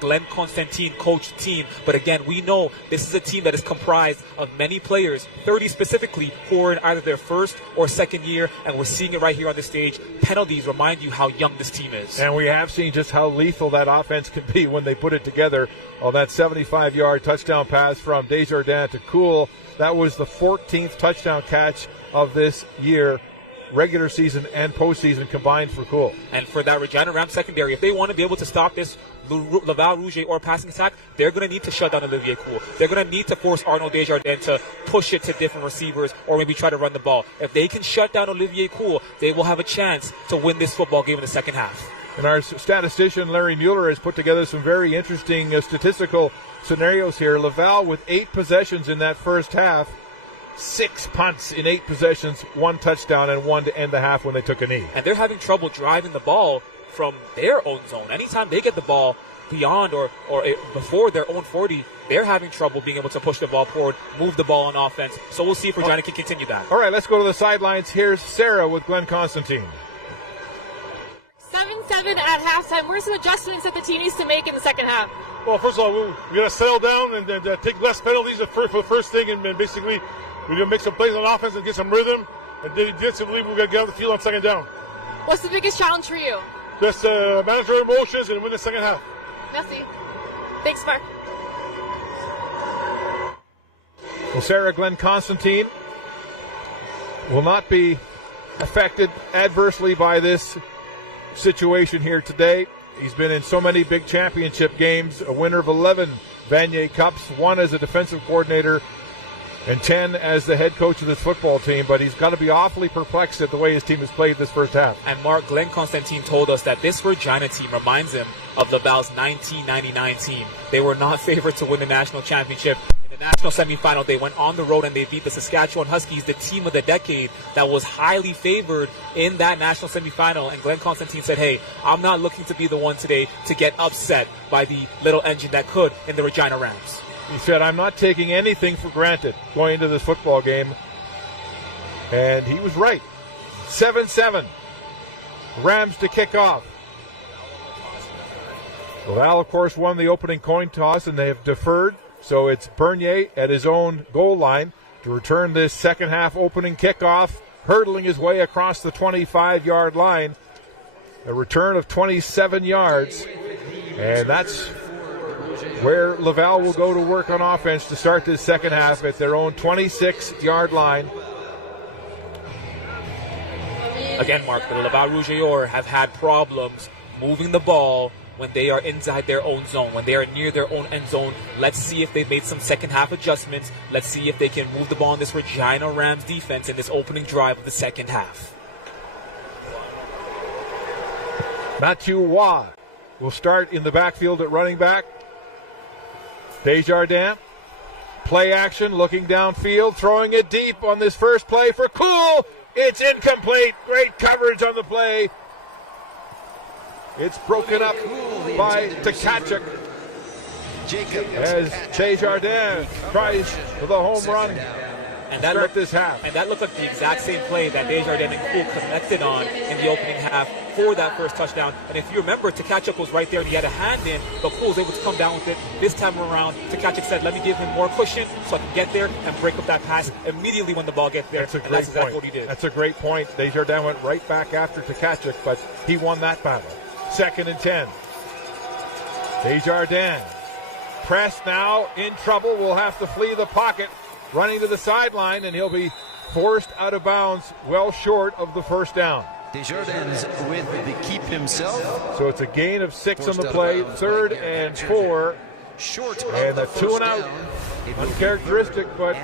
Glenn Constantine coached team. But again, we know this is a team that is comprised of many players, 30 specifically, who are in either their first or second year. And we're seeing it right here on the stage. Penalties remind you how young this team is. And we have seen just how lethal that offense can be when they put it together. On that 75-yard touchdown pass from Desjardins to Cool. That was the 14th touchdown catch of this year. Regular season and postseason combined for Cool. And for that Regina Rams secondary, if they want to be able to stop this Laval Rouge or passing attack, they're going to need to shut down Olivier Cool. They're going to need to force Arnaud Desjardins to push it to different receivers or maybe try to run the ball. If they can shut down Olivier Cool, they will have a chance to win this football game in the second half. And our statistician, Larry Mueller, has put together some very interesting statistical scenarios here. Laval with 8 possessions in that first half. 6 punts in 8 possessions, 1 touchdown, and 1 to end the half when they took a knee. And they're having trouble driving the ball from their own zone. Anytime they get the ball beyond or before their own 40, they're having trouble being able to push the ball forward, move the ball on offense. So we'll see if Regina can continue that. All right, let's go to the sidelines. Here's Sarah with Glenn Constantine. 7-7 at halftime. Where's some adjustments that the team needs to make in the second half? Well, first of all, we got to settle down and take less penalties for the first thing, and basically we're going to make some plays on offense and get some rhythm. And defensively, we're going to get on the field on second down. What's the biggest challenge for you? Just manage our emotions and win the second half. Merci. Thanks, Mark. Well, Sarah, Glenn Constantine will not be affected adversely by this situation here today. He's been in so many big championship games, a winner of 11 Vanier Cups, 1 as a defensive coordinator and 10 as the head coach of this football team, but he's got to be awfully perplexed at the way his team has played this first half. And Mark, Glenn Constantine told us that this Regina team reminds him of Laval's 1999 team. They were not favored to win the national championship in the The national semifinal, they went on the road and they beat the Saskatchewan Huskies, the team of the decade that was highly favored in that national semifinal. And Glenn Constantine said, hey, I'm not looking to be the one today to get upset by the little engine that could in the Regina Rams. He said, I'm not taking anything for granted going into this football game. And he was right. 7-7. Rams to kick off. Laval, of course, won the opening coin toss, and they have deferred. So it's Bernier at his own goal line to return this second half opening kickoff, hurdling his way across the 25-yard line. A return of 27 yards. And that's where Laval will go to work on offense to start this second half at their own 26-yard line. Again, Mark, the Laval Rouge have had problems moving the ball when they are inside their own zone, when they are near their own end zone. Let's see if they've made some second half adjustments. Let's see if they can move the ball in this Regina Rams defense in this opening drive of the second half. Mathieu Waugh will start in the backfield at running back. Desjardins, play action, looking downfield, throwing it deep on this first play for Cool. It's incomplete. Great coverage on the play. It's broken up by Tkachuk as Desjardins tries for the home run. And that looked this half. And that looked like the exact same play that Desjardins and Cool connected on in the opening half for that first touchdown. And if you remember, Tkachuk was right there and he had a hand in, but Cool was able to come down with it. This time around, Tkachuk said, let me give him more cushion so I can get there and break up that pass immediately when the ball gets there. That's exactly what he did. That's a great point. Desjardins went right back after Tkachuk, but he won that battle. 2nd and 10. Desjardins pressed now, in trouble, will have to flee the pocket, running to the sideline, and he'll be forced out of bounds well short of the first down. Desjardins with the keep himself. So it's a gain of 6 on the play, 3rd and 4. Short and a 2 and out. Uncharacteristic, but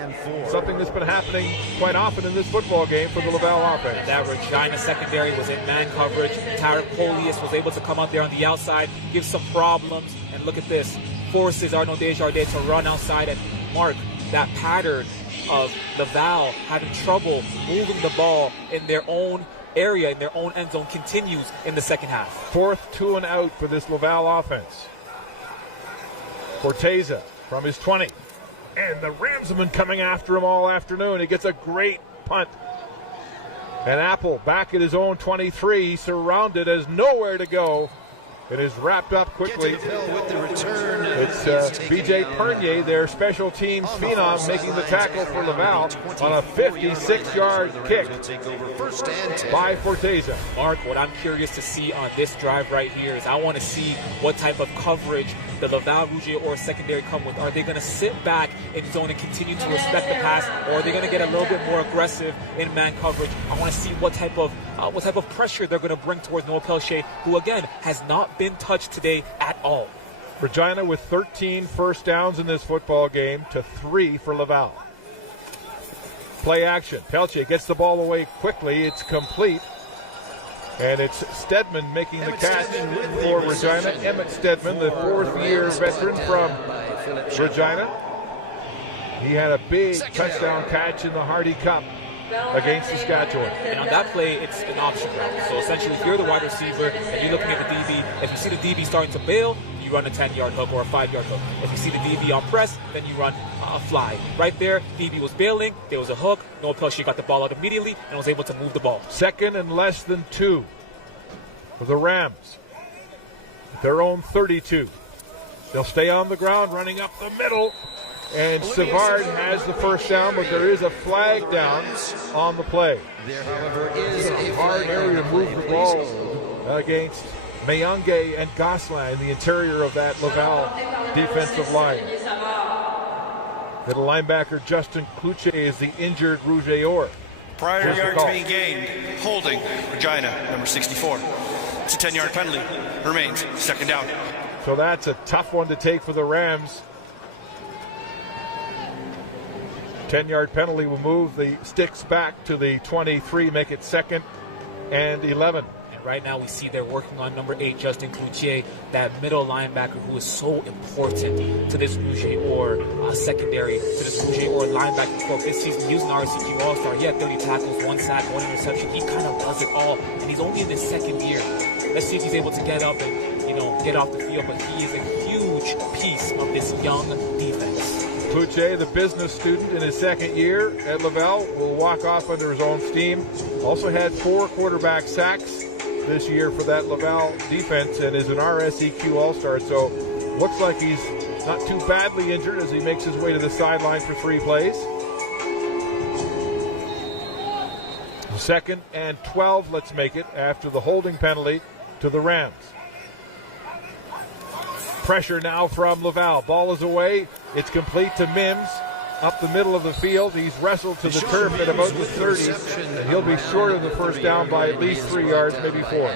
something that's been happening quite often in this football game for the Laval offense. And that Regina secondary was in man coverage. Tarek Polius was able to come out there on the outside, give some problems, and look at this. Forces Arnaud Desjardins to run outside and mark that pattern of Laval having trouble moving the ball in their own area, in their own end zone, continues in the second half. 4th 2 and out for this Laval offense. Corteza from his 20. And the Rams have been coming after him all afternoon. He gets a great punt. And Apple back at his own 23, surrounded, has nowhere to go. It is wrapped up quickly. It's B.J. Pernier, their special teams phenom, making the tackle for Laval on a 56-yard kick by Forteza. Mark, what I'm curious to see on this drive right here is I want to see what type of coverage the Laval Rouge or secondary come with. Are they going to sit back in zone and continue to respect the pass, or are they going to get a little bit more aggressive in man coverage? I want to see what type of pressure they're going to bring towards Noah Pelche, who again has not been touched today at all. Regina with 13 first downs in this football game to 3 for Laval. Play action. Pelche gets the ball away quickly. It's complete. And it's Stedman making the catch for Regina. Emmett Stedman, the 4th-year veteran from Regina. He had a big touchdown catch in the Hardy Cup against Saskatchewan. And on that play, it's an option route. So essentially, if you're the wide receiver and you're looking at the DB, if you see the DB starting to bail, you run a 10-yard hook or a 5-yard hook. If you see the DB on press, then you run a fly. Right there, DB was bailing, there was a hook. Noah Pelche got the ball out immediately and was able to move the ball. 2nd and less than 2 for the Rams. Their own 32. They'll stay on the ground, running up the middle. And Savard has the first down, but there is a flag down on the play. There, however, is a hard area to move the ball against Mayonge and Gosselin in the interior of that Laval defensive line. Middle linebacker Justin Cloutier is the injured Rouge. Prior yards being gained, holding Regina, number 64. It's a 10-yard penalty. Remains 2nd down. So that's a tough one to take for the Rams. 10-yard penalty will move the sticks back to the 23, make it 2nd and 11. Right now we see they're working on number 8, Justin Cloutier, that middle linebacker who is so important to this Rouge or secondary, to this Rouge or linebacker corps. This season, he was an RSCQ All-Star. He had 30 tackles, 1 sack, 1 interception. He kind of does it all, and he's only in his second year. Let's see if he's able to get up and, get off the field, but he is a huge piece of this young defense. Cloutier, the business student in his second year at Laval, will walk off under his own steam. Also had 4 quarterback sacks this year for that Laval defense and is an RSEQ All-Star. So looks like he's not too badly injured as he makes his way to the sideline for 3 plays. 2nd and 12, let's make it, after the holding penalty to the Rams. Pressure now from Laval. Ball is away. It's complete to Mims up the middle of the field. He's wrestled to the turf at about the 30, and he'll be short of the first down by at least 3 yards, maybe 4.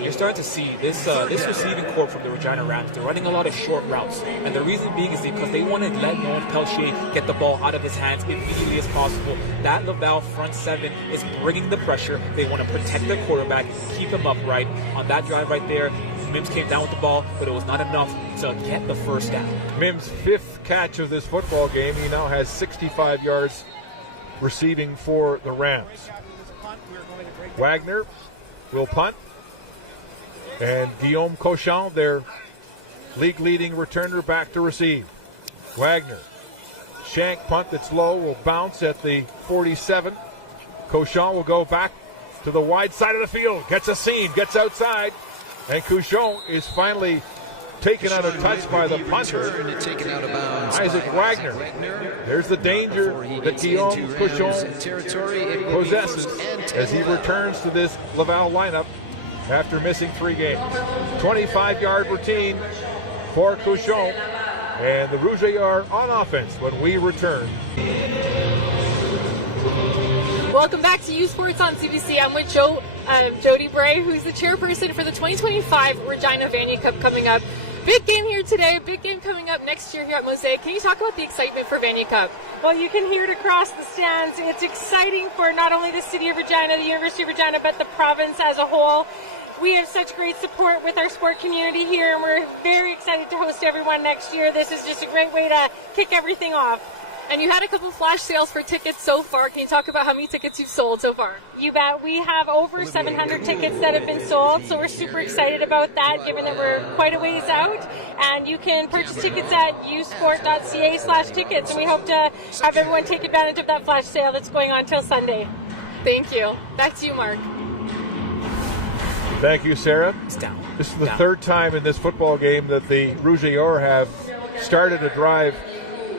You're starting to see this receiving corps from the Regina Rams. They're running a lot of short routes, and the reason being is because they want to let Noam Pelchier get the ball out of his hands immediately as possible. That Laval front 7 is bringing the pressure. They want to protect their quarterback, keep him upright. On that drive right there, Mims came down with the ball, but it was not enough to get the first down. Mims' 5th catch of this football game. He now has 65 yards receiving for the Rams. Wagner will punt. And Guillaume Cochon, their league-leading returner, back to receive. Wagner. Shank punt that's low will bounce at the 47. Cochon will go back to the wide side of the field. Gets a seam, gets outside. And Cochon is finally taken out of touch by the punter, Isaac Wagner. There's the danger that Guillaume Cochon possesses as he returns to this Laval lineup after missing 3 games. 25-yard routine for Cochon, and the Rouge are on offense when we return. Welcome back to U Sports on CBC. I'm with Jody Bray, who's the chairperson for the 2025 Regina Vanier Cup coming up. Big game here today, big game coming up next year here at Mosaic. Can you talk about the excitement for Vanier Cup? Well, you can hear it across the stands. It's exciting for not only the City of Regina, the University of Regina, but the province as a whole. We have such great support with our sport community here, and we're very excited to host everyone next year. This is just a great way to kick everything off. And you had a couple flash sales for tickets so far. Can you talk about how many tickets you've sold so far? You bet. We have over 700 tickets that have been sold, so we're super excited about that, given that we're quite a ways out. And you can purchase tickets at usport.ca/tickets, and we hope to have everyone take advantage of that flash sale that's going on till Sunday. Thank you. Back to you, Mark. Thank you, Sarah. It's down. This is the 3rd time in this football game that the Rouge have started a drive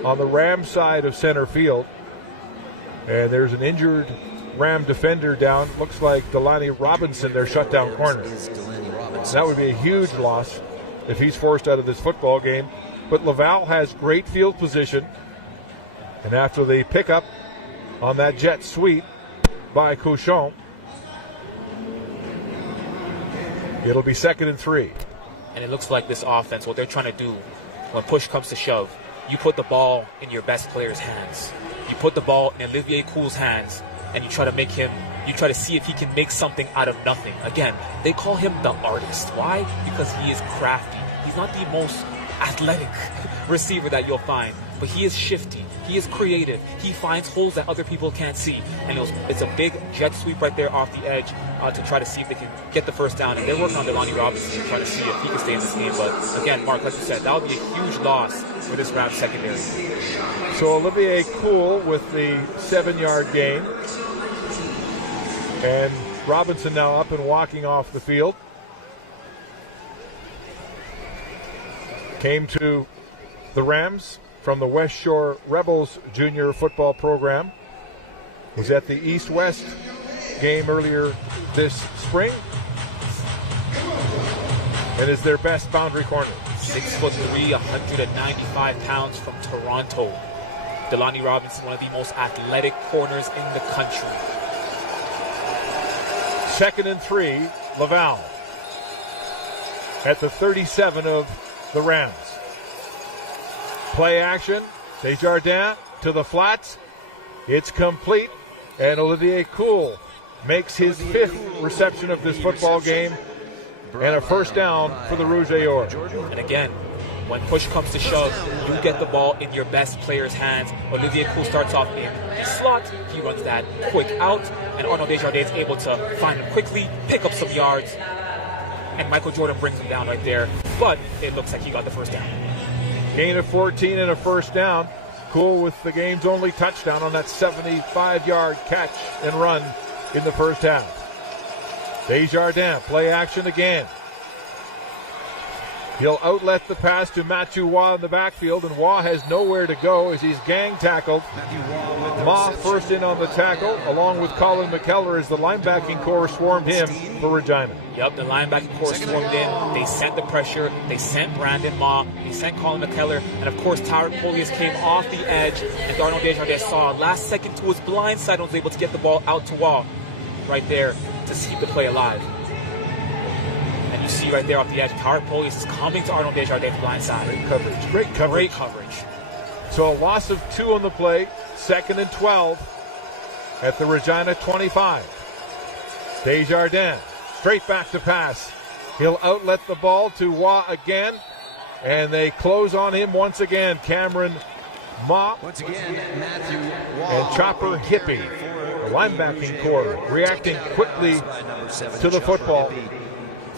on the Ram side of center field. And there's an injured Ram defender down. Looks like Delaney Robinson, their shutdown corner. That would be a huge loss if he's forced out of this football game. But Laval has great field position. And after the pickup on that jet sweep by Cochon, it'll be 2nd and 3. And it looks like this offense, what they're trying to do when push comes to shove, you put the ball in your best player's hands. You put the ball in Olivier Coule's hands, and you try to see if he can make something out of nothing. Again, they call him the artist. Why? Because he is crafty. He's not the most athletic receiver that you'll find, but he is shifty. He is creative. He finds holes that other people can't see. And it's a big jet sweep right there off the edge to try to see if they can get the first down. And they're working on Delaney Robinson trying to see if he can stay in this game. But again, Mark, like you said, that would be a huge loss for this Rams secondary. So Olivier Coule with the 7-yard gain. And Robinson now up and walking off the field. Came to the Rams from the West Shore Rebels junior football program. Was at the East-West game earlier this spring. And is their best boundary corner. 6'3", 195 pounds from Toronto. Delaney Robinson, one of the most athletic corners in the country. 2nd and 3, Laval. At the 37 of the Rams. Play action. Desjardins to the flats. It's complete. And Olivier Coule makes his 5th reception of this football game, and a first down for the Rouge et Or. And again, when push comes to shove, you get the ball in your best player's hands. Olivier Coul starts off in the slot. He runs that quick out, and Arnaud Desjardins is able to find him quickly, pick up some yards, and Michael Jordan brings him down right there. But it looks like he got the first down. Gain of 14 and a first down. Coul with the game's only touchdown on that 75-yard catch and run in the first half. Desjardins, play action again. He'll outlet the pass to Mathieu Waugh in the backfield, and Waugh has nowhere to go as he's gang tackled. Ma first in on the tackle, along with Colin McKellar as the linebacking core swarmed him for Regina. Yep, the linebacking core swarmed in. They sent the pressure. They sent Brandon Ma. They sent Colin McKellar. And, of course, Tarek Polius came off the edge, and Arnaud Desjardins saw last second to his blind side and was able to get the ball out to Waugh right there to keep the play alive. And you see right there off the edge, Tarek Polius is coming to Arnaud Desjardins' blind side. Great coverage. So a loss of 2 on the play, 2nd and 12 at the Regina 25. Desjardins, straight back to pass. He'll outlet the ball to Waugh again, and they close on him once again. Cameron Ma Once again, Mathieu Waugh and Chopper Hippie, the linebacking core, reacting quickly to the football.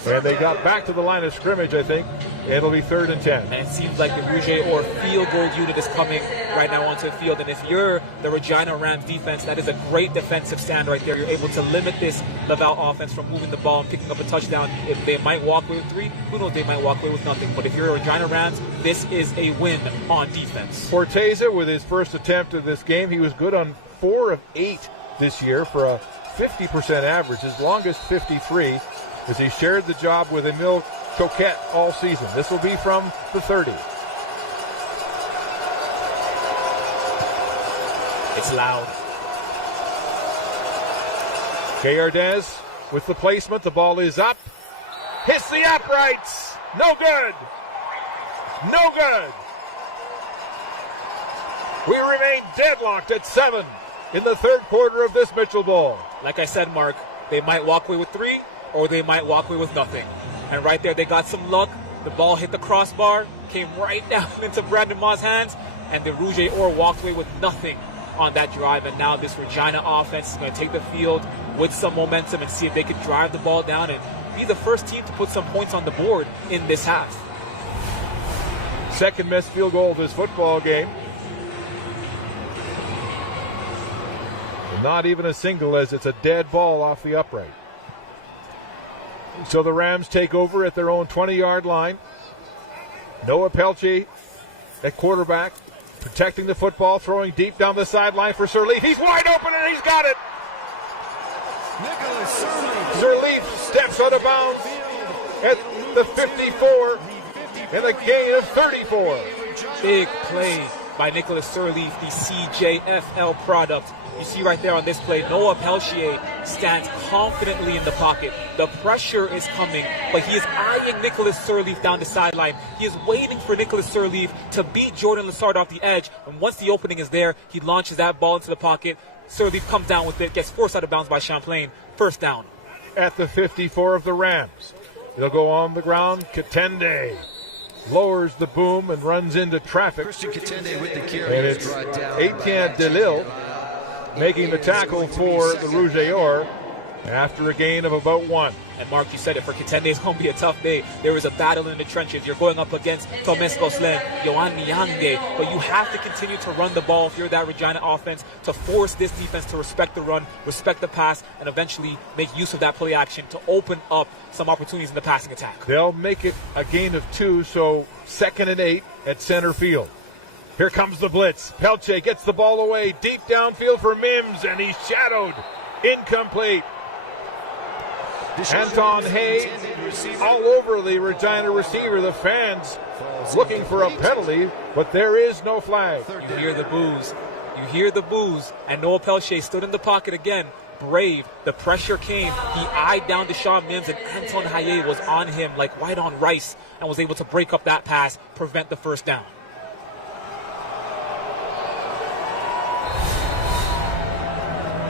And they got back to the line of scrimmage, I think. It'll be 3rd and 10. And it seems like the Rouge et Or field goal unit is coming right now onto the field. And if you're the Regina Rams defense, that is a great defensive stand right there. You're able to limit this Laval offense from moving the ball and picking up a touchdown. If they might walk away with 3, who knows, they might walk away with nothing. But if you're a Regina Rams, this is a win on defense. Forteza with his first attempt of this game. He was good on 4 of 8 this year for a 50% average, his longest 53. As he shared the job with Emile Coquette all season. This will be from the 30. It's loud. Desjardins with the placement. The ball is up. Hits the uprights. No good. No good. We remain deadlocked at 7 in the 3rd quarter of this Mitchell Bowl. Like I said, Mark, they might walk away with 3, or they might walk away with nothing. And right there, they got some luck. The ball hit the crossbar, came right down into Brandon Ma's hands, and the Rouge et Or walked away with nothing on that drive. And now this Regina offense is going to take the field with some momentum and see if they can drive the ball down and be the first team to put some points on the board in this half. 2nd missed field goal of this football game. Not even a single, as it's a dead ball off the upright. So the Rams take over at their own 20-yard line. Noah Pelche at quarterback, protecting the football, throwing deep down the sideline for Sirleaf. He's wide open and he's got it. Sirleaf steps out of bounds at the 54 and a gain of 34. Big play by Nicolas Sirleaf, the CJFL product. You see right there on this play, Noah Pelchier stands confidently in the pocket. The pressure is coming, but he is eyeing Nicolas Sirleaf down the sideline. He is waiting for Nicolas Sirleaf to beat Jordan Lessard off the edge. And once the opening is there, he launches that ball into the pocket. Sirleaf comes down with it, gets forced out of bounds by Champlain. First down. At the 54 of the Rams. It'll go on the ground. Katende lowers the boom and runs into traffic. Christian Katende with the carry. And it's Etienne Delille making the tackle for the Rouge et Or after a gain of about 1. And Mark, you said it, for Katende, it's going to be a tough day. There is a battle in the trenches. You're going up against Thomas Gosselin, Yohan Niange, but you have to continue to run the ball if you're that Regina offense, to force this defense to respect the run, respect the pass, and eventually make use of that play action to open up some opportunities in the passing attack. They'll make it a gain of 2, so 2nd and 8 at center field. Here comes the blitz. Pelche gets the ball away deep downfield for Mims, and he's shadowed. Incomplete. Anton Hay all over the Regina receiver. The fans looking for a penalty, but there is no flag. You hear the boos. You hear the boos. And Noah Pelche stood in the pocket again. Brave. The pressure came. He eyed down Deshaun Mims, and Anton Haye was on him like white on rice and was able to break up that pass, prevent the first down.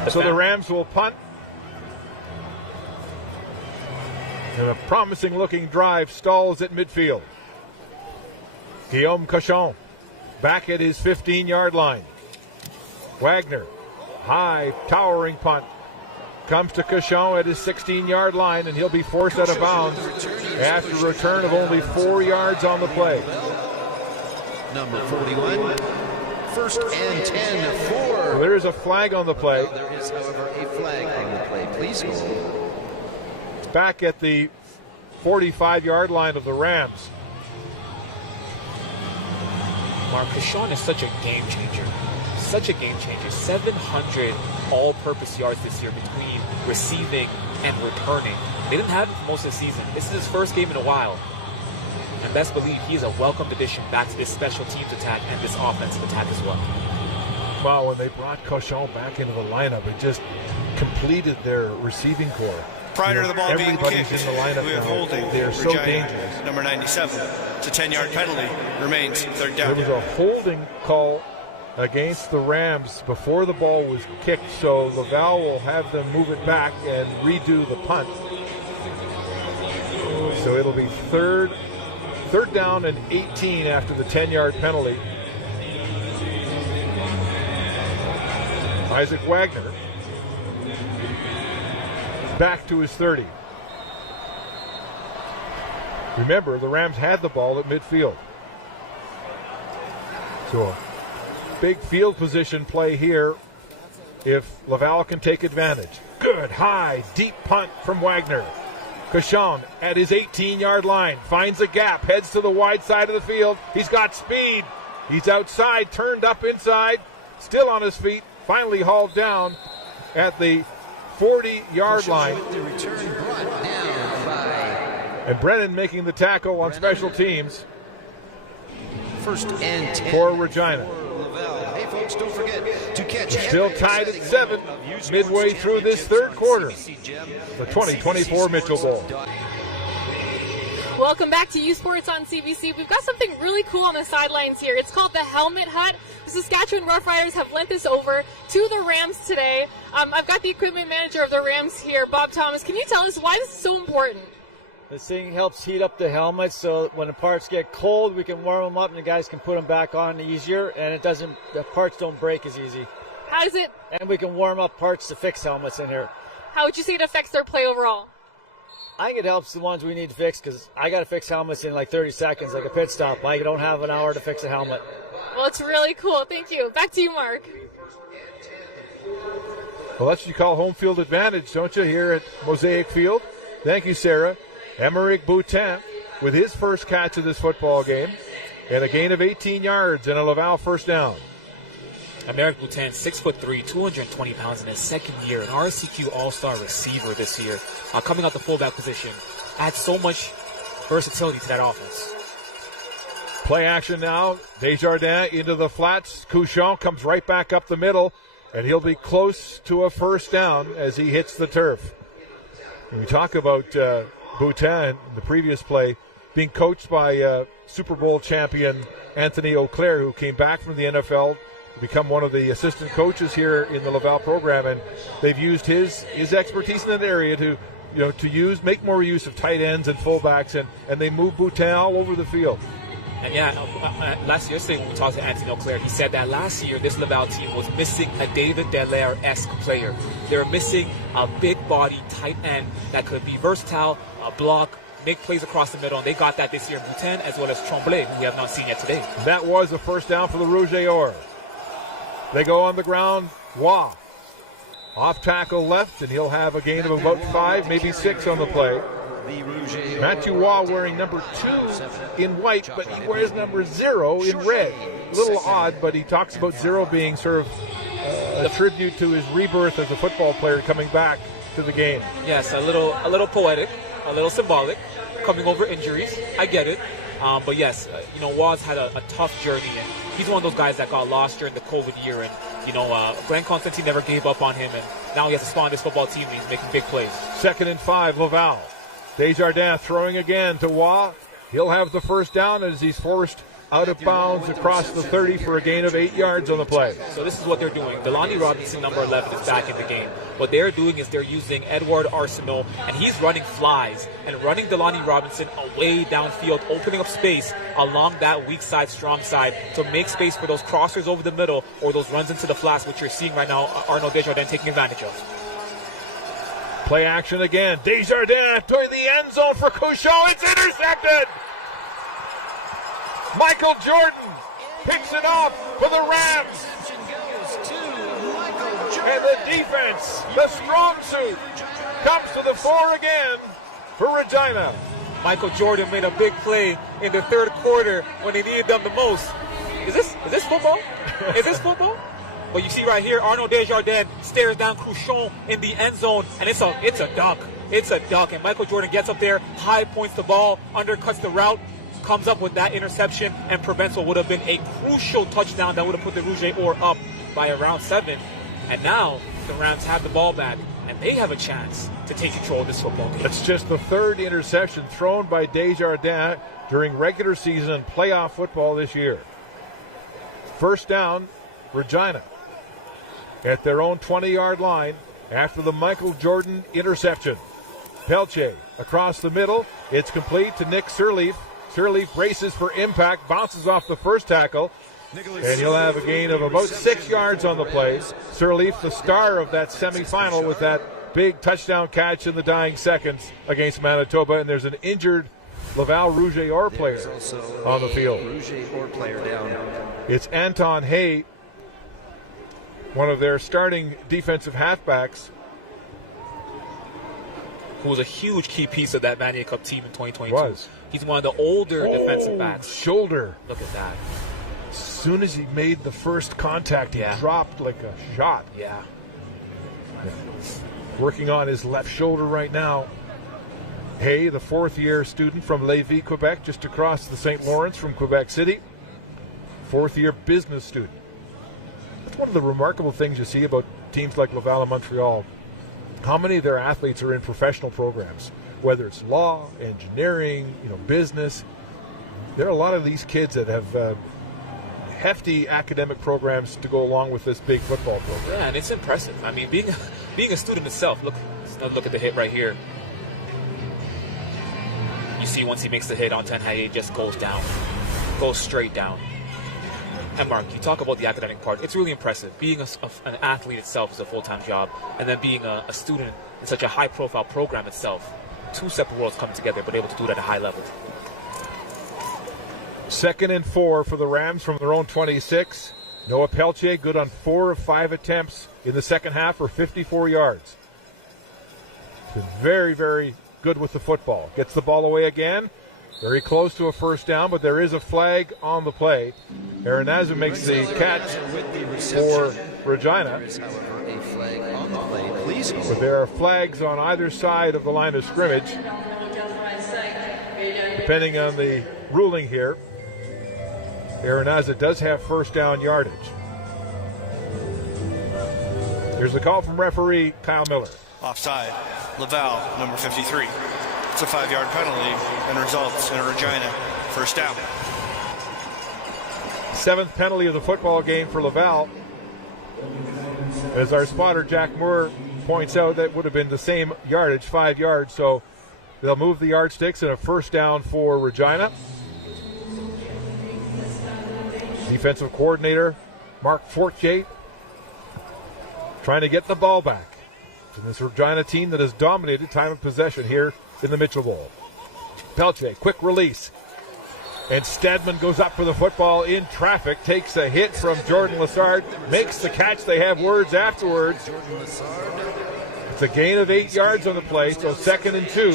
So the Rams will punt And a promising-looking drive stalls at midfield. Guillaume Cochon back at his 15-yard line. Wagner, high, towering punt. Comes to Cochon at his 16-yard line, and he'll be forced out of bounds after a return of only 4 yards on the play. Number 41, first and 10 for. Well, there is a flag on the play. There is, however, a flag on the play. Please hold. It's back at the 45-yard line of the Rams. Mark, Cochon is such a game changer. Such a game changer. 700 all-purpose yards this year between receiving and returning. They didn't have it for most of the season. This is his first game in a while. And best believe he is a welcome addition back to this special teams attack and this offensive attack as well. Well, when they brought Cochon back into the lineup, it just completed their receiving core. Prior to the ball being Everybody's kicked, in the lineup we have now. holding. They're so Regina, dangerous. number 97. It's a 10-yard penalty. Remains third down. There was a holding call against the Rams before the ball was kicked, so Laval will have them move it back and redo the punt. So it'll be third down and 18 after the 10-yard penalty. Isaac Wagner back to his 30. Remember, the Rams had the ball at midfield. So a big field position play here if Laval can take advantage. Good, high, deep punt from Wagner. Cochon at his 18-yard line, finds a gap, heads to the wide side of the field. He's got speed. He's outside, turned up inside, still on his feet, finally hauled down at the 40-yard line. The return brought down by. And Brennan making the tackle on special teams First and 10 for Regina. Laval. Hey, folks, don't forget to catch Still tied at 7 midway through this third quarter. The 2024 Mitchell Bowl. Welcome back to U Sports on CBC. We've got something really cool on the sidelines here. It's called the Helmet Hut. The Saskatchewan Roughriders have lent this over to the Rams today. I've got the equipment manager of the Rams here, Bob Thomas. Can you tell us why this is so important? This thing helps heat up the helmets, so when the parts get cold, we can warm them up and the guys can put them back on easier, and the parts don't break as easy. How is it? And we can warm up parts to fix helmets in here. How would you say it affects their play overall? I think it helps the ones we need fixed, because I got to fix helmets in like 30 seconds, like a pit stop. I don't have an hour to fix a helmet. Well, it's really cool. Thank you. Back to you, Mark. Well, that's what you call home field advantage, don't you, here at Mosaic Field? Thank you, Sarah. Emerick Boutin with his first catch of this football game and a gain of 18 yards and a Laval first down. Emerick Boutin, 6'3", 220 pounds in his second year, an RCQ All-Star receiver this year, coming out the fullback position, adds so much versatility to that offense. Play action now. Desjardins into the flats. Cochon comes right back up the middle, and he'll be close to a first down as he hits the turf. When we talk about Boutin, the previous play, being coached by Super Bowl champion Anthony Auclair, who came back from the NFL to become one of the assistant coaches here in the Laval program, and they've used his expertise in that area to make more use of tight ends and fullbacks, and they move Boutin all over the field. And yesterday when we talked to Anthony Auclair, he said that last year this Laval team was missing a David Dallaire-esque player. They were missing a big-body tight end that could be versatile, block, make plays across the middle, and they got that this year in Boutin as well as Tremblay, who we have not seen yet today. That was a first down for the Rouge. They go on the ground. Waugh. Off tackle left, and he'll have a gain of about 5, maybe 6 on the play. Matthew Waugh wearing number 2 in white, but he wears number 0 in red. A little odd, but he talks about 0 being sort of a tribute to his rebirth as a football player coming back to the game. Yes, a little poetic, a little symbolic, coming over injuries. I get it. But yes, Waugh's had a tough journey, and he's one of those guys that got lost during the COVID year, and Glenn Constantine never gave up on him, and now he has to spawn this football team, and he's making big plays. 2nd and 5, Laval. Desjardins throwing again to Waugh. He'll have the first down as he's forced out of bounds across the 30 for a gain of 8 yards on the play. So this is what they're doing. Delaney Robinson, number 11, is back in the game. What they're doing is they're using Edward Arsenault, and he's running flies and running Delaney Robinson away downfield, opening up space along that weak side, strong side to make space for those crossers over the middle or those runs into the flats, which you're seeing right now Arnaud Desjardins taking advantage of. Play action again. Desjardins doing the end zone for Couchon. It's intercepted. Michael Jordan picks it off for the Rams. And the defense, the strong suit, comes to the fore again for Regina. Michael Jordan made a big play in the third quarter when they needed them the most. Is this football? Is this football? But you see right here, Arnaud Desjardins stares down Couchon in the end zone, and it's a dunk. It's a dunk, and Michael Jordan gets up there, high points the ball, undercuts the route, comes up with that interception, and prevents what would have been a crucial touchdown that would have put the Rouge or up by around 7. And now the Rams have the ball back, and they have a chance to take control of this football game. It's just the third interception thrown by Desjardins during regular season and playoff football this year. First down, Regina at their own 20-yard line after the Michael Jordan interception. Pelche across the middle. It's complete to Nick Sirleaf. Sirleaf braces for impact, bounces off the first tackle, and he'll have a gain of about 6 yards on the play. Sirleaf, the star of that semifinal with that big touchdown catch in the dying seconds against Manitoba, and there's an injured Laval Rouge or player on the field. Rouge or player down. It's Anton Hay, one of their starting defensive halfbacks, who was a huge key piece of that Vanier Cup team in 2022. Was. He's one of the older defensive backs. Shoulder. Look at that. As soon as he made the first contact, he dropped like a shot. Yeah. Working on his left shoulder right now. Hay, the fourth-year student from Lévis, Quebec, just across the St. Lawrence from Quebec City. Fourth-year business student. That's one of the remarkable things you see about teams like Laval and Montreal. How many of their athletes are in professional programs, whether it's law, engineering, business. There are a lot of these kids that have hefty academic programs to go along with this big football program. Yeah, and it's impressive. I mean, being a student itself, look at the hit right here. You see once he makes the hit on Tenhaye, it just goes down, goes straight down. And Mark, you talk about the academic part. It's really impressive. Being an athlete itself is a full-time job, and then being a student in such a high-profile program itself, two separate worlds come together, but able to do it at a high level. 2nd and 4 for the Rams from their own 26. Noah Pelche, good on 4 of 5 attempts in the second half for 54 yards. Been very, very good with the football. Gets the ball away again. Very close to a first down, but there is a flag on the play. Arenaza makes the catch for Regina. But there are flags on either side of the line of scrimmage, depending on the ruling here. Arenaza does have first down yardage. Here's the call from referee Kyle Miller. Offside. Laval, number 53. It's a 5-yard penalty and results in a Regina first down. 7th penalty of the football game for Laval. As our spotter Jack Moore points out, that would have been the same yardage, 5 yards, so they'll move the yardsticks and a first down for Regina. Defensive coordinator Mark Fortier trying to get the ball back to this Regina team that has dominated time of possession here in the Mitchell Bowl. Pelche, quick release. And Stedman goes up for the football in traffic, takes a hit from Jordan Lessard, makes the catch. They have words afterwards. It's a gain of 8 yards on the play, so 2nd and 2.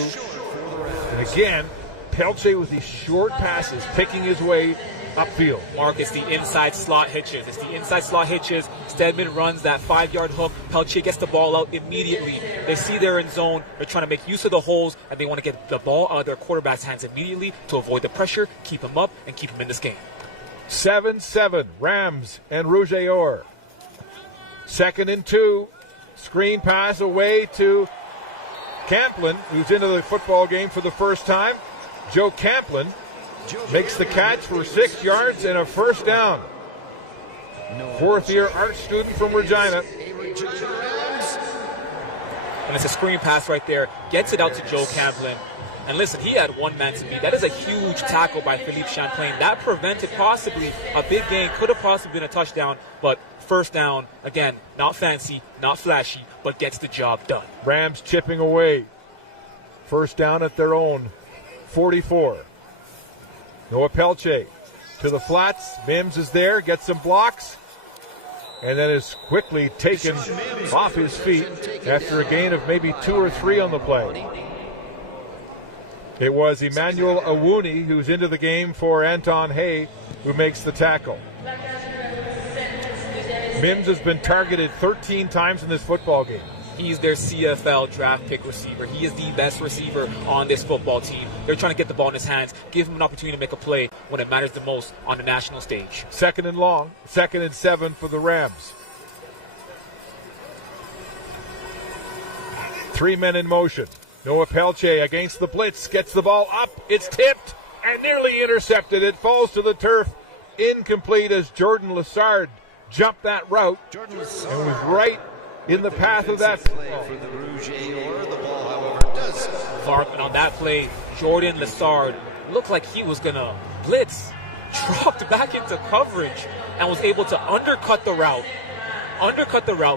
And again, Pelche with these short passes, picking his way upfield. Mark, it's the inside slot hitches. Stedman runs that 5-yard hook. Pelche gets the ball out immediately. They see they're in zone. They're trying to make use of the holes, and they want to get the ball out of their quarterback's hands immediately to avoid the pressure, keep him up, and keep him in this game. 7-7, Rams and Rouge or. 2nd and 2. Screen pass away to Camplin, who's into the football game for the first time. Joe Camplin makes the catch for 6 yards and a first down. Fourth-year art student from Regina. And it's a screen pass right there. Gets it out to Joe Camplin. And listen, he had one man to beat. That is a huge tackle by Philippe Champlain. That prevented possibly a big gain. Could have possibly been a touchdown. But first down, again, not fancy, not flashy, but gets the job done. Rams chipping away. First down at their own 44. Noah Pelche to the flats. Mims is there, gets some blocks, and then is quickly taken off his feet after a gain of maybe 2 or 3 on the play. It was Emmanuel Awuni who's into the game for Anton Hay, who makes the tackle. Mims has been targeted 13 times in this football game. He's their CFL draft pick receiver. He is the best receiver on this football team. They're trying to get the ball in his hands, give him an opportunity to make a play when it matters the most on the national stage. Second and long, 2nd and 7 for the Rams. 3 men in motion. Noah Pelche against the blitz, gets the ball up, it's tipped and nearly intercepted. It falls to the turf, incomplete as Jordan Lessard jumped that route and was right in the path of that play for the Rouge. The ball, however, does. Clarkman on that play, Jordan Lessard looked like he was going to blitz, dropped back into coverage, and was able to undercut the route,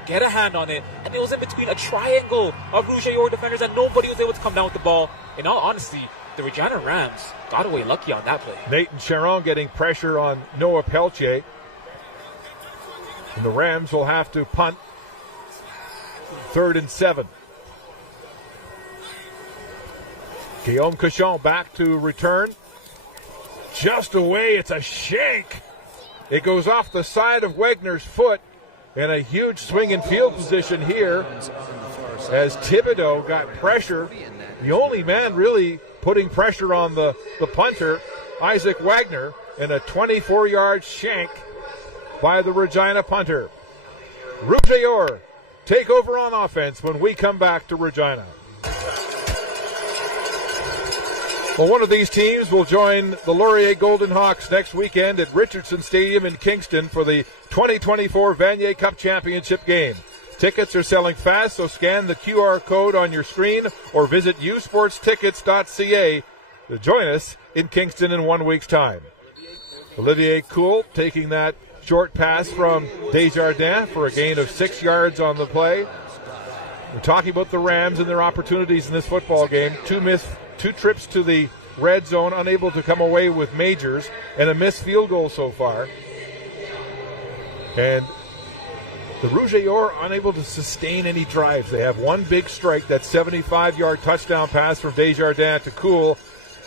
get a hand on it, and it was in between a triangle of Rouge defenders, and nobody was able to come down with the ball. In all honesty, the Regina Rams got away lucky on that play. Nathan Charon getting pressure on Noah Pelche. And the Rams will have to punt. 3rd and 7. Guillaume Cochon back to return. Just away, it's a shank. It goes off the side of Wagner's foot, and a huge swing in field position here as Thibodeau got pressure. The only man really putting pressure on the punter, Isaac Wagner, and a 24-yard shank by the Regina punter. Rouge take over on offense when we come back to Regina. Well, one of these teams will join the Laurier Golden Hawks next weekend at Richardson Stadium in Kingston for the 2024 Vanier Cup Championship game. Tickets are selling fast, so scan the QR code on your screen or visit usportstickets.ca to join us in Kingston in 1 week's time. Olivier Cool taking that short pass from Desjardins for a gain of 6 yards on the play. We're talking about the Rams and their opportunities in this football game. Two trips to the red zone, unable to come away with majors, and a missed field goal so far. And the Rouge unable to sustain any drives. They have one big strike, that 75-yard touchdown pass from Desjardins to Cool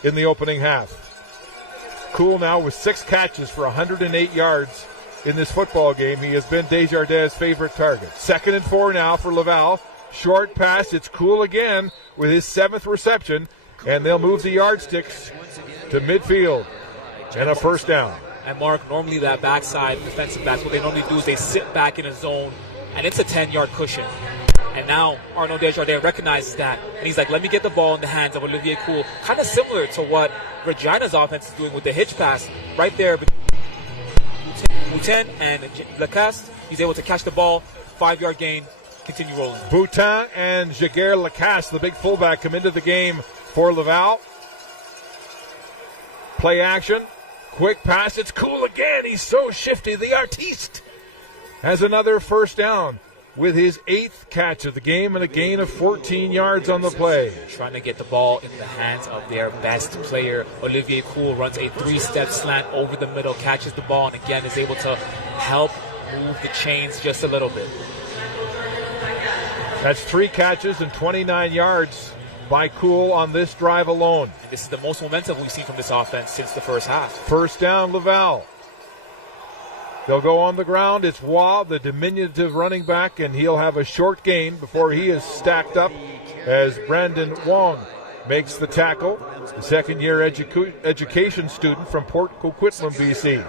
in the opening half. Cool now with 6 catches for 108 yards in this football game. He has been Desjardins' favorite target. 2nd and 4 now for Laval. Short pass, it's Cool again with his 7th reception, and they'll move the yardsticks to midfield and a first down. And Mark, normally that backside defensive backs, what they normally do is they sit back in a zone, and it's a 10-yard cushion. And now Arnaud Desjardins recognizes that, and he's like, let me get the ball in the hands of Olivier Cool. Kind of similar to what Regina's offense is doing with the hitch pass right there between Boutin and Lacasse. He's able to catch the ball, 5-yard gain, continue rolling. Boutin and Jaguar Lacasse, the big fullback, come into the game for Laval. Play action. Quick pass. It's Cool again. He's so shifty. The artiste has another first down with his 8th catch of the game and a gain of 14 yards on the play. Trying to get the ball in the hands of their best player. Olivier Cool runs a 3-step slant over the middle, catches the ball, and again is able to help move the chains just a little bit. That's 3 catches and 29 yards by Cool on this drive alone. And this is the most momentum we've seen from this offense since the first half. First down, Laval. They'll go on the ground. It's Waugh, the diminutive running back, and he'll have a short gain before he is stacked up as Brandon Wong makes the tackle, the second-year education student from Port Coquitlam, BC.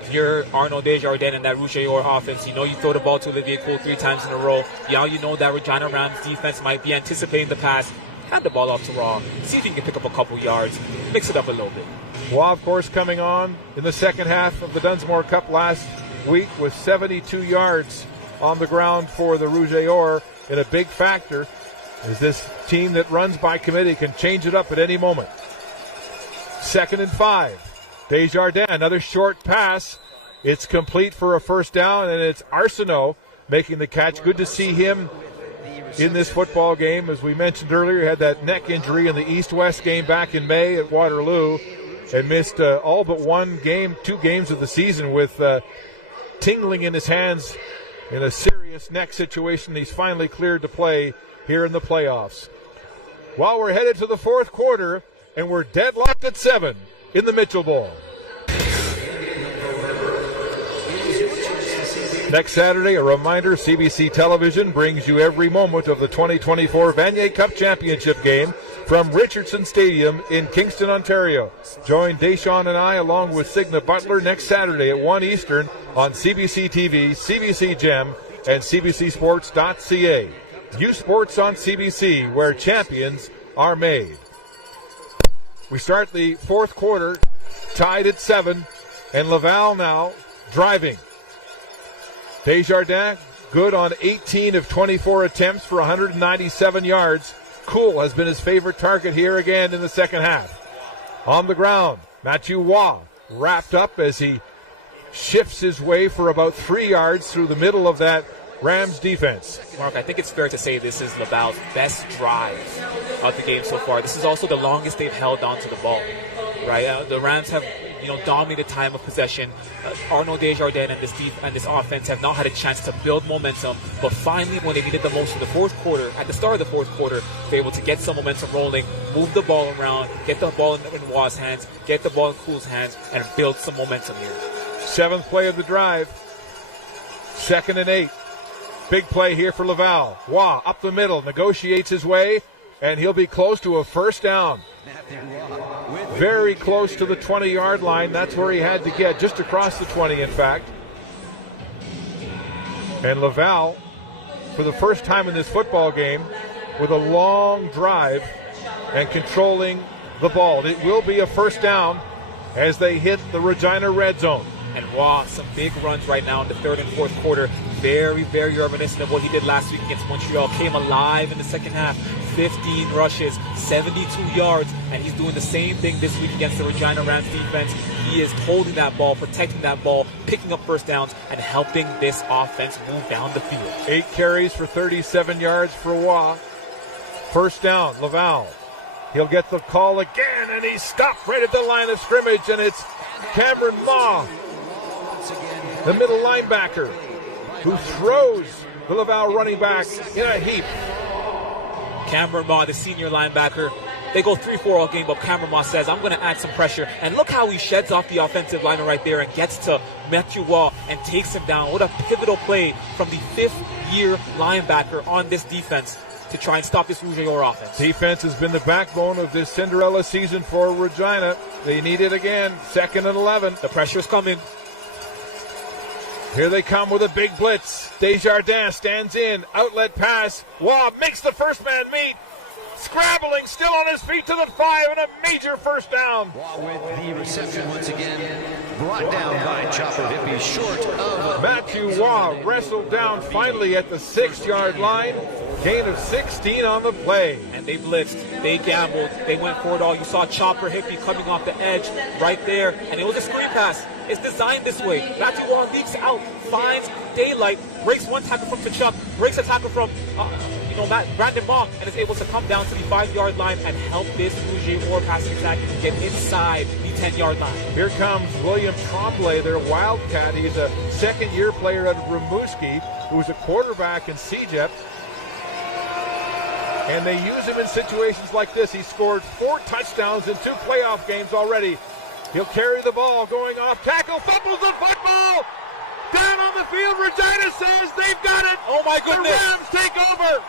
If you're Arnaud Desjardins and that Rouge offense, you know you throw the ball to Olivier Cool 3 times in a row. Now you know that Regina Rams defense might be anticipating the pass. hand the ball off to Raw, see if he can pick up a couple yards, mix it up a little bit. Waugh, of course, coming on in the second half of the Dunsmore Cup last week with 72 yards on the ground for the Rouge et Or, and a big factor is this team that runs by committee can change it up at any moment. 2nd and 5. Desjardins, another short pass. It's complete for a first down, and it's Arsenault making the catch. Good to see him in this football game. As we mentioned earlier, he had that neck injury in the East-West game back in May at Waterloo and missed all but 2 games of the season with tingling in his hands in a serious neck situation. He's finally cleared to play here in the playoffs. While we're headed to the fourth quarter, and we're deadlocked at 7 in the Mitchell Bowl. Next Saturday, a reminder, CBC Television brings you every moment of the 2024 Vanier Cup Championship game from Richardson Stadium in Kingston, Ontario. Join Deshawn and I along with Signa Butler next Saturday at 1 Eastern on CBC TV, CBC Gem, and CBCSports.ca. U Sports on CBC, where champions are made. We start the fourth quarter tied at 7, and Laval now driving. Desjardins good on 18 of 24 attempts for 197 yards. Cool has been his favorite target here again in the second half. On the ground, Matthew Waugh wrapped up as he shifts his way for about 3 yards through the middle of that Rams defense. Mark, I think it's fair to say this is Laval's best drive of the game so far. This is also the longest they've held on to the ball, right? The Rams have, dominated time of possession. Arnaud Desjardins and this offense have not had a chance to build momentum, but finally, when they needed the most in the fourth quarter, at the start of the fourth quarter, they're able to get some momentum rolling, move the ball around, get the ball in Waugh's hands, get the ball in Cool's hands, and build some momentum here. 7th play of the drive. 2nd and 8. Big play here for Laval. Waugh up the middle, negotiates his way, and he'll be close to a first down. Very close to the 20-yard line. That's where he had to get, just across the 20, in fact. And Laval, for the first time in this football game, with a long drive and controlling the ball. It will be a first down as they hit the Regina red zone. And Waugh, some big runs right now in the third and fourth quarter. Very, very reminiscent of what he did last week against Montreal. Came alive in the second half. 15 rushes, 72 yards, and he's doing the same thing this week against the Regina Rams defense. He is holding that ball, protecting that ball, picking up first downs, and helping this offense move down the field. 8 carries for 37 yards for Waugh. First down, Laval. He'll get the call again, and he's stopped right at the line of scrimmage, and it's Cameron Maw, the middle linebacker, who throws the Laval running back in a heap. Cameron Maw, the senior linebacker, they go 3-4 all game, but Cameron Maw says, I'm going to add some pressure. And look how he sheds off the offensive lineman right there and gets to Matthew Waugh and takes him down. What a pivotal play from the 5th-year linebacker on this defense to try and stop this Rouge et Or offense. Defense has been the backbone of this Cinderella season for Regina. They need it again. 2nd and 11. The pressure's coming. Here they come with a big blitz. Desjardins stands in. Outlet pass. Waugh makes the first man meet. Scrabbling, still on his feet to the 5, and a major first down. Waugh with the reception once again. Brought down by Chopper Hippie, short of Matthew Waugh wrestled down finally at the 6-yard line. Gain of 16 on the play. And they blitzed, they gambled, they went for it all. You saw Chopper Hippie coming off the edge right there, and it was a screen pass. It's designed this way. Matthew Waugh leaks out, finds daylight, breaks one tackle from Tkachuk, breaks a tackle from Brandon Maw, and is able to come down to the 5-yard line and help this Rouge et Or passing attack get inside the 10-yard line. Here comes William Tremblay, their Wildcat. He's a second-year player out of Rimouski, who was a quarterback in CEGEP. And they use him in situations like this. He scored 4 touchdowns in 2 playoff games already. He'll carry the ball, going off tackle, fumbles the football! Down on the field, Regina says they've got it! Oh my goodness! The Rams take over!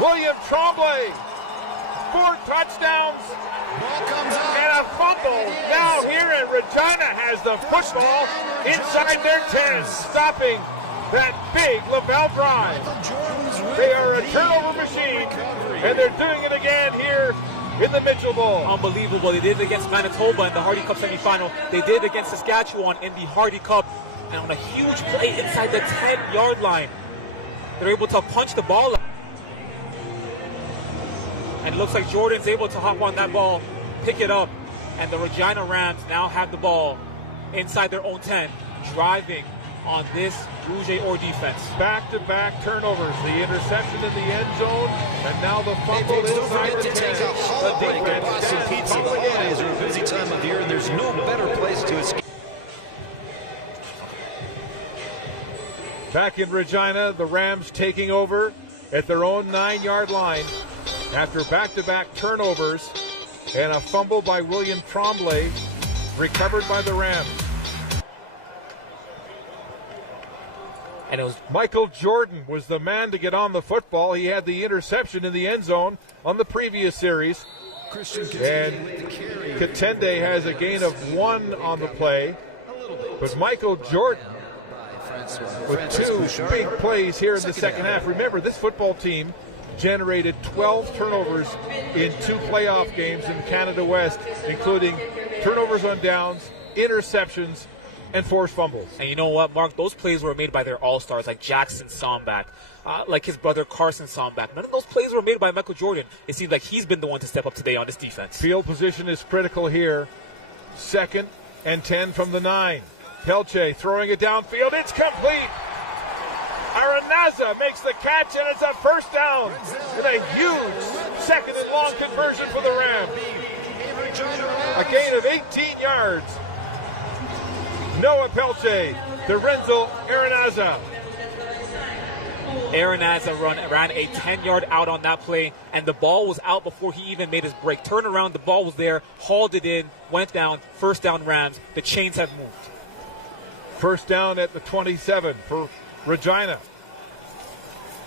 William Tremblay, 4 touchdowns, ball comes up, and a fumble. Now here in Regina has the football inside their 10, stopping that big Laval drive. They are a turnover machine, and they're doing it again here in the Mitchell Bowl. Unbelievable. They did it against Manitoba in the Hardy Cup semifinal. They did it against Saskatchewan in the Hardy Cup. And on a huge play inside the 10-yard line, they're able to punch the ball up. And it looks like Jordan's able to hop on that ball, pick it up, and the Regina Rams now have the ball inside their own 10, driving on this Rouge or defense. Back-to-back turnovers, the interception in the end zone, and now the fumble inside the 10. Take a hall break at Boston Pizza. The holidays are a busy time of year, and there's no better place to escape. Back in Regina, the Rams taking over at their own 9-yard line after back-to-back turnovers and a fumble by William Tremblay, recovered by the Rams. And it was Michael Jordan was the man to get on the football. He had the interception in the end zone on the previous series. And Katende has a gain of 1 on the play. But Michael Jordan with 2 big plays here in the second half. Remember, this football team generated 12 turnovers in 2 playoff games in Canada West, including turnovers on downs, interceptions, and forced fumbles. And you know what, Mark? Those plays were made by their all-stars like Jackson Sombach, like his brother Carson Sombach. None of those plays were made by Michael Jordan. It seems like he's been the one to step up today on this defense. Field position is critical here. 2nd and 10 from the 9. Pelche throwing it downfield. It's complete. Aranaza makes the catch, and it's a first down. And a huge 2nd and long conversion for the Rams. A gain of 18 yards. Noah Pelche to Renzo Aranaza. Aranaza ran a 10-yard out on that play, and the ball was out before he even made his break. Turn around, the ball was there, hauled it in, went down, first down Rams. The chains have moved. First down at the 27 for Regina.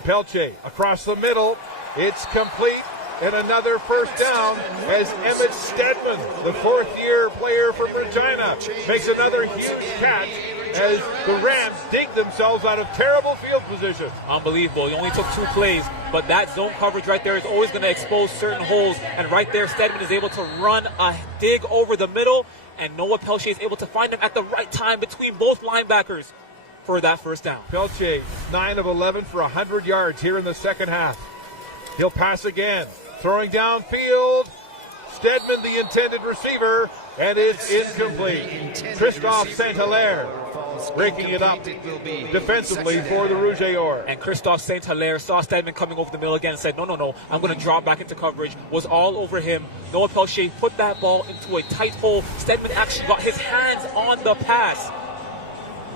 Pelche across the middle. It's complete. And another first down as Emmett Stedman, the 4th-year player from Regina, makes another huge catch as the Rams dig themselves out of terrible field position. Unbelievable. He only took 2 plays, but that zone coverage right there is always going to expose certain holes. And right there, Stedman is able to run a dig over the middle, and Noah Pelche is able to find him at the right time between both linebackers for that first down. Pelche, 9 of 11 for 100 yards here in the second half. He'll pass again. Throwing downfield. Stedman, the intended receiver, and it's incomplete. Christophe Saint-Hilaire breaking it up defensively for the Rouge et Or. And Christophe Saint-Hilaire saw Stedman coming over the middle again and said, no, I'm going to drop back into coverage. Was all over him. Noah Pelche put that ball into a tight hole. Stedman actually got his hands on the pass.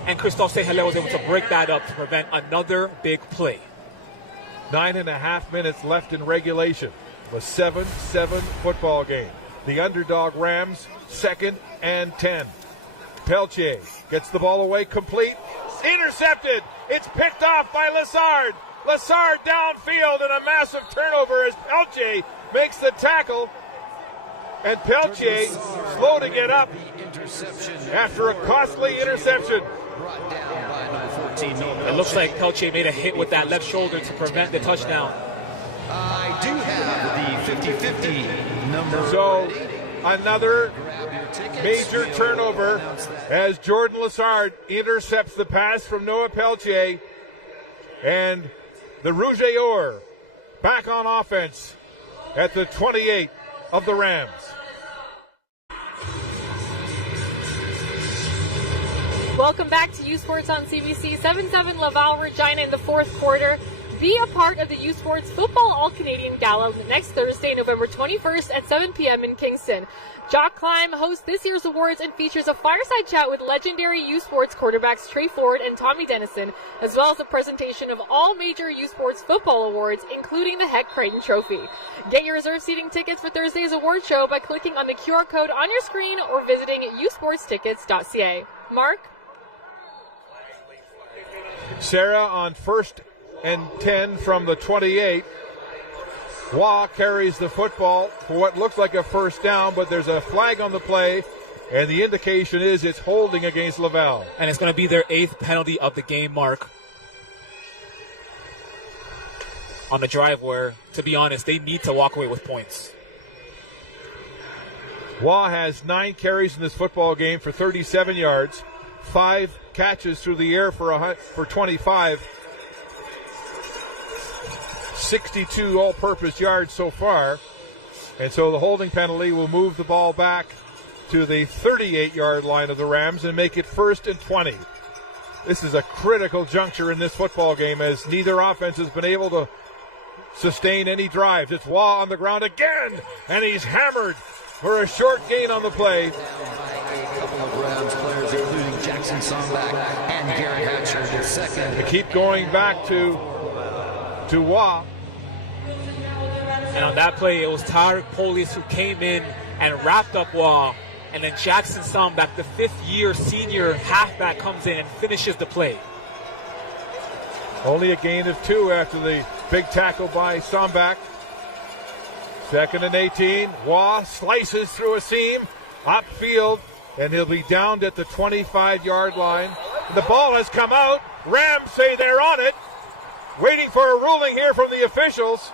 And Christophe Saint-Hilaire was able to break that up to prevent another big play. 9.5 minutes left in regulation. A 7-7 football game. The underdog Rams, 2nd and 10. Pelche gets the ball away, complete. Intercepted. It's picked off by Lassard. Lassard downfield and a massive turnover as Pelche makes the tackle. And Pelche slow to get up after a costly interception. It looks like Pelche made a hit with that left shoulder to prevent the touchdown. I do have the 50-50 number. So another major turnover as Jordan Lassard intercepts the pass from Noah Pelche, and the Rouge et Or back on offense at the 28 of the Rams. Welcome back to U Sports on CBC. 7-7 Laval Regina in the 4th quarter. Be a part of the U Sports Football All-Canadian Gala next Thursday, November 21st at 7 p.m. in Kingston. Jock Climb hosts this year's awards and features a fireside chat with legendary U Sports quarterbacks Trey Ford and Tommy Dennison, as well as a presentation of all major U Sports football awards, including the Heck Creighton Trophy. Get your reserved seating tickets for Thursday's award show by clicking on the QR code on your screen or visiting usportstickets.ca. Mark? Sarah on 1st and 10 from the 28. Waugh carries the football for what looks like a first down, but there's a flag on the play, and the indication is it's holding against Laval. And it's going to be their 8th penalty of the game, Mark. on a drive where, to be honest, they need to walk away with points. Waugh has 9 carries in this football game for 37 yards, 5 catches through the air for 25, 62 all-purpose yards so far. And so the holding penalty will move the ball back to the 38-yard line of the Rams and make it 1st and 20. This is a critical juncture in this football game as neither offense has been able to sustain any drives. It's Waugh on the ground again, and he's hammered for a short gain on the play. A couple of Rams players, including Jackson Sombach and Garrett Hatcher, the second. They keep going back to Waugh. And on that play, it was Tarek Polius who came in and wrapped up Waugh. And then Jackson Sombach, the 5th-year senior halfback, comes in and finishes the play. Only a gain of 2 after the big tackle by Sombach. 2nd and 18. Waugh slices through a seam, upfield, and he'll be downed at the 25-yard line. The ball has come out. Rams say they're on it. Waiting for a ruling here from the officials.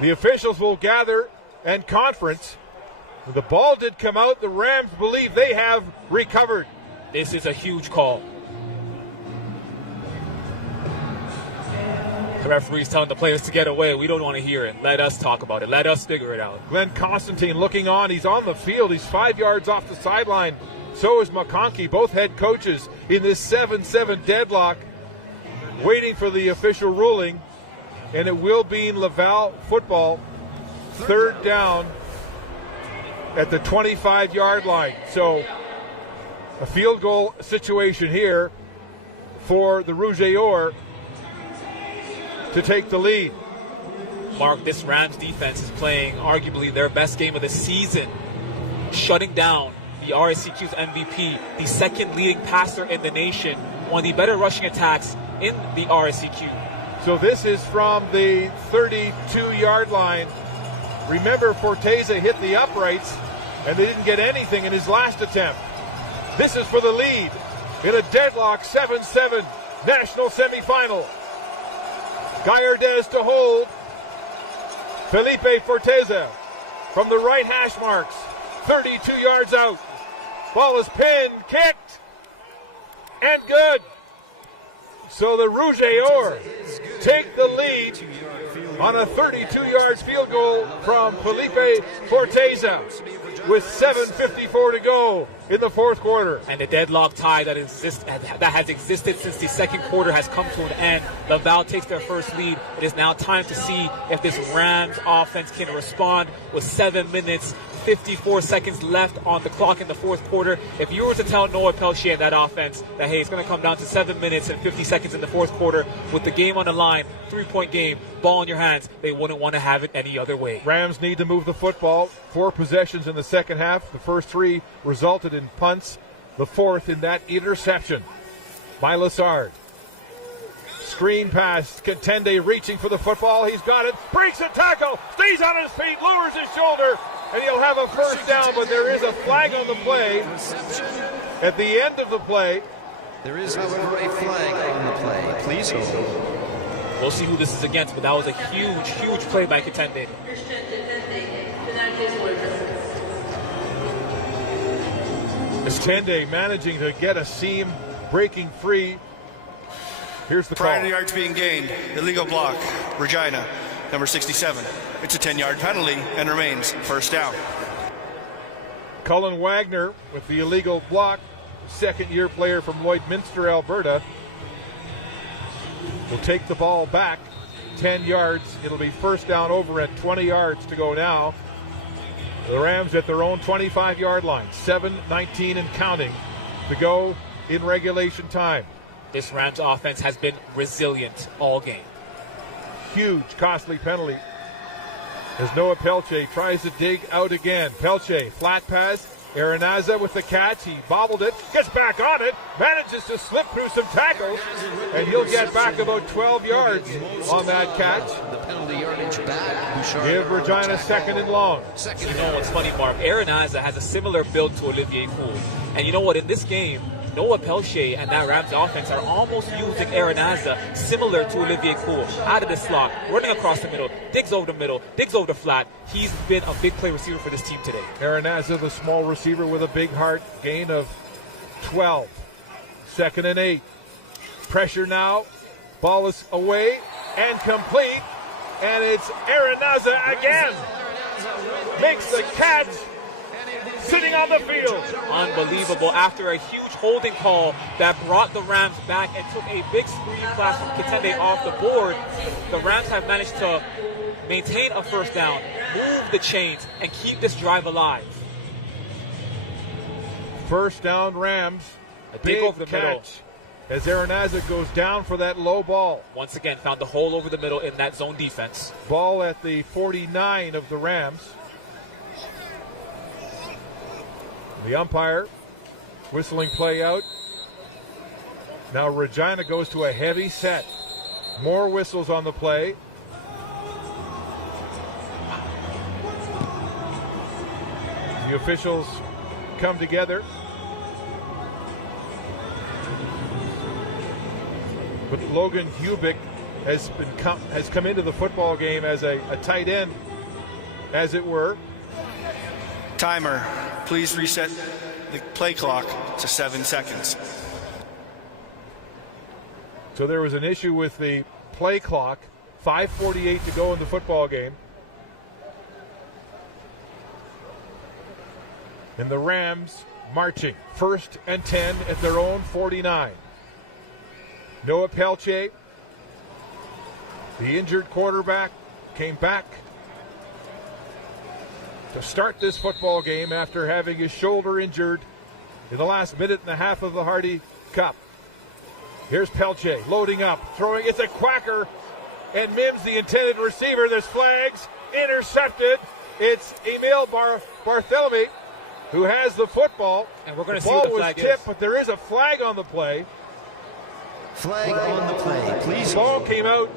The officials will gather and conference. The ball did come out. The Rams believe they have recovered. This is a huge call. The referee's telling the players to get away. We don't want to hear it. Let us talk about it. Let us figure it out. Glenn Constantine looking on. He's on the field. He's 5 yards off the sideline. So is McConkey, both head coaches in this 7-7 deadlock, waiting for the official ruling. And it will be in Laval football, 3rd down at the 25-yard line. So a field goal situation here for the Rouge to take the lead. Mark, this Rams defense is playing arguably their best game of the season, shutting down the RSCQ's MVP, the 2nd leading passer in the nation, one of the better rushing attacks in the RSCQ. So this is from the 32-yard line. Remember, Forteza hit the uprights, and they didn't get anything in his last attempt. This is for the lead in a deadlock 7-7 national semifinal. Gallardez to hold. Felipe Forteza from the right hash marks. 32 yards out. Ball is pinned, kicked, and good. So the Rouge take the lead on a 32-yard field goal from Felipe Forteza with 7:54 to go in the 4th quarter. And the deadlock tie that has existed since the 2nd quarter has come to an end. Laval takes their first lead. It is now time to see if this Rams offense can respond with 7 minutes, 54 seconds left on the clock in the 4th quarter. If you were to tell Noah Pelchier and that offense that, hey, it's going to come down to 7 minutes and 50 seconds in the 4th quarter with the game on the line, 3-point game, ball in your hands, they wouldn't want to have it any other way. Rams need to move the football. 4 possessions in the second half. The first 3 resulted in punts. The 4th in that interception by Lassard. Screen pass. Contende reaching for the football. He's got it. Breaks a tackle. Stays on his feet. Lowers his shoulder. And he'll have a first down, but there is a flag on the play. At the end of the play. There is, however, a flag on the play. Please hold. We'll see who this is against, but that was a huge, huge play by Contende. Contende managing to get a seam, breaking free. Here's the call. Prior to yards being gained, illegal block, Regina, number 67. It's a 10-yard penalty and remains 1st down. Cullen Wagner with the illegal block, 2nd-year player from Lloydminster, Alberta, will take the ball back 10 yards. It'll be 1st down over at 20 yards to go now. The Rams at their own 25-yard line, 7:19 and counting to go in regulation time. This Rams offense has been resilient all game. Huge, costly penalty as Noah Pelche tries to dig out again. Pelche, flat pass. Aranaza with the catch. He bobbled it, gets back on it, manages to slip through some tackles, and he'll get back about 12 yards on that catch. The penalty yardage back. Give Regina 2nd and long. You know what's funny, Mark? Aranaza has a similar build to Olivier Poole. And you know what? In this game, Noah Pelche and that Rams offense are almost using Arenaza similar to Olivier Cool. Out of the slot, running across the middle, digs over the middle, digs over the flat. He's been a big play receiver for this team today. Arenaza, the small receiver with a big heart, gain of 12. 2nd and 8. Pressure now. Ball is away and complete. And it's Arenaza again. Makes the catch. Sitting on the field. Unbelievable. After a huge holding call that brought the Rams back and took a big screen pass from Kitende off the board, the Rams have managed to maintain a first down, move the chains, and keep this drive alive. First down Rams. A dig big over the catch middle. As Arenaza goes down for that low ball. Once again, found the hole over the middle in that zone defense. Ball at the 49 of the Rams. The umpire whistling play out. Now Regina goes to a heavy set. More whistles on the play. The officials come together. But Logan Hubick has come into the football game as a tight end, as it were. Timer, please reset the play clock to 7 seconds. So there was an issue with the play clock. 5:48 to go in the football game. And the Rams marching. 1st and 10 at their own 49. Noah Pelche, the injured quarterback, came back to start this football game after having his shoulder injured in the last minute and a half of the Hardy Cup. Here's Pelche loading up, throwing. It's a quacker, and Mims, the intended receiver. There's flags, intercepted. It's Emil Barthelemy who has the football. And we're going to see what the flag is. Tipped, is. but there is a flag on the play. Flag on the play, please. The ball came out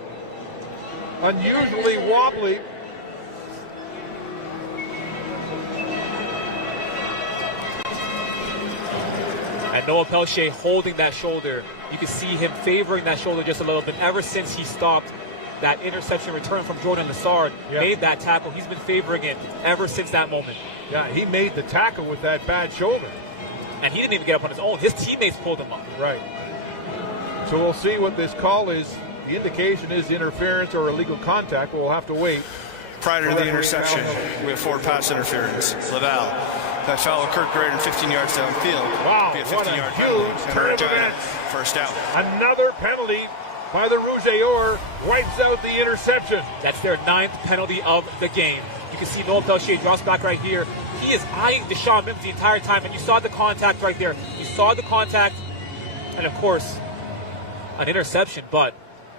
unusually wobbly. And Noah Pelche holding that shoulder. You can see him favoring that shoulder just a little bit. Ever since he stopped that interception return from Jordan Lassard, made that tackle, he's been favoring it ever since that moment. Yeah, he made the tackle with that bad shoulder. And he didn't even get up on his own. His teammates pulled him up. Right. So we'll see what this call is. The indication is interference or illegal contact. We'll have to wait. Prior to the interception, we have 4 pass interference. Laval. That foul occurred greater than 15 yards downfield. Wow, be a what a 15-yard huge turn of events. First down. Another penalty by the Rouge or wipes out the interception. That's their 9th penalty of the game. You can see Noah Pelche drops back right here. He is eyeing Deshaun Mims the entire time, and you saw the contact right there. You saw the contact, and of course, an interception, but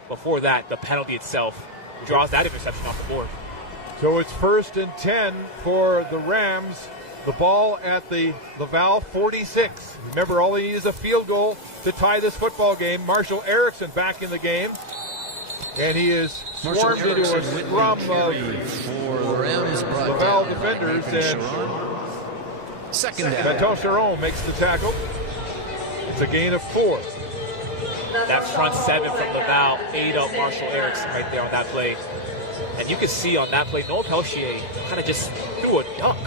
before that, the penalty itself draws that interception off the board. So it's 1st and 10 for the Rams. The ball at the Laval 46. Remember, all they need is a field goal to tie this football game. Marshall Erickson back in the game. And he is swarmed into a scrum of Laval defenders. And 2nd down. Baton Charon makes the tackle. It's a gain of 4. That front 7 from Laval ate up Marshall Erickson right there on that play. And you can see on that play, Noah Pelche kind of just threw a duck.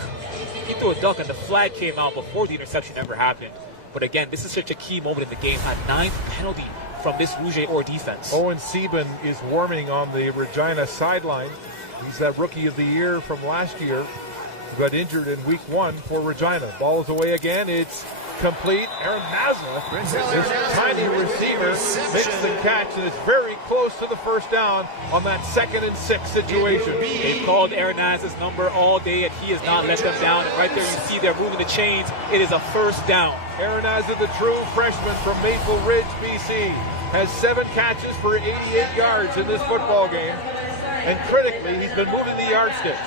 He threw a duck, and the flag came out before the interception ever happened. But again, this is such a key moment in the game. A 9th penalty from this Rouge or defense. Owen Sieben is warming on the Regina sideline. He's that rookie of the year from last year who got injured in week 1 for Regina. Ball is away again. It's complete. Arenaza, this tiny receiver, makes the catch, and it's very close to the first down on that 2nd and 6 situation. They've called Arenaza's number all day, and he has not let them down. And right there you see they're moving the chains. It is a first down. Arenaza, the true freshman from Maple Ridge, BC, has 7 catches for 88 yards in this football game. And critically, he's been moving the yardsticks.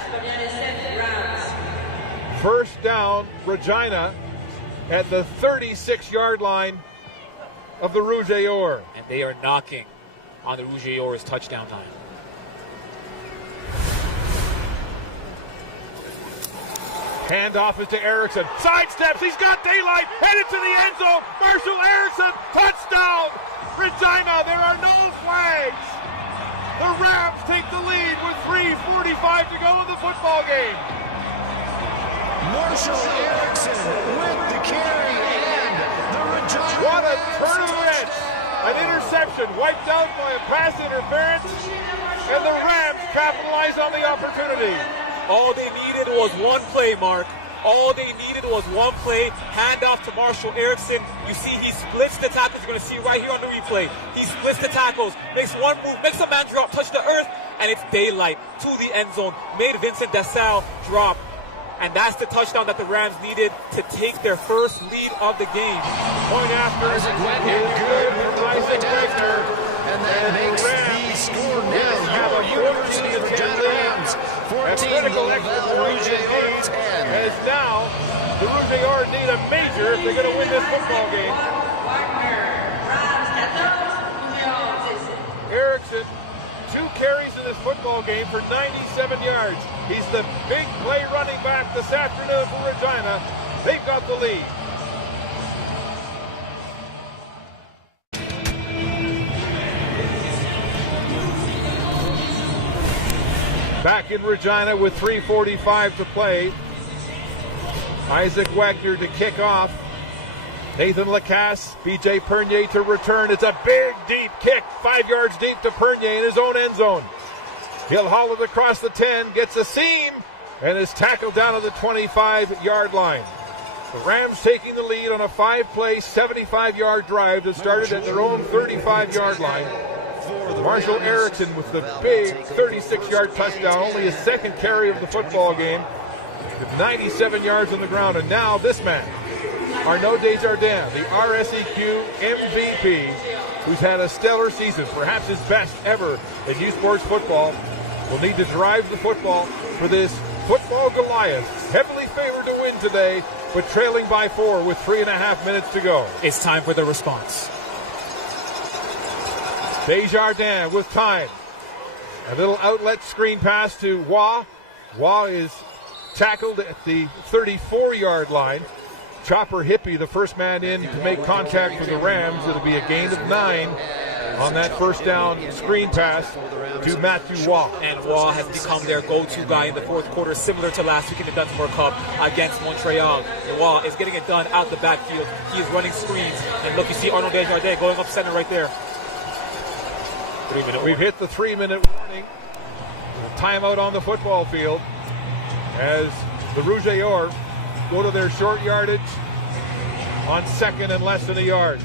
First down, Regina, at the 36-yard line of the Rouge or. And they are knocking on the Rouge or's touchdown time. Handoff is to Erickson. Sidesteps. He's got daylight. Headed to the end zone. Marshall Erickson. Touchdown. Regina. There are no flags. The Rams take the lead with 3:45 to go in the football game. Marshall Erickson with the carry, and the Regina What a Rams turn of events. An interception wiped out by a pass interference, and the Rams capitalize on the opportunity. All they needed was one play, Mark. All they needed was one play. Handoff to Marshall Erickson. You see he splits the tackles. You're going to see right here on the replay. He splits the tackles, makes one move, makes a man drop, touch the earth, and it's daylight to the end zone. Made Vincent DeSalle drop. And that's the touchdown that the Rams needed to take their first lead of the game. Point after Isaac Wagner, good point after, and that makes the score now your University of Regina Rams 14, Laval Rouge 10. As now, the Rouge need a major if they're going to win this football game. Erickson, 2 carries in this football game for 97 yards. He's the big play running back this afternoon for Regina. They've got the lead. Back in Regina with 3:45 to play. Isaac Wagner to kick off. Nathan Lacasse, B.J. Pernier to return. It's a big, deep kick, 5 yards deep to Pernier in his own end zone. He'll haul it across the 10, gets a seam, and is tackled down to the 25-yard line. The Rams taking the lead on a 5-play, 75-yard drive that started at their own 35-yard line. Marshall Erickson with the big 36-yard touchdown, only his second carry of the football game, with 97 yards on the ground. And now this man, Arnaud Desjardins, the RSEQ MVP, who's had a stellar season, perhaps his best ever in U Sports football, will need to drive the football for this football Goliath. Heavily favored to win today, but trailing by 4 with 3.5 minutes to go. It's time for the response. Desjardins with time. A little outlet screen pass to Waugh. Waugh is tackled at the 34-yard line. Chopper Hippie, the first man in to make contact for the Rams. It'll be a gain of 9 on that first down screen pass to Matthew Waugh. And Waugh has become their go-to guy in the fourth quarter, similar to last week in the Dunsmore Cup against Montreal. And Waugh is getting it done out the backfield. He is running screens. And look, you see Arnaud Desjardins going up center right there. We've hit the 3-minute warning. Timeout on the football field as the Rouge go to their short yardage on 2nd and less than a yard.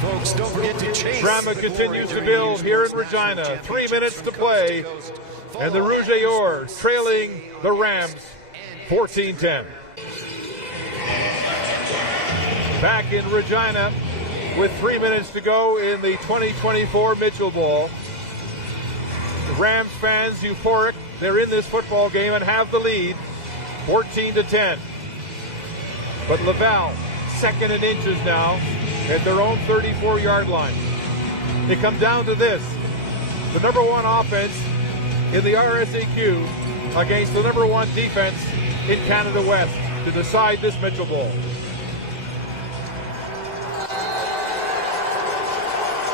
Folks, don't forget to chase. Drama continues to build here in Regina. 3 minutes to play, and the Rouge trailing the Rams 14-10. Back in Regina with 3 minutes to go in the 2024 Mitchell Bowl. The Rams fans euphoric. They're in this football game and have the lead, 14-10. But Laval, 2nd and inches now at their own 34-yard line. It comes down to this. The number 1 offense in the RSEQ against the number 1 defense in Canada West to decide this Mitchell Bowl.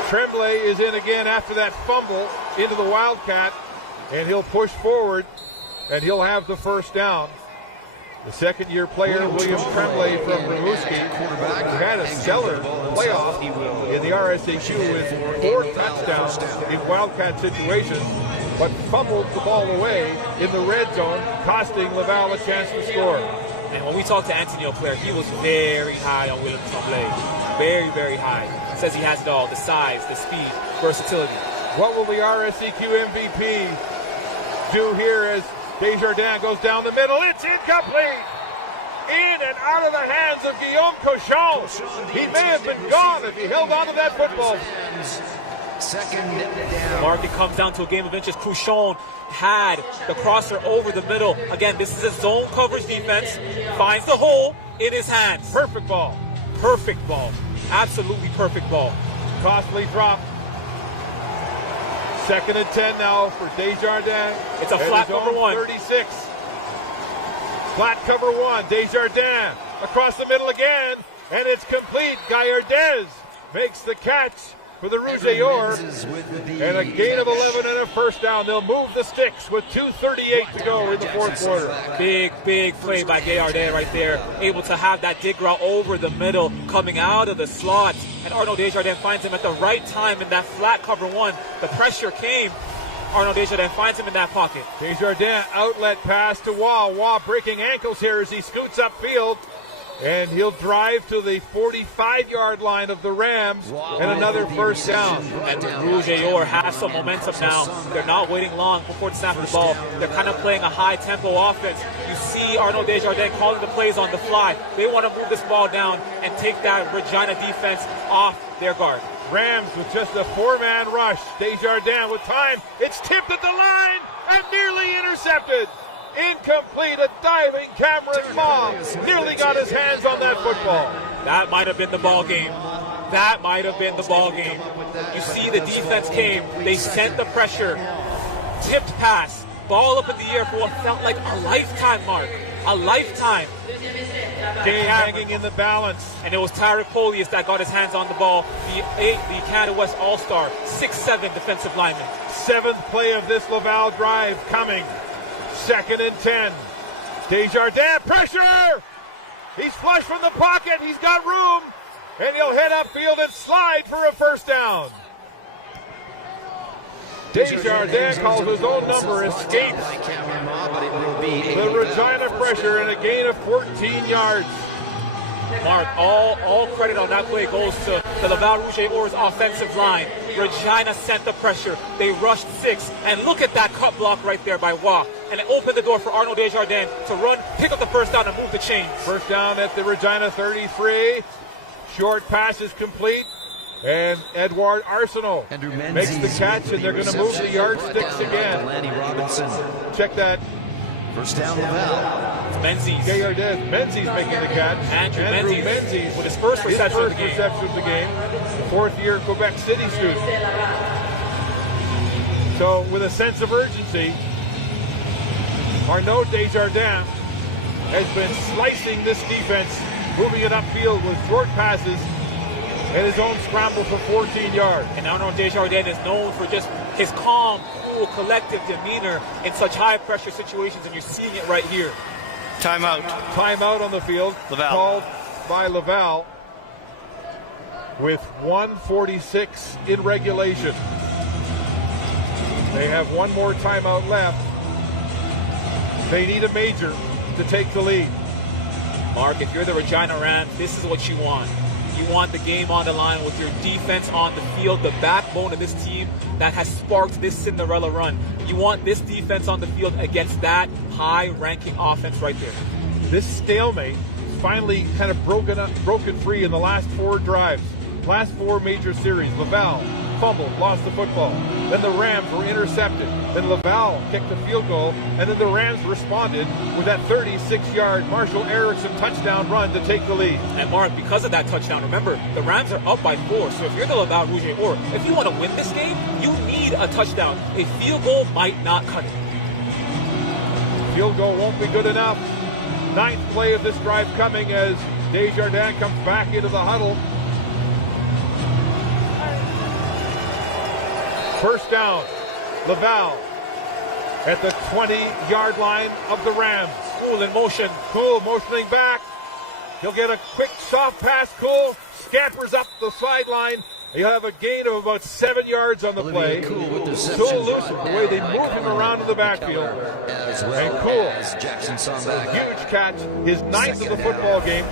Tremblay is in again after that fumble into the Wildcat, and he'll push forward, and he'll have the first down. The second-year player, William Tremblay from Rimouski, who had a stellar playoff in the RSEQ with 4 touchdowns in Wildcat situations, but fumbled the ball away in the red zone, costing Laval a chance to score. And when we talked to Anthony O'Clair, he was very high on William Tremblay. Very, very high. Says he has it all, the size, the speed, versatility. What will the RSEQ MVP do here as Desjardins goes down the middle? It's incomplete! In and out of the hands of Guillaume Cochon. He may have been gone if he held on to that football. Second down. Mark, it comes down to a game of inches. Cruchon had the crosser over the middle. Again, this is a zone coverage defense. Finds the hole in his hands. Perfect ball. Perfect ball. Absolutely perfect ball. Costly drop. 2nd and 10 now for Desjardins. It's a flat number 1. 36. Flat cover one. Desjardins across the middle again, and it's complete. Gallardez makes the catch for the Rouge and a gain of 11 and a first down. They'll move the sticks with 2:38 to go in the fourth quarter. Big play by Gallardez right there. Able to have that dig route over the middle, coming out of the slot. And Arnaud Desjardins finds him at the right time in that flat cover one. The pressure came. Arnaud Desjardins finds him in that pocket. Desjardins outlet pass to Waugh. Waugh breaking ankles here as he scoots upfield. And he'll drive to the 45-yard line of the Rams and another first down. And Rouge has some momentum now. They're not waiting long before snapping the ball. They're kind of playing a high-tempo offense. You see Arnaud Desjardins calling the plays on the fly. They want to move this ball down and take that Regina defense off their guard. Rams with just a four-man rush. Desjardins with time. It's tipped at the line and nearly intercepted. Incomplete, a diving Cameron Long nearly got his hands on that football. That might have been the ball game. That might have been the ball game. You see the defense came. They sent the pressure. Tipped pass. Ball up in the air for what felt like a lifetime, Mark. A lifetime. Game hanging in the balance. And it was Tyrick Polius that got his hands on the ball. The Canada West All-Star. 6'7" defensive lineman. Seventh play of this Laval drive coming. 2nd and 10. Desjardins, pressure! He's flush from the pocket. He's got room. And he'll head upfield and slide for a first down. Desjardins calls his own number, escapes the Regina pressure and a gain of 14 yards. Mark, all credit on that play goes to the Laval Rouge offensive line. Regina sent the pressure. They rushed 6. And look at that cut block right there by Waugh. And it opened the door for Arnaud Desjardins to run, pick up the first down, and move the chains. First down at the Regina 33. Short pass is complete. And Edouard Arsenault makes the catch, and they're going to move the yardsticks again. Check that. First down, Laval. It's Menzies. Menzies making the catch. Andrew Menzies with his first reception of the game. Fourth-year Quebec City student. So with a sense of urgency, Arnaud Desjardins has been slicing this defense, moving it upfield with short passes and his own scramble for 14 yards. And Arnaud Desjardins is known for just his calm, cool, collective demeanor in such high-pressure situations, and you're seeing it right here. Timeout. Timeout on the field. Laval. Called by Laval with 1:46 in regulation. They have one more timeout left. They need a major to take the lead. Mark, if you're the Regina Rams, this is what you want. You want the game on the line with your defense on the field, the backbone of this team that has sparked this Cinderella run. You want this defense on the field against that high-ranking offense right there. This stalemate finally kind of broken free in the last 4 drives. Last 4 major series. Laval fumbled, lost the football. Then the Rams were intercepted. Then Laval kicked the field goal, and then the Rams responded with that 36-yard Marshall Erickson touchdown run to take the lead. And Mark, because of that touchdown, remember, the Rams are up by 4. So if you're the Laval Rouge, or if you want to win this game, you need a touchdown. A field goal might not cut it. Field goal won't be good enough. 9th play of this drive coming as Desjardins comes back into the huddle. First down, Laval at the 20-yard line of the Rams. Cool in motion. Cool motioning back. He'll get a quick soft pass. Cool scampers up the sideline. He'll have a gain of about 7 yards on the play. Cool loose with the way they move him around in the backfield. And Cool, huge catch, his 9th of the football game,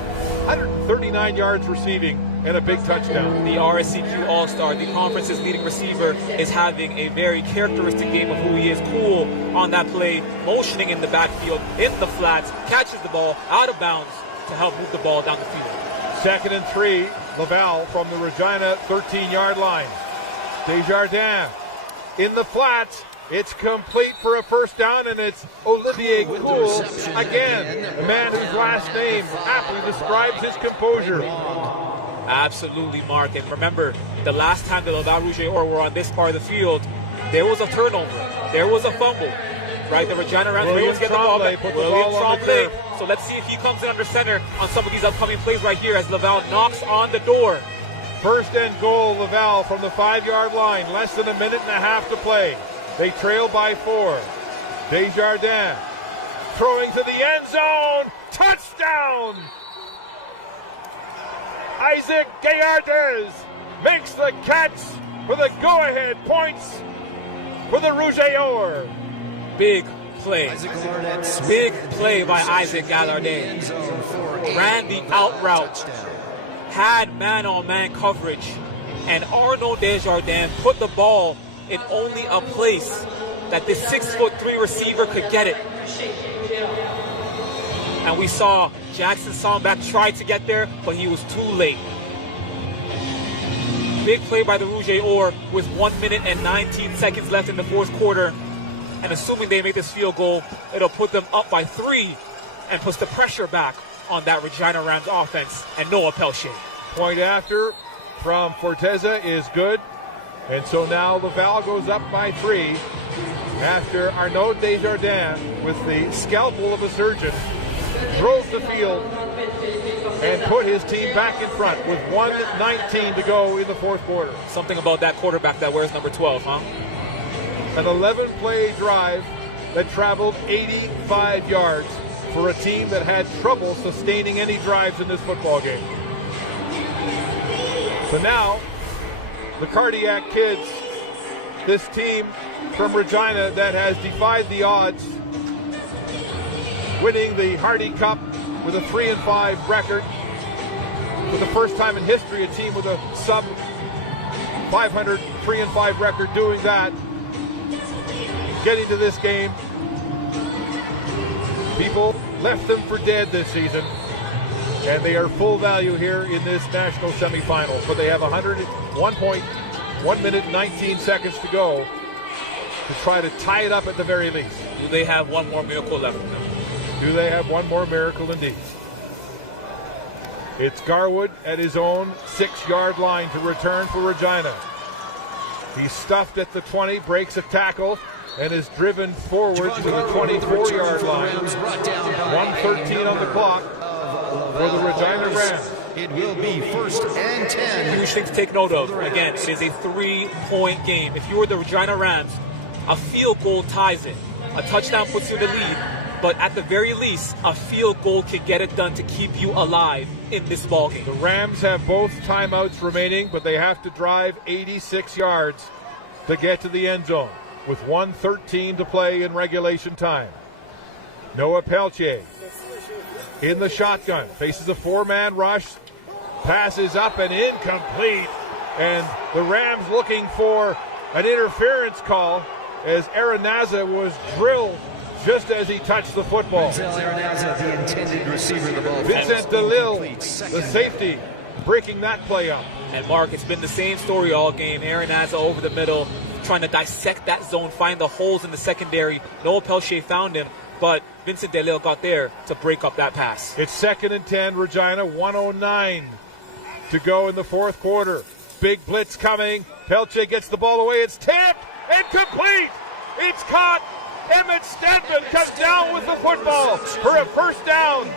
139 yards receiving, and a big touchdown. The RSCQ All-Star, the conference's leading receiver, is having a very characteristic game of who he is. Cool on that play, motioning in the backfield, in the flats, catches the ball out of bounds to help move the ball down the field. 2nd and 3, Laval from the Regina 13-yard line. Desjardins in the flats. It's complete for a first down, and it's Olivier Cool again, the man whose last name aptly describes his composure. Absolutely, Mark. And remember, the last time the Laval Rouge were on this part of the field, there was a turnover. There was a fumble. right? The Regina Rams William always get the ball Tremblay back. put the William ball on the Tremblay. curb. So let's see if he comes in under center on some of these upcoming plays right here as Laval knocks on the door. First and goal, Laval from the 5-yard line. Less than a minute and a half to play. They trail by 4. Desjardins throwing to the end zone. Touchdown! Isaac Gaillardes makes the catch for the go-ahead points for the Rouge et Or. Big play. Big play by Isaac Gaillardes. Ran the out route. Had man-on-man coverage. And Arnaud Desjardins put the ball in only a place that this 6'3" receiver could get it. And we saw Jackson Songback try to get there, but he was too late. Big play by the Rouge et Or with 1 minute and 19 seconds left in the fourth quarter. And assuming they make this field goal, it'll put them up by 3 and puts the pressure back on that Regina Rams offense and Noah Pelche. Point after from Forteza is good. And so now Laval goes up by 3 after Arnaud Desjardins, with the scalpel of a surgeon, drove the field and put his team back in front with 1:19 to go in the fourth quarter. Something about that quarterback that wears number 12, huh? An 11-play drive that traveled 85 yards for a team that had trouble sustaining any drives in this football game. So now, the Cardiac Kids, this team from Regina that has defied the odds, winning the Hardy Cup with a 3-5 record. For the first time in history, a team with a sub 500 3-5 record doing that. Getting to this game, people left them for dead this season, and they are full value here in this national semifinals. But they have 1 minute and 19 seconds to go to try to tie it up at the very least. Do they have one more miracle left in them? Do they have one more miracle indeed? It's Garwood at his own 6-yard line to return for Regina. He's stuffed at the 20, breaks a tackle, and is driven forward to the 24-yard line. 1:13 on the clock for the Regina Rams. It will be 1st and 10. Huge thing to take note of. Again, it is a 3-point game. If you were the Regina Rams, a field goal ties it. A touchdown puts you in the lead. But at the very least, a field goal can get it done to keep you alive in this ballgame. The Rams have both timeouts remaining, but they have to drive 86 yards to get to the end zone with 1:13 to play in regulation time. Noah Pelche in the shotgun, faces a 4-man rush, passes up and incomplete. And the Rams looking for an interference call as Aranaza was drilled just as he touched the football. The intended receiver of the ball. Vincent DeLille, the safety, breaking that play up. And Mark, it's been the same story all game. Aranaza over the middle, trying to dissect that zone, find the holes in the secondary. Noah Pelche found him, but Vincent DeLille got there to break up that pass. It's 2nd and 10, Regina, 1:09 to go in the fourth quarter. Big blitz coming. Pelche gets the ball away. It's tipped and complete. It's caught. Emmett Stedman comes down with the football for a first down.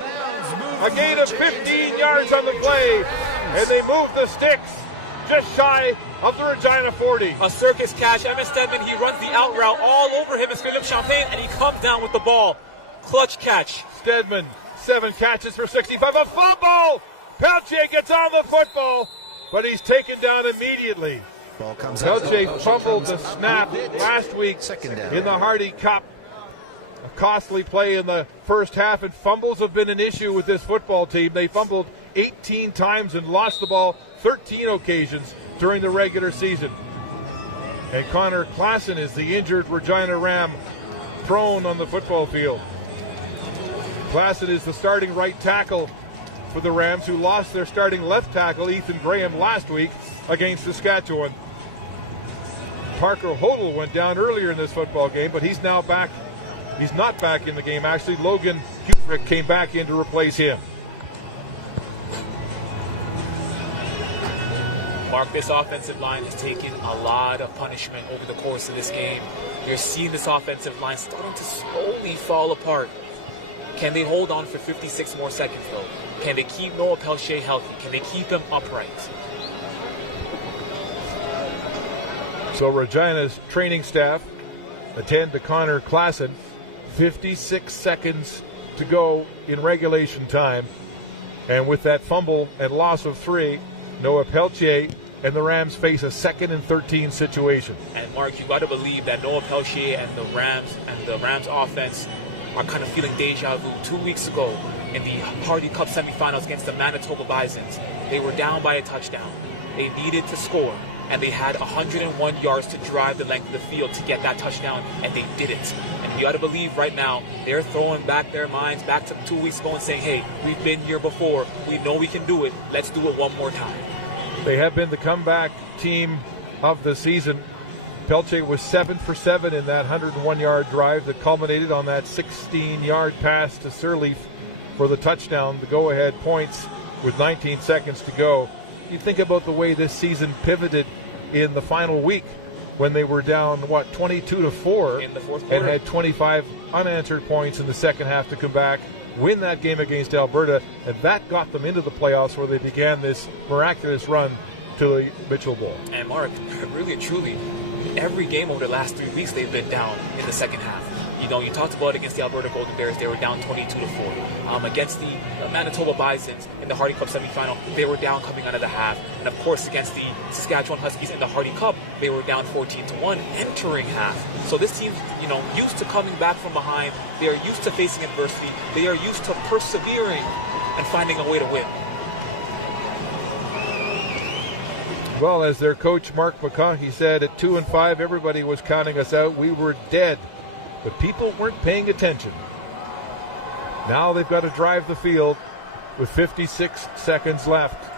A gain of 15 yards on the play, and they move the sticks just shy of the Regina 40. A circus catch. Emmett Stedman, he runs the out route. All over him is Philippe Champagne, and he comes down with the ball. Clutch catch. Stedman, 7 catches for 65. A fumble! Pelche gets on the football, but he's taken down immediately. Pelche fumbled the snap last week in the Hardy Cup. A costly play in the first half, and fumbles have been an issue with this football team. They fumbled 18 times and lost the ball 13 occasions during the regular season. And Connor Klassen is the injured Regina Ram prone on the football field. Klassen is the starting right tackle for the Rams, who lost their starting left tackle, Ethan Graham, last week against Saskatchewan. Parker Hodel went down earlier in this football game, but he's now back. He's not back in the game, actually. Logan Kubrick came back in to replace him. Mark, this offensive line has taken a lot of punishment over the course of this game. You're seeing this offensive line starting to slowly fall apart. Can they hold on for 56 more seconds, though? Can they keep Noah Pelche healthy? Can they keep him upright? So Regina's training staff attend to Connor Klassen. 56 seconds to go in regulation time. And with that fumble and loss of 3, Noah Pelche and the Rams face a 2nd and 13 situation. And Mark, you got to believe that Noah Pelche and the Rams offense are kind of feeling deja vu. 2 weeks ago in the Hardy Cup semifinals against the Manitoba Bisons, they were down by a touchdown. They needed to score, and they had 101 yards to drive the length of the field to get that touchdown, and they didn't. And you got to believe right now they're throwing back their minds back to 2 weeks ago and saying, hey, we've been here before. We know we can do it. Let's do it one more time. They have been the comeback team of the season. Pelche was 7 for 7 in that 101-yard drive that culminated on that 16-yard pass to Sirleaf for the touchdown, the go-ahead points with 19 seconds to go. You think about the way this season pivoted in the final week when they were down, 22-4 in the fourth quarter, and had 25 unanswered points in the second half to come back, win that game against Alberta, and that got them into the playoffs where they began this miraculous run to the Mitchell Bowl. And Mark, really and truly, every game over the last 3 weeks they've been down in the second half. You know, you talked about it against the Alberta Golden Bears, they were down 22-4. Against the Manitoba Bisons in the Hardy Cup semifinal, they were down coming out of the half. And of course, against the Saskatchewan Huskies in the Hardy Cup, they were down 14-1 entering half. So this team, used to coming back from behind. They are used to facing adversity. They are used to persevering and finding a way to win. Well, as their coach Mark McConaughey said, at 2-5, everybody was counting us out. We were dead, but people weren't paying attention. Now they've got to drive the field with 56 seconds left,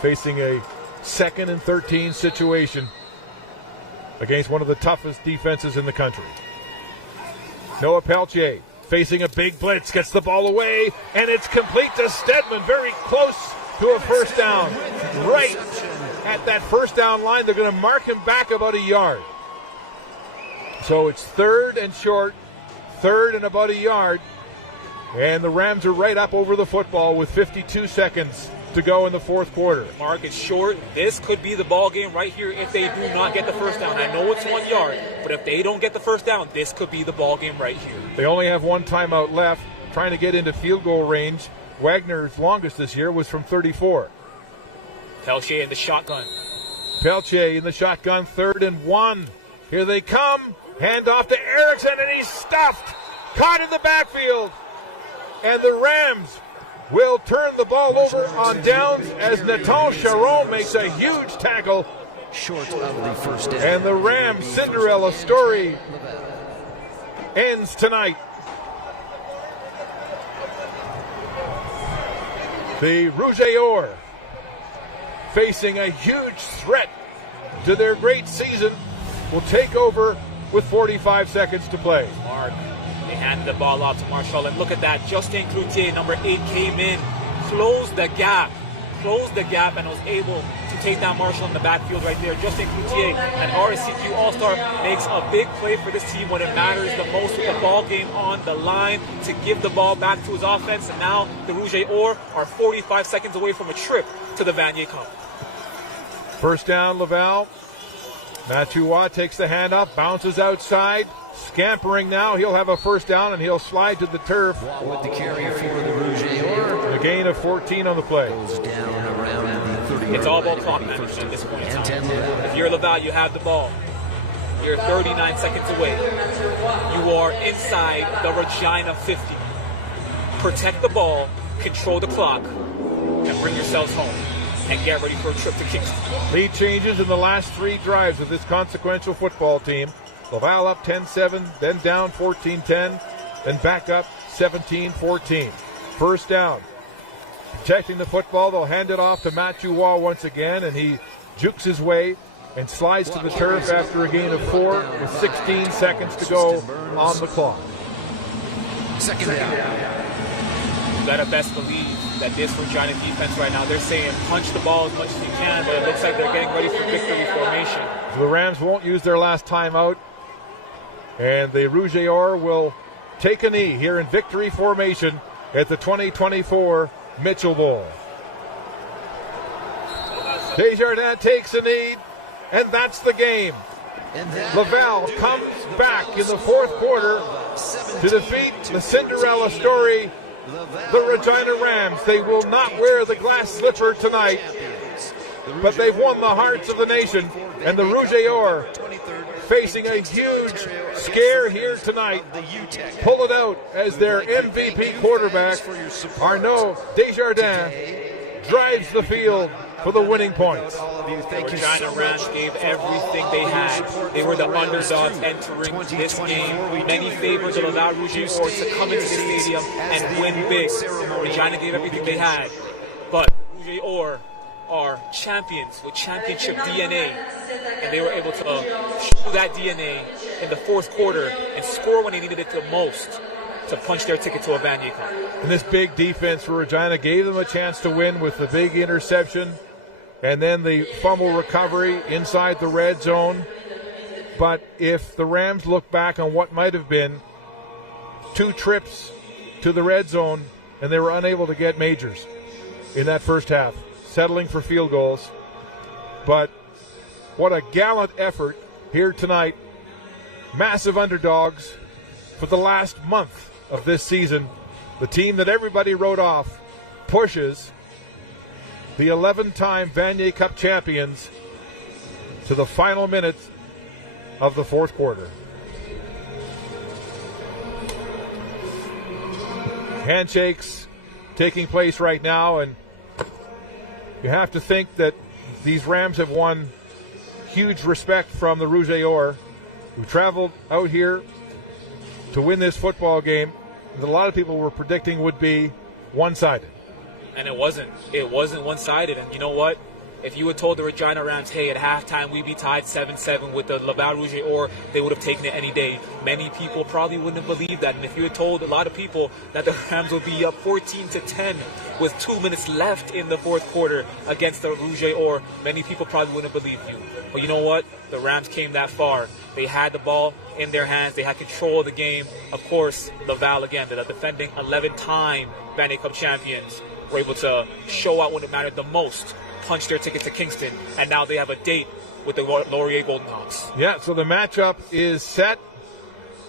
facing a 2nd and 13 situation against one of the toughest defenses in the country. Noah Pelche facing a big blitz, gets the ball away, and it's complete to Stedman, very close to a first down. Right at that first down line, they're going to mark him back about a yard. So it's 3rd and short, 3rd and about a yard, and the Rams are right up over the football with 52 seconds to go in the fourth quarter. Mark, it's short. This could be the ball game right here if they do not get the first down. I know it's 1 yard, but if they don't get the first down, this could be the ball game right here. They only have one timeout left, trying to get into field goal range. Wagner's longest this year was from 34. Pelche in the shotgun. Pelche in the shotgun, 3rd and 1. Here they come. Hand off to Erickson, and he's stuffed. Caught in the backfield. And the Rams will turn the ball over on downs as Nathan Charon makes a huge tackle. Short of the first down. And the Rams Cinderella story ends tonight. The Rouge facing a huge threat to their great season will take over with 45 seconds to play. Mark, they handed the ball off to Marshall, and look at that. Justin Cloutier, number 8, came in, closed the gap, and was able to take down Marshall in the backfield right there. Justin Cloutier, an RSCQ All-Star, makes a big play for this team when it matters the most, with the ball game on the line, to give the ball back to his offense. And now the Rouge are 45 seconds away from a trip to the Vanier Cup. First down, Laval. Matthew Watt takes the handoff, bounces outside, scampering now. He'll have a first down, and he'll slide to the turf. With the carry for the Rouge. A gain of 14 on the play. Goes down around the 30. It's all about clock management at this point in time. If you're Laval, you have the ball. You're 39 seconds away. You are inside the Regina 50. Protect the ball, control the clock, and bring yourselves home. And get ready for a trip to Kingston. Lead changes in the last 3 drives of this consequential football team. Laval up 10-7, then down 14-10, then back up 17-14. First down. Protecting the football, they'll hand it off to Matthew Wall once again, and he jukes his way and slides to the turf after a gain of 4 with 16 seconds to go on the clock. Second down. you gotta best believe that this Regina defense right now, they're saying punch the ball as much as you can, but it looks like they're getting ready for victory formation. The Rams won't use their last timeout, and the Rouge et Or will take a knee here in victory formation at the 2024 Mitchell Bowl. Desjardins takes a knee, and that's the game. Laval comes back in the fourth quarter to defeat the Cinderella story, the Regina Rams. They will not wear the glass slipper tonight, but they've won the hearts of the nation, and the Rouge et Or facing a huge scare here tonight. Pull it out as their MVP quarterback, Arnaud Desjardins, drives the field for the winning points. The Regina Rams gave everything they had. They were the underdogs entering this game. Many favored the Laval Rouge et Or to come into the stadium and win big. Regina gave everything they had, but Rouge et Or are champions with championship DNA, and they were able to show that DNA in the fourth quarter and score when they needed it the most to punch their ticket to a Vanier Cup. And this big defense for Regina gave them a chance to win with the big interception and then the fumble recovery inside the red zone. But if the Rams look back on what might have been 2 trips to the red zone, and they were unable to get majors in that first half, settling for field goals. But what a gallant effort here tonight. Massive underdogs for the last month of this season. The team that everybody wrote off pushes the 11-time Vanier Cup champions to the final minutes of the fourth quarter. Handshakes taking place right now, and you have to think that these Rams have won huge respect from the Rouge et Or, who traveled out here to win this football game that a lot of people were predicting would be one-sided. And it wasn't. It wasn't one-sided. And you know what? If you had told the Regina Rams, hey, at halftime we'd be tied 7-7 with the Laval Rouge et Or, they would have taken it any day. Many people probably wouldn't have believed that. And if you had told a lot of people that the Rams would be up 14-10 with 2 minutes left in the fourth quarter against the Rouge et Or, many people probably wouldn't have believed you. But you know what? The Rams came that far. They had the ball in their hands. They had control of the game. Of course, Laval, again, the defending 11-time Vanier Cup champions, were able to show out when it mattered the most, punch their ticket to Kingston, and now they have a date with the Laurier Golden Hawks. Yeah, so the matchup is set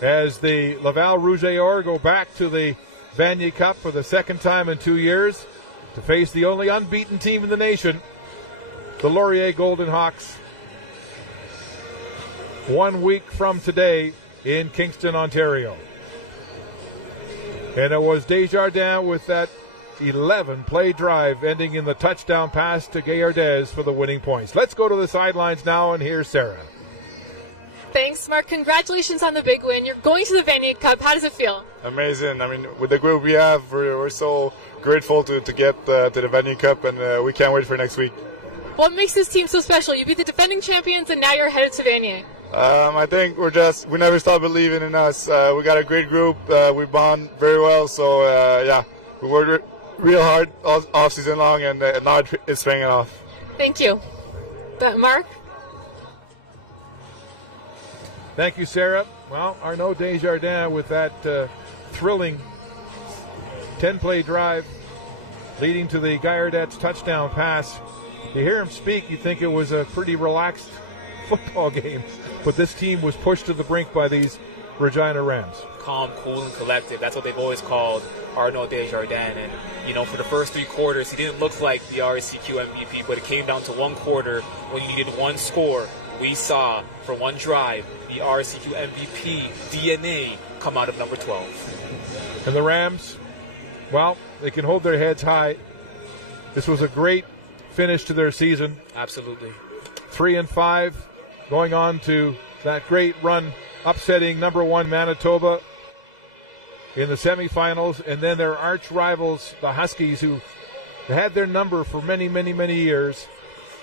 as the Laval Rouge et Or go back to the Vanier Cup for the second time in 2 years to face the only unbeaten team in the nation, the Laurier Golden Hawks, 1 week from today in Kingston, Ontario. And it was Desjardins with that 11-play drive ending in the touchdown pass to Gaillardes for the winning points. Let's go to the sidelines now, and here's Sarah. Thanks, Mark. Congratulations on the big win. You're going to the Vanier Cup. How does it feel? Amazing. I mean, with the group we have, we're so grateful to get to the Vanier Cup, and we can't wait for next week. What makes this team so special? You beat the defending champions, and now you're headed to Vanier. I think we never stop believing in us. We got a great group. We bond very well. So, we worked real hard all season long, and now it's paying off. Thank you. Mark? Thank you, Sarah. Well, Arnaud Desjardins with that thrilling 10-play drive leading to the Gaillardes touchdown pass. You hear him speak, you think it was a pretty relaxed football game, but this team was pushed to the brink by these Regina Rams. Calm, cool, and collected. That's what they've always called Arnaud Desjardins. And, for the first 3 quarters, he didn't look like the RSCQ MVP, but it came down to one quarter when you needed one score. We saw, for one drive, the RSCQ MVP DNA come out of number 12. And the Rams, well, they can hold their heads high. This was a great finish to their season. Absolutely. 3-5, going on to that great run, upsetting number 1 Manitoba in the semifinals, and then their arch rivals, the Huskies, who had their number for many, many, many years,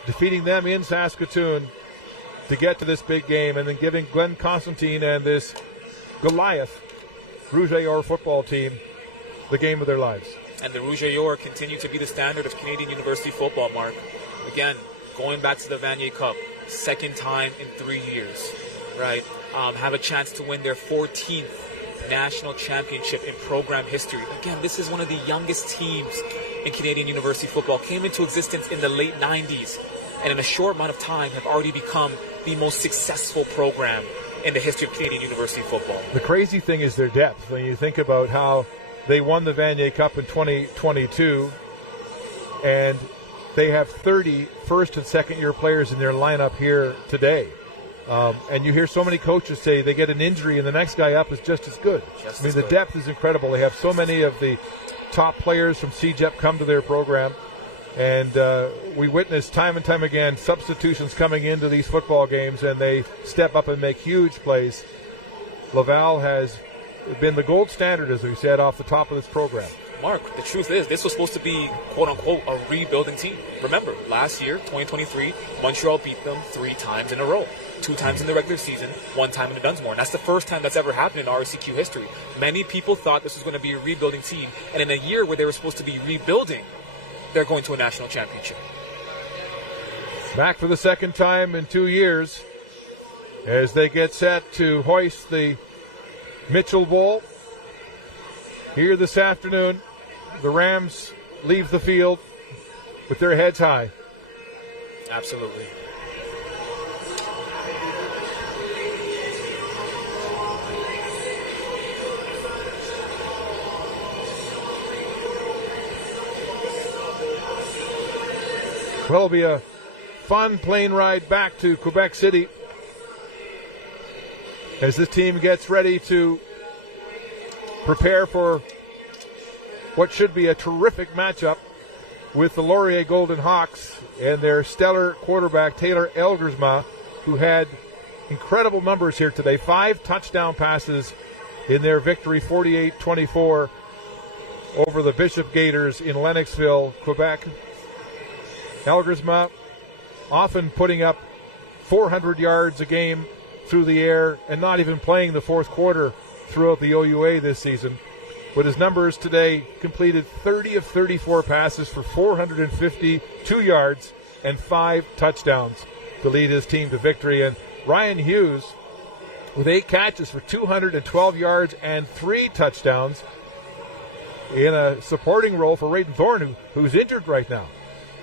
defeating them in Saskatoon to get to this big game, and then giving Glenn Constantine and this Goliath Rouge et Or football team the game of their lives. And the Rouge continue to be the standard of Canadian university football, Mark. Again, going back to the Vanier Cup, second time in 3 years, right? Have a chance to win their 14th national championship in program history. Again, this is one of the youngest teams in Canadian university football. Came into existence in the late 90s, and in a short amount of time have already become the most successful program in the history of Canadian university football. The crazy thing is their depth. When you think about how they won the Vanier Cup in 2022, and they have 30 first and second year players in their lineup here today. And you hear so many coaches say they get an injury and the next guy up is just as good. The depth is incredible. They have so many of the top players from CJEP come to their program. And we witness time and time again substitutions coming into these football games, and they step up and make huge plays. Laval has been the gold standard, as we said, off the top of this program. Mark, the truth is, this was supposed to be, quote-unquote, a rebuilding team. Remember, last year, 2023, Montreal beat them 3 times in a row. 2 times in the regular season, 1 time in the Dunsmore. And that's the first time that's ever happened in RSCQ history. Many people thought this was going to be a rebuilding team, and in a year where they were supposed to be rebuilding, they're going to a national championship. Back for the second time in 2 years as they get set to hoist the Mitchell Bowl. Here this afternoon, the Rams leave the field with their heads high. Absolutely. Well, it'll be a fun plane ride back to Quebec City as this team gets ready to prepare for what should be a terrific matchup with the Laurier Golden Hawks and their stellar quarterback, Taylor Elgersma, who had incredible numbers here today. 5 touchdown passes in their victory, 48-24 over the Bishop Gators in Lennoxville, Quebec. Elgersma often putting up 400 yards a game through the air and not even playing the fourth quarter throughout the OUA this season. But his numbers today, completed 30 of 34 passes for 452 yards and 5 touchdowns to lead his team to victory. And Ryan Hughes with 8 catches for 212 yards and 3 touchdowns in a supporting role for Rayton Thorne, who's injured right now.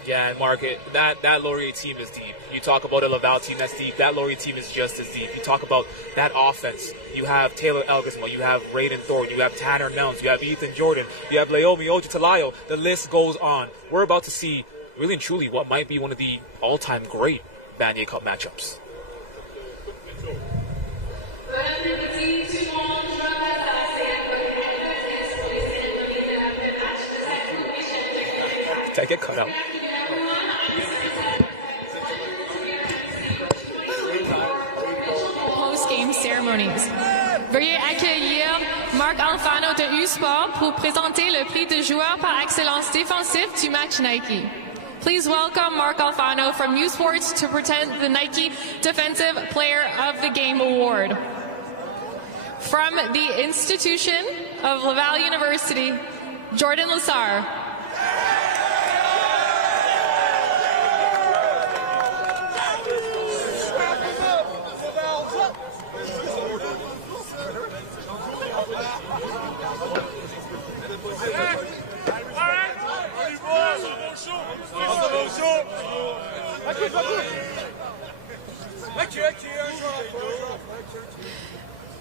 Yeah, and Mark, that Laurier team is deep. You talk about a Laval team that's deep. That Laurier team is just as deep. You talk about that offense. You have Taylor Elgersma. You have Rayton Thorne. You have Tanner Nelms. You have Ethan Jordan. You have Leomi Ojitalayo. The list goes on. We're about to see, really and truly, what might be one of the all-time great Vanier Cup matchups. Did I get cut out? Post-game ceremonies. Veuillez accueillir Marc Alfano de U-Sport pour présenter le prix de joueur par excellence défensif du match Nike. Please welcome Marc Alfano from U-Sports to present the Nike Defensive Player of the Game Award. From the institution of Laval University, Jordan Lassar.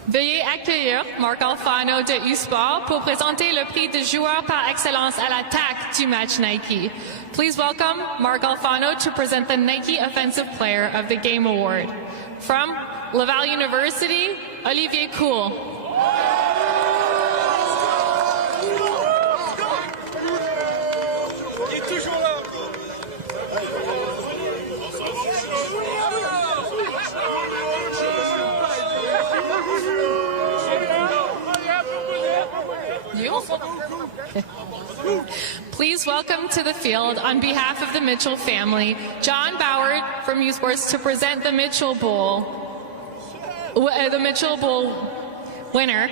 Veuillez accueillir Marc Alfano de U-Sport pour présenter le prix de joueur par excellence à l'attaque du match Nike. Please welcome Marc Alfano to present the Nike Offensive Player of the Game Award. From Laval University, Olivier Cool. Please welcome to the field, on behalf of the Mitchell family, John Bauer from U Sports to present the Mitchell Bowl. The Mitchell Bowl winner.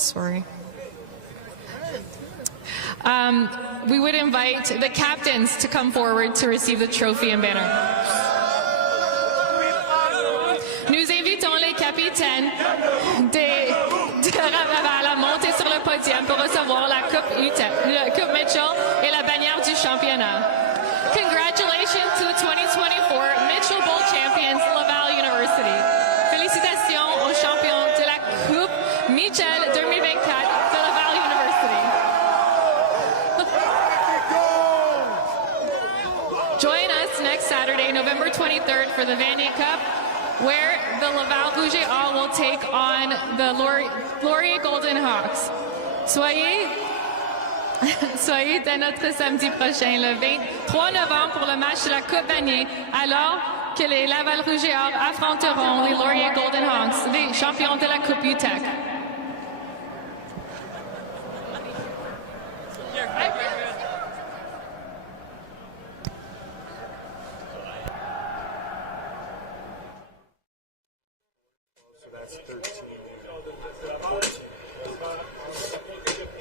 Sorry. We would invite the captains to come forward to receive the trophy and banner. Nous invitons les capitaines de Laval à monter sur le podium pour recevoir la Coupe Mitchell et la bannière du championnat. Congratulations to the 2024 Mitchell Bowl champions, Laval University. Félicitations aux champions de la Coupe Mitchell 2024 de Laval University. Join us next Saturday, November 23rd for the Vanier Cup, where the Laval Rouge et Or will take on the Laurier Golden Hawks. Soyez dès notre samedi prochain, le 23 novembre, pour le match de la Coupe Vanier, alors que les Laval Rouge et Or affronteront les Laurier Golden Hawks, les champions de la Coupe UTEC.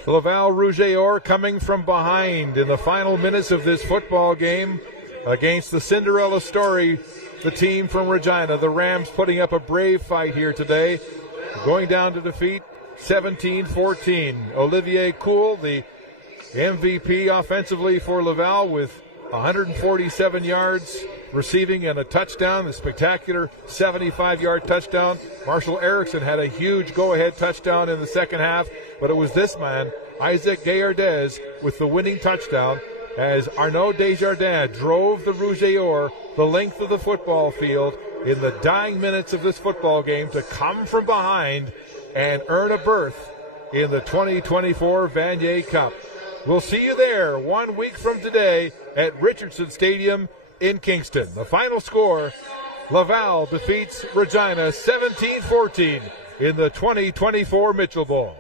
Laval Rouge et Or coming from behind in the final minutes of this football game against the Cinderella story, the team from Regina. The Rams putting up a brave fight here today, going down to defeat 17-14. Olivier Cool, the MVP offensively for Laval, with 147 yards receiving and a touchdown, a spectacular 75-yard touchdown. Marshall Erickson had a huge go-ahead touchdown in the second half, but it was this man, Isaac Gaillardez, with the winning touchdown as Arnaud Desjardins drove the Rouge et Or the length of the football field in the dying minutes of this football game to come from behind and earn a berth in the 2024 Vanier Cup. We'll see you there 1 week from today at Richardson Stadium in Kingston. The final score, Laval defeats Regina 17-14 in the 2024 Mitchell Bowl.